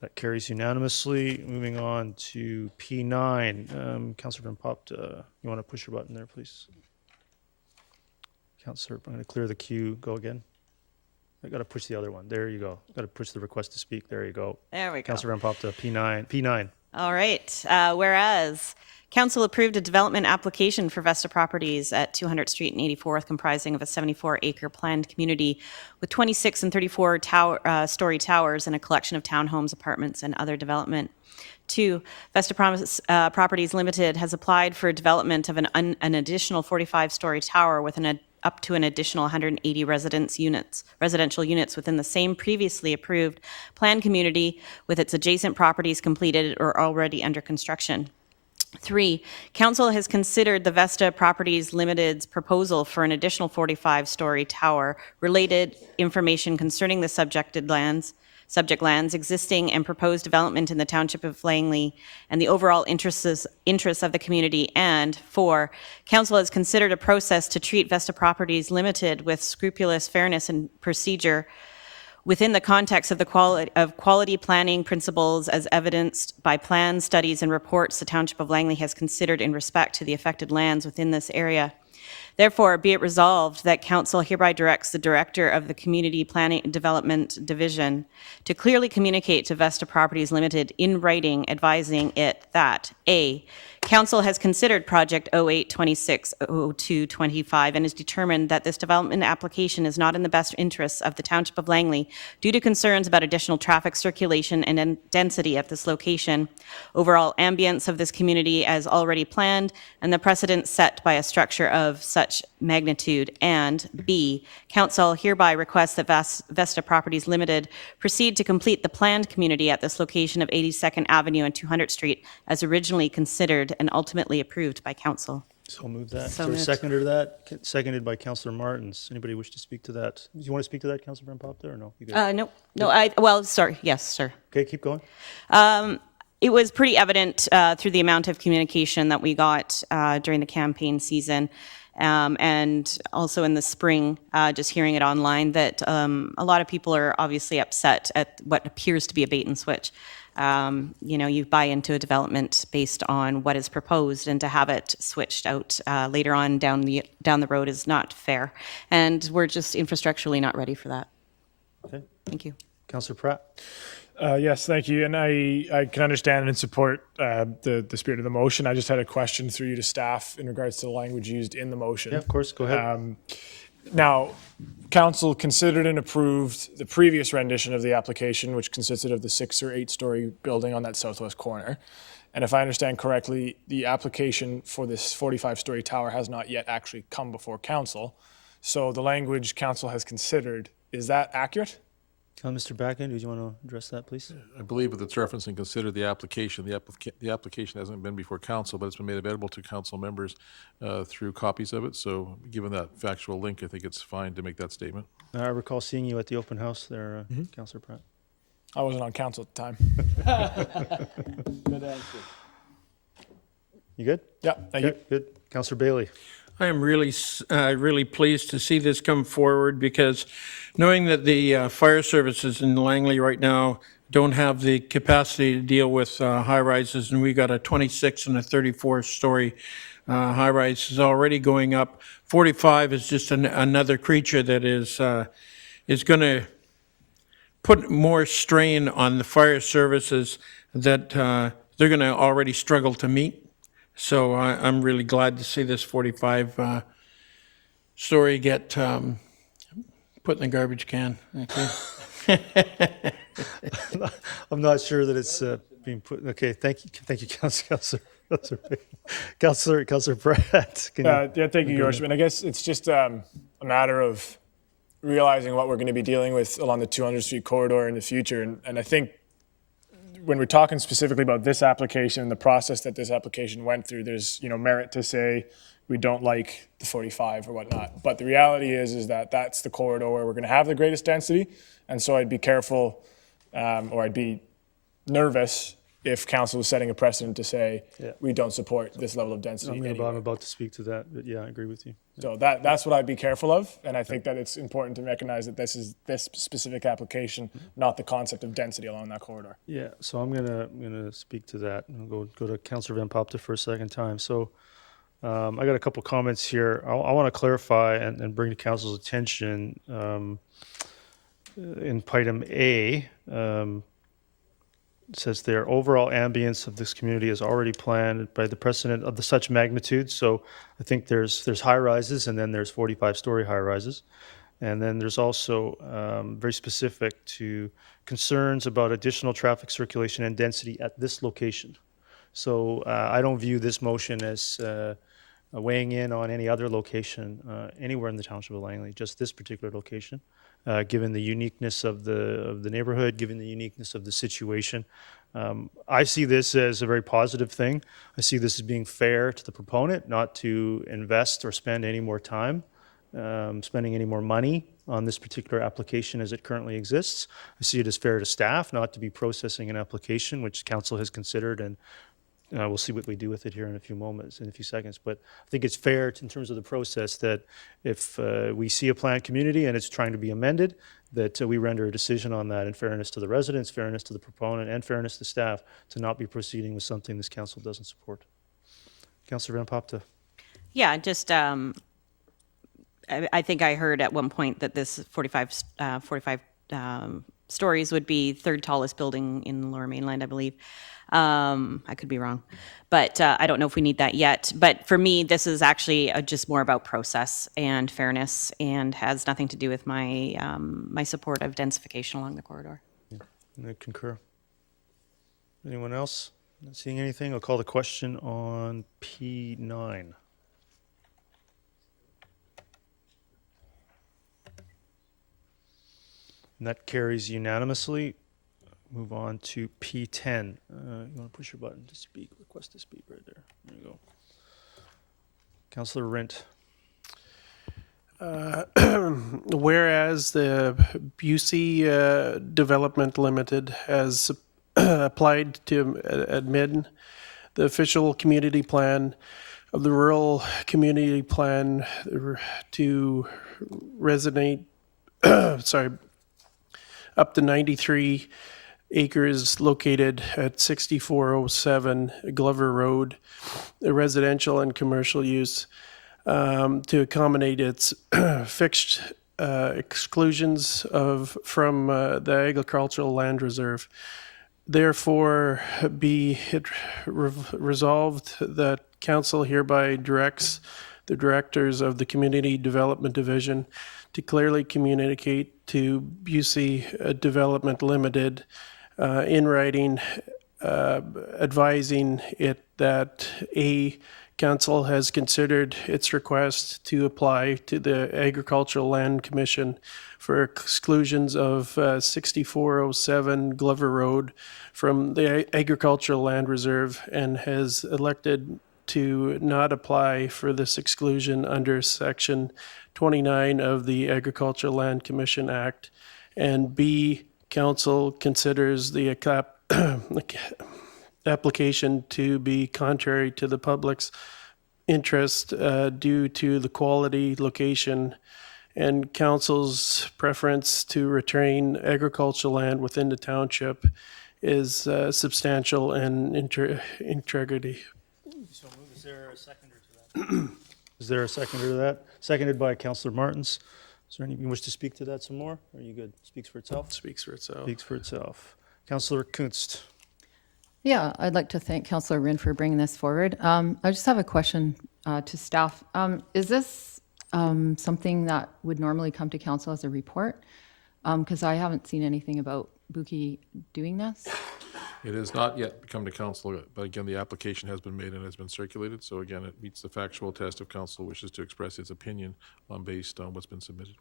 That carries unanimously. Moving on to P9. Councillor Van Popte, you want to push your button there, please? Councillor, I'm going to clear the queue. Go again. I got to push the other one. There you go. Got to push the request to speak. There you go. There we go. Councillor Van Popte, P9. All right. Whereas Council approved a development application for Vesta Properties at 200th Street and 84th, comprising of a 74-acre planned community with 26 and 34-story towers and a collection of townhomes, apartments, and other development. 2, Vesta Properties Limited has applied for development of an additional 45-story tower with up to an additional 180 residential units within the same previously approved planned community with its adjacent properties completed or already under construction. 3, Council has considered the Vesta Properties Limited's proposal for an additional 45-story tower, related information concerning the subject lands, existing and proposed development in the Township of Langley, and the overall interests of the community. And 4, Council has considered a process to treat Vesta Properties Limited with scrupulous fairness and procedure within the context of the quality planning principles as evidenced by plans, studies, and reports the Township of Langley has considered in respect to the affected lands within this area. Therefore, be it resolved that Council hereby directs the Director of the Community Planning and Development Division to clearly communicate to Vesta Properties Limited in writing advising it that A, Council has considered Project 08260225 and has determined that this development application is not in the best interests of the Township of Langley due to concerns about additional traffic circulation and density at this location, overall ambience of this community as already planned, and the precedent set by a structure of such magnitude. And B, Council hereby requests that Vesta Properties Limited proceed to complete the planned community at this location of 82nd Avenue and 200th Street as originally considered and ultimately approved by Council. So I'll move that. So Is there a moved. seconder to that? Seconded by Councillor Martins. Anybody wish to speak to that? Do you want to speak to that, Councillor Van Popte, or no? You good? Sorry. Yes, sir. Okay, keep going. It was pretty evident through the amount of communication that we got during the campaign season and also in the spring, just hearing it online, that a lot of people are obviously upset at what appears to be a bait and switch. You buy into a development based on what is proposed, and to have it switched out later on down the road is not fair. And we're just infrastructurally not ready for that. Okay. Thank you. Councillor Pratt. Yes, thank you. And I can understand and support the spirit of the motion. I just had a question through you to staff in regards to the language used in the motion. Yeah, of course, go ahead. Now, council considered and approved the previous rendition of the application, which consisted of the 6 or 8 story building on that southwest corner. And if I understand correctly, the application for this 45-story tower has not yet actually come before council. So the language council has considered, is that accurate? Mr. Backen, do you want to address that, please? I believe that it's referencing consider the application. The application hasn't been before council, but it's been made available to council members through copies of it. So given that factual link, I think it's fine to make that statement. I recall seeing you at the open house there, Councillor Pratt. I wasn't on council at the time. Good answer. You good? Yeah, thank you. Good. Councillor Bailey. I am really pleased to see this come forward because knowing that the fire services in Langley right now don't have the capacity to deal with high rises, and we got a 26 and a 34-story high rise is already going up. 45 is just another creature that is going to put more strain on the fire services that they're going to already struggle to meet. So I'm really glad to see this 45 story get put in the garbage can. Okay. I'm not sure that it's being put. Okay, thank you, Councillor Pratt. Yeah, thank you, Your Worship. And I guess it's just a matter of realizing what we're going to be dealing with along the 200 Street corridor in the future. And I think when we're talking specifically about this application and the process that this application went through, there's merit to say we don't like the 45 or whatnot. But the reality is that that's the corridor where we're going to have the greatest density. And so I'd be careful, or I'd be nervous if council was setting a precedent to say we don't support this level of density. I'm about to speak to that, but yeah, I agree with you. So that's what I'd be careful of, and I think that it's important to recognize that this is this specific application, not the concept of density along that corridor. Yeah, so I'm gonna speak to that. I'll go to Councillor Van Popte for a second time. So I got a couple comments here. I want to clarify and bring to council's attention in item A. It says there, overall ambience of this community is already planned by the precedent of such magnitude. So I think there's high rises and then there's 45-story high rises. And then there's also very specific to concerns about additional traffic circulation and density at this location. So I don't view this motion as weighing in on any other location anywhere in the Township of Langley, just this particular location. Given the uniqueness of the neighborhood, given the uniqueness of the situation. I see this as a very positive thing. I see this as being fair to the proponent, not to invest or spend any more time, spending any more money on this particular application as it currently exists. I see it as fair to staff, not to be processing an application which council has considered, and we'll see what we do with it here in a few seconds. But I think it's fair in terms of the process that if we see a planned community and it's trying to be amended, that we render a decision on that in fairness to the residents, fairness to the proponent, and fairness to staff to not be proceeding with something this council doesn't support. Councillor Van Popte. Yeah, just I think I heard at one point that this 45 stories would be third tallest building in the Lower Mainland, I believe. I could be wrong, but I don't know if we need that yet. But for me, this is actually just more about process and fairness, and has nothing to do with my my support of densification along the corridor. I concur. Anyone else? Not seeing anything. I'll call the question on P9. And that carries unanimously. Move on to P10. You want to push your button to speak, request to speak right there. There you go. Councillor Rint. Whereas the Busey Development Limited has applied to admit the official community plan of the rural community plan to resonate, up to 93 acres located at 6407 Glover Road, a residential and commercial use, to accommodate its fixed exclusions from the agricultural land reserve. Therefore, be it resolved that council hereby directs the directors of the Community Development Division to clearly communicate to Busey Development Limited in writing, advising it that council has considered its request to apply to the Agricultural Land Commission for exclusions of 6407 Glover Road from the Agricultural Land Reserve, and has elected to not apply for this exclusion under Section 29 of the Agricultural Land Commission Act. And B, council considers the application to be contrary to the public's interest due to the quality, location, and council's preference to retain agricultural land within the township is substantial and integrity. So moved. Is there a seconder to that? Is there a seconder to that? Seconded by Councillor Martins. Is there any, you wish to speak to that some more? Are you good? Speaks for itself? Speaks for itself. Speaks for itself. Councillor Kunst. Yeah, I'd like to thank Councillor Ryn for bringing this forward. I just have a question to staff. Is this something that would normally come to council as a report? Because I haven't seen anything about Buki doing this. It has not yet come to council, but again, the application has been made and has been circulated. So again, it meets the factual test if council wishes to express its opinion based on what's been submitted.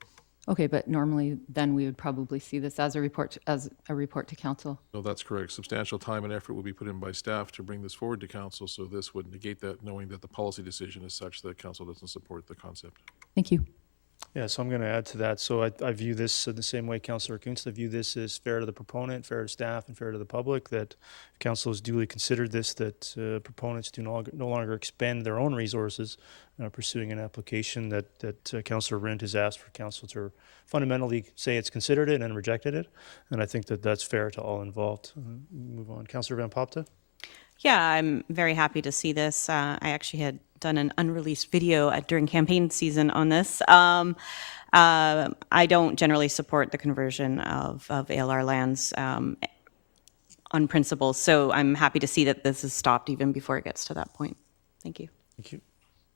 Okay, but normally then we would probably see this as a report to council. No, that's correct. Substantial time and effort will be put in by staff to bring this forward to council. So this would negate that, knowing that the policy decision is such that council doesn't support the concept. Thank you. Yeah, so I'm going to add to that. So I view this the same way Councillor Kunst. I view this as fair to the proponent, fair to staff, and fair to the public, that council has duly considered this, that proponents do no longer expend their own resources pursuing an application that Councillor Ryn has asked for council to fundamentally say it's considered it and rejected it. And I think that that's fair to all involved. Move on. Councillor Van Popta? Yeah, I'm very happy to see this. I actually had done an unreleased video during campaign season on this. I don't generally support the conversion of ALR lands on principle, so I'm happy to see that this is stopped even before it gets to that point. Thank you. Thank you.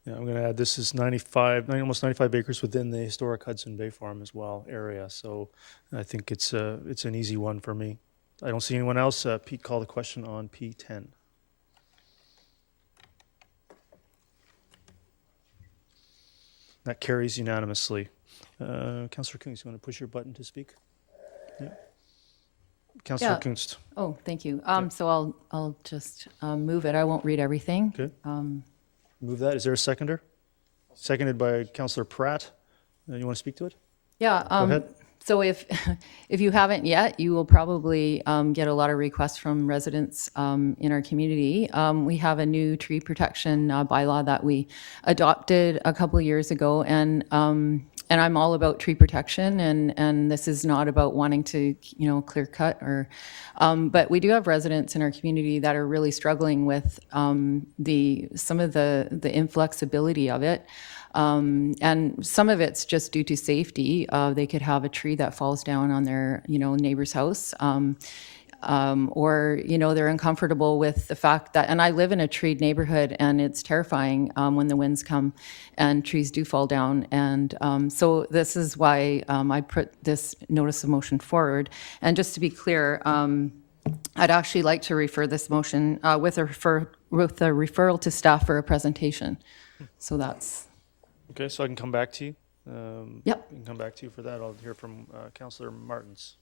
Yeah, I'm going to add this is almost 95 acres within the historic Hudson Bay Farm as well area. So I think it's an easy one for me. I don't see anyone else. Pete, call the question on P10. That carries unanimously. Councillor Kunst, you want to push your button to speak? Yeah. Councillor Kunst. Oh, thank you. So I'll just move it. I won't read everything. Okay. Move that. Is there a seconder? Seconded by Councillor Pratt. You want to speak to it? Yeah. Go ahead. So if you haven't yet, you will probably get a lot of requests from residents in our community. We have a new tree protection bylaw that we adopted a couple of years ago, and I'm all about tree protection, and this is not about wanting to clear cut but we do have residents in our community that are really struggling with some of the inflexibility of it. And some of it's just due to safety. They could have a tree that falls down on their, neighbor's house. Or, they're uncomfortable with the fact that, and I live in a treed neighborhood, and it's terrifying when the winds come and trees do fall down. And so this is why I put this notice of motion forward. And just to be clear, I'd actually like to refer this motion with a referral to staff for a presentation. So that's... Okay, so I can come back to you? Yep. I can come back to you for that. I'll hear from Councillor Martins.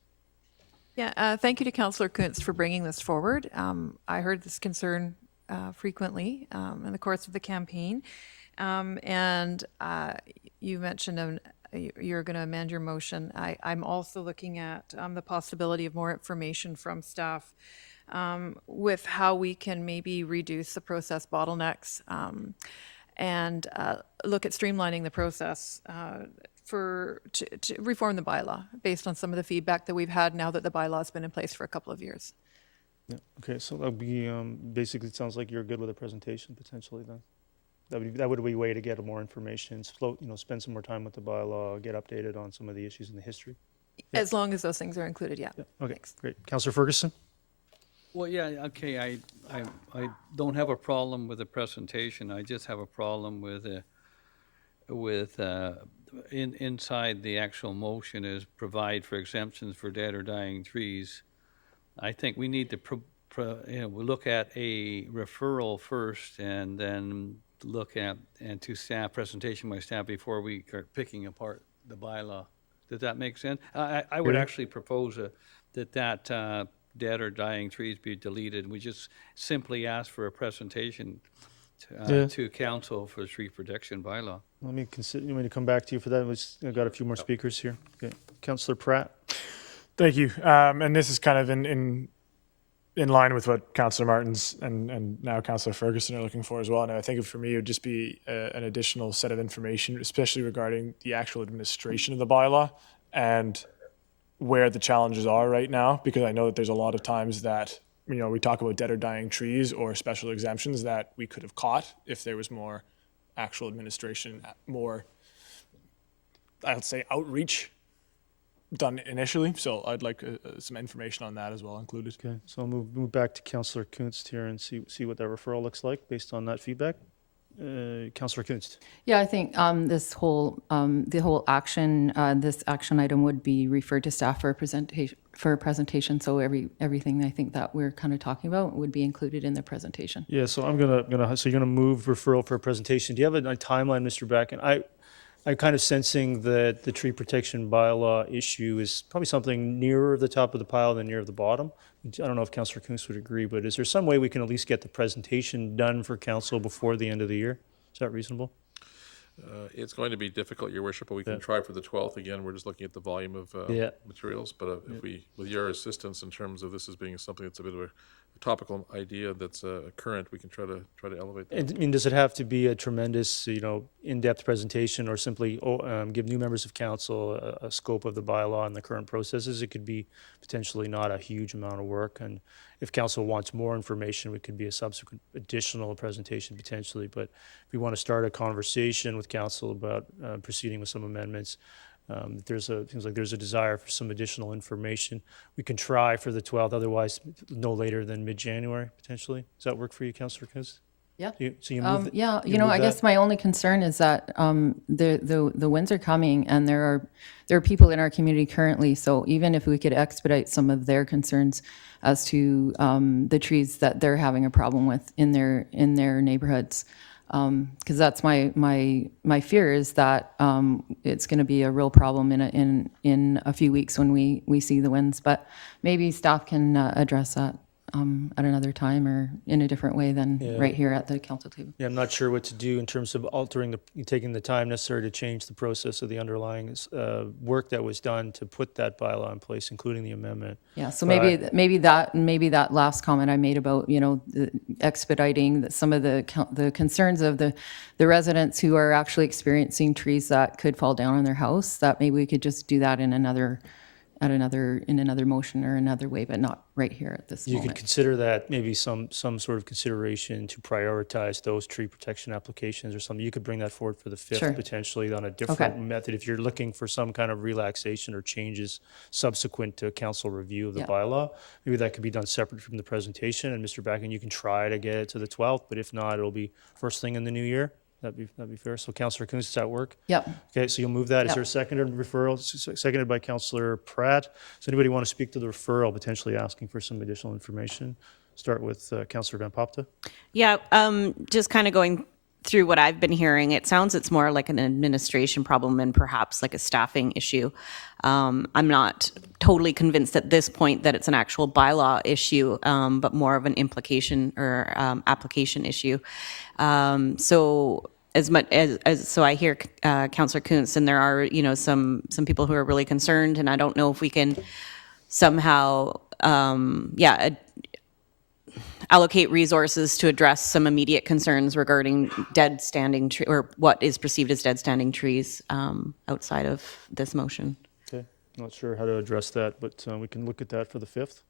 Yeah, thank you to Councillor Kunst for bringing this forward. I heard this concern frequently in the course of the campaign. And you mentioned you're going to amend your motion. I'm also looking at the possibility of more information from staff with how we can maybe reduce the process bottlenecks and look at streamlining the process to reform the bylaw based on some of the feedback that we've had now that the bylaw has been in place for a couple of years. Yeah. Okay, so that'll be basically, it sounds like you're good with a presentation potentially then. that would be a way to get more information, spend some more time with the bylaw, get updated on some of the issues in the history. As long as those things are included, yeah. Okay, great. Councillor Ferguson? Well, yeah, okay, I don't have a problem with the presentation, I just have a problem with inside the actual motion is provide for exemptions for dead or dying trees. I think we need to, we look at a referral first and then look at, and to staff, presentation by staff before we are picking apart the bylaw. Does that make sense? I would actually propose that dead or dying trees be deleted. We just simply ask for a presentation to council for the tree protection bylaw. Let me consider, you want me to come back to you for that? I've got a few more speakers here. Okay. Councillor Pratt? Thank you. And this is kind of in line with what Councillor Martins and now Councillor Ferguson are looking for as well. And I think for me, it would just be an additional set of information, especially regarding the actual administration of the bylaw and where the challenges are right now, because I know that there's a lot of times that, we talk about dead or dying trees or special exemptions that we could have caught if there was more actual administration, more, I'd say, outreach done initially. So I'd like some information on that as well included. Okay, so I'll move back to Councillor Kunst here and see what that referral looks like based on that feedback. Councillor Kunst. Yeah, I think the whole action, this action item would be referred to staff for a presentation. So everything I think that we're kind of talking about would be included in the presentation. Yeah, so so you're gonna move referral for a presentation. Do you have a timeline, Mr. Bracken? I'm kind of sensing that the tree protection bylaw issue is probably something nearer the top of the pile than near the bottom. I don't know if Councillor Kunst would agree, but is there some way we can at least get the presentation done for council before the end of the year? Is that reasonable? It's going to be difficult, Your Worship, but we can try for the 12th. Again, we're just looking at the volume of materials. But if we, with your assistance in terms of this as being something that's a bit of a topical idea that's current, we can try to elevate that. And does it have to be a tremendous, in-depth presentation, or simply give new members of council a scope of the bylaw and the current processes? It could be potentially not a huge amount of work, and if council wants more information, it could be a subsequent additional presentation potentially. But if we want to start a conversation with council about proceeding with some amendments, seems like there's a desire for some additional information. We can try for the 12th, otherwise no later than mid-January potentially. Does that work for you, Councillor Kunst? Yeah. So you move I guess my only concern is that the winds are coming, and there are people in our community currently. So even if we could expedite some of their concerns as to the trees that they're having a problem with in their neighborhoods, because that's my fear is that it's going to be a real problem in a few weeks when we see the winds. But maybe staff can address that at another time or in a different way than right here at the council table. Yeah, I'm not sure what to do in terms of taking the time necessary to change the process of the underlying work that was done to put that bylaw in place, including the amendment. Yeah, so maybe that last comment I made about the expediting some of the concerns of the residents who are actually experiencing trees that could fall down on their house, that maybe we could just do that in another motion or another way, but not right here at this moment. You could consider that maybe some sort of consideration to prioritize those tree protection applications or something. You could bring that forward for the 5th potentially on a different method if you're looking for some kind of relaxation or changes subsequent to council review of the bylaw. Maybe that could be done separate from the presentation. And Mr. Bracken, you can try to get it to the 12th, but if not, it'll be first thing in the new year. That'd be fair. So Councillor Kunst, does that work? Yep. Okay, so you'll move that. Is there a second referral? Seconded by Councillor Pratt. Does anybody want to speak to the referral, potentially asking for some additional information? Start with Councillor Van Popta. Yeah, just kind of going through what I've been hearing, it's more like an administration problem and perhaps like a staffing issue. I'm not totally convinced at this point that it's an actual bylaw issue, but more of an implication or application issue. So as much as so I hear Councillor Kunst, and there are some people who are really concerned, and I don't know if we can somehow allocate resources to address some immediate concerns regarding dead standing tree or what is perceived as dead standing trees outside of this motion. Okay, not sure how to address that, but we can look at that for the 5th.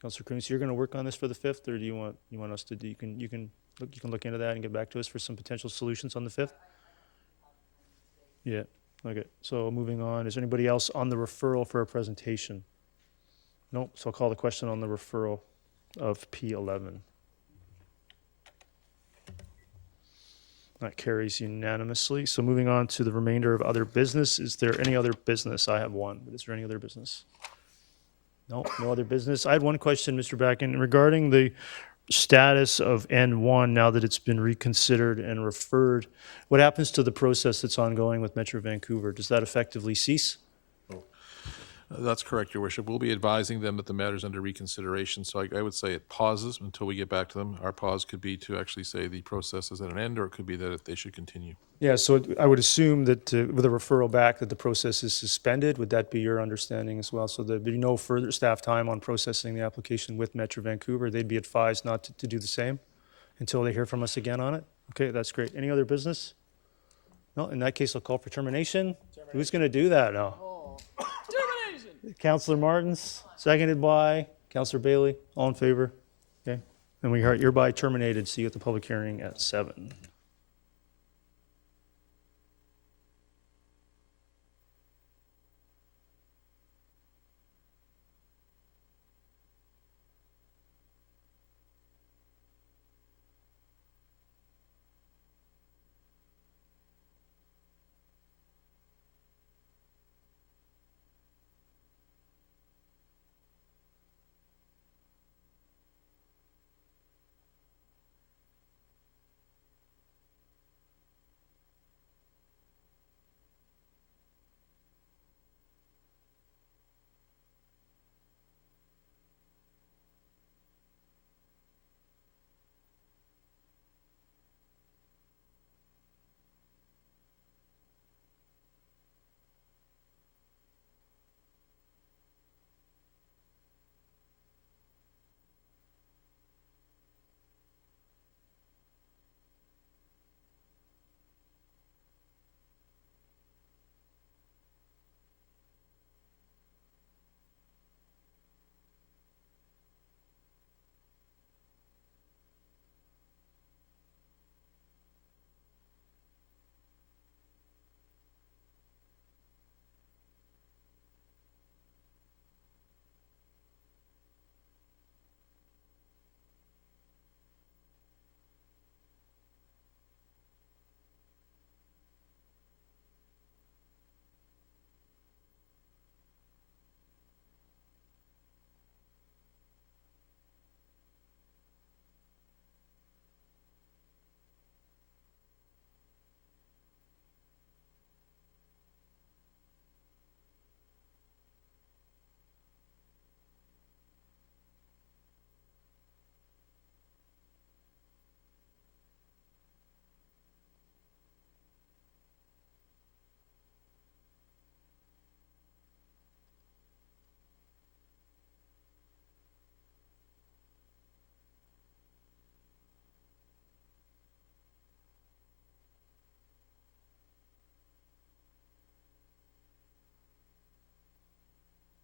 Councillor Kunz, you're going to work on this for the 5th, or do you want us to do? You can you can look into that and get back to us for some potential solutions on the 5th? Yeah, okay. So moving on, is there anybody else on the referral for a presentation? No, so I'll call the question on the referral of P11. That carries unanimously. So moving on to the remainder of other business, is there any other business? I have one, but is there any other business? No, no other business. I had one question, Mr. Backen, regarding the status of N1 now that it's been reconsidered and referred. What happens to the process that's ongoing with Metro Vancouver? Does that effectively cease? That's correct, Your Worship. We'll be advising them that the matter's under reconsideration, so I would say it pauses until we get back to them. Our pause could be to actually say the process is at an end, or it could be that they should continue. Yeah, so I would assume that with a referral back, that the process is suspended. Would that be your understanding as well? So there'd be no further staff time on processing the application with Metro Vancouver. They'd be advised not to do the same until they hear from us again on it? Okay, that's great. Any other business? No, in that case, I'll call for termination. Who's going to do that now? Councillor Martins, seconded by Councillor Bailey. All in favor? Okay. And we are hereby terminated. See you at the public hearing at 7.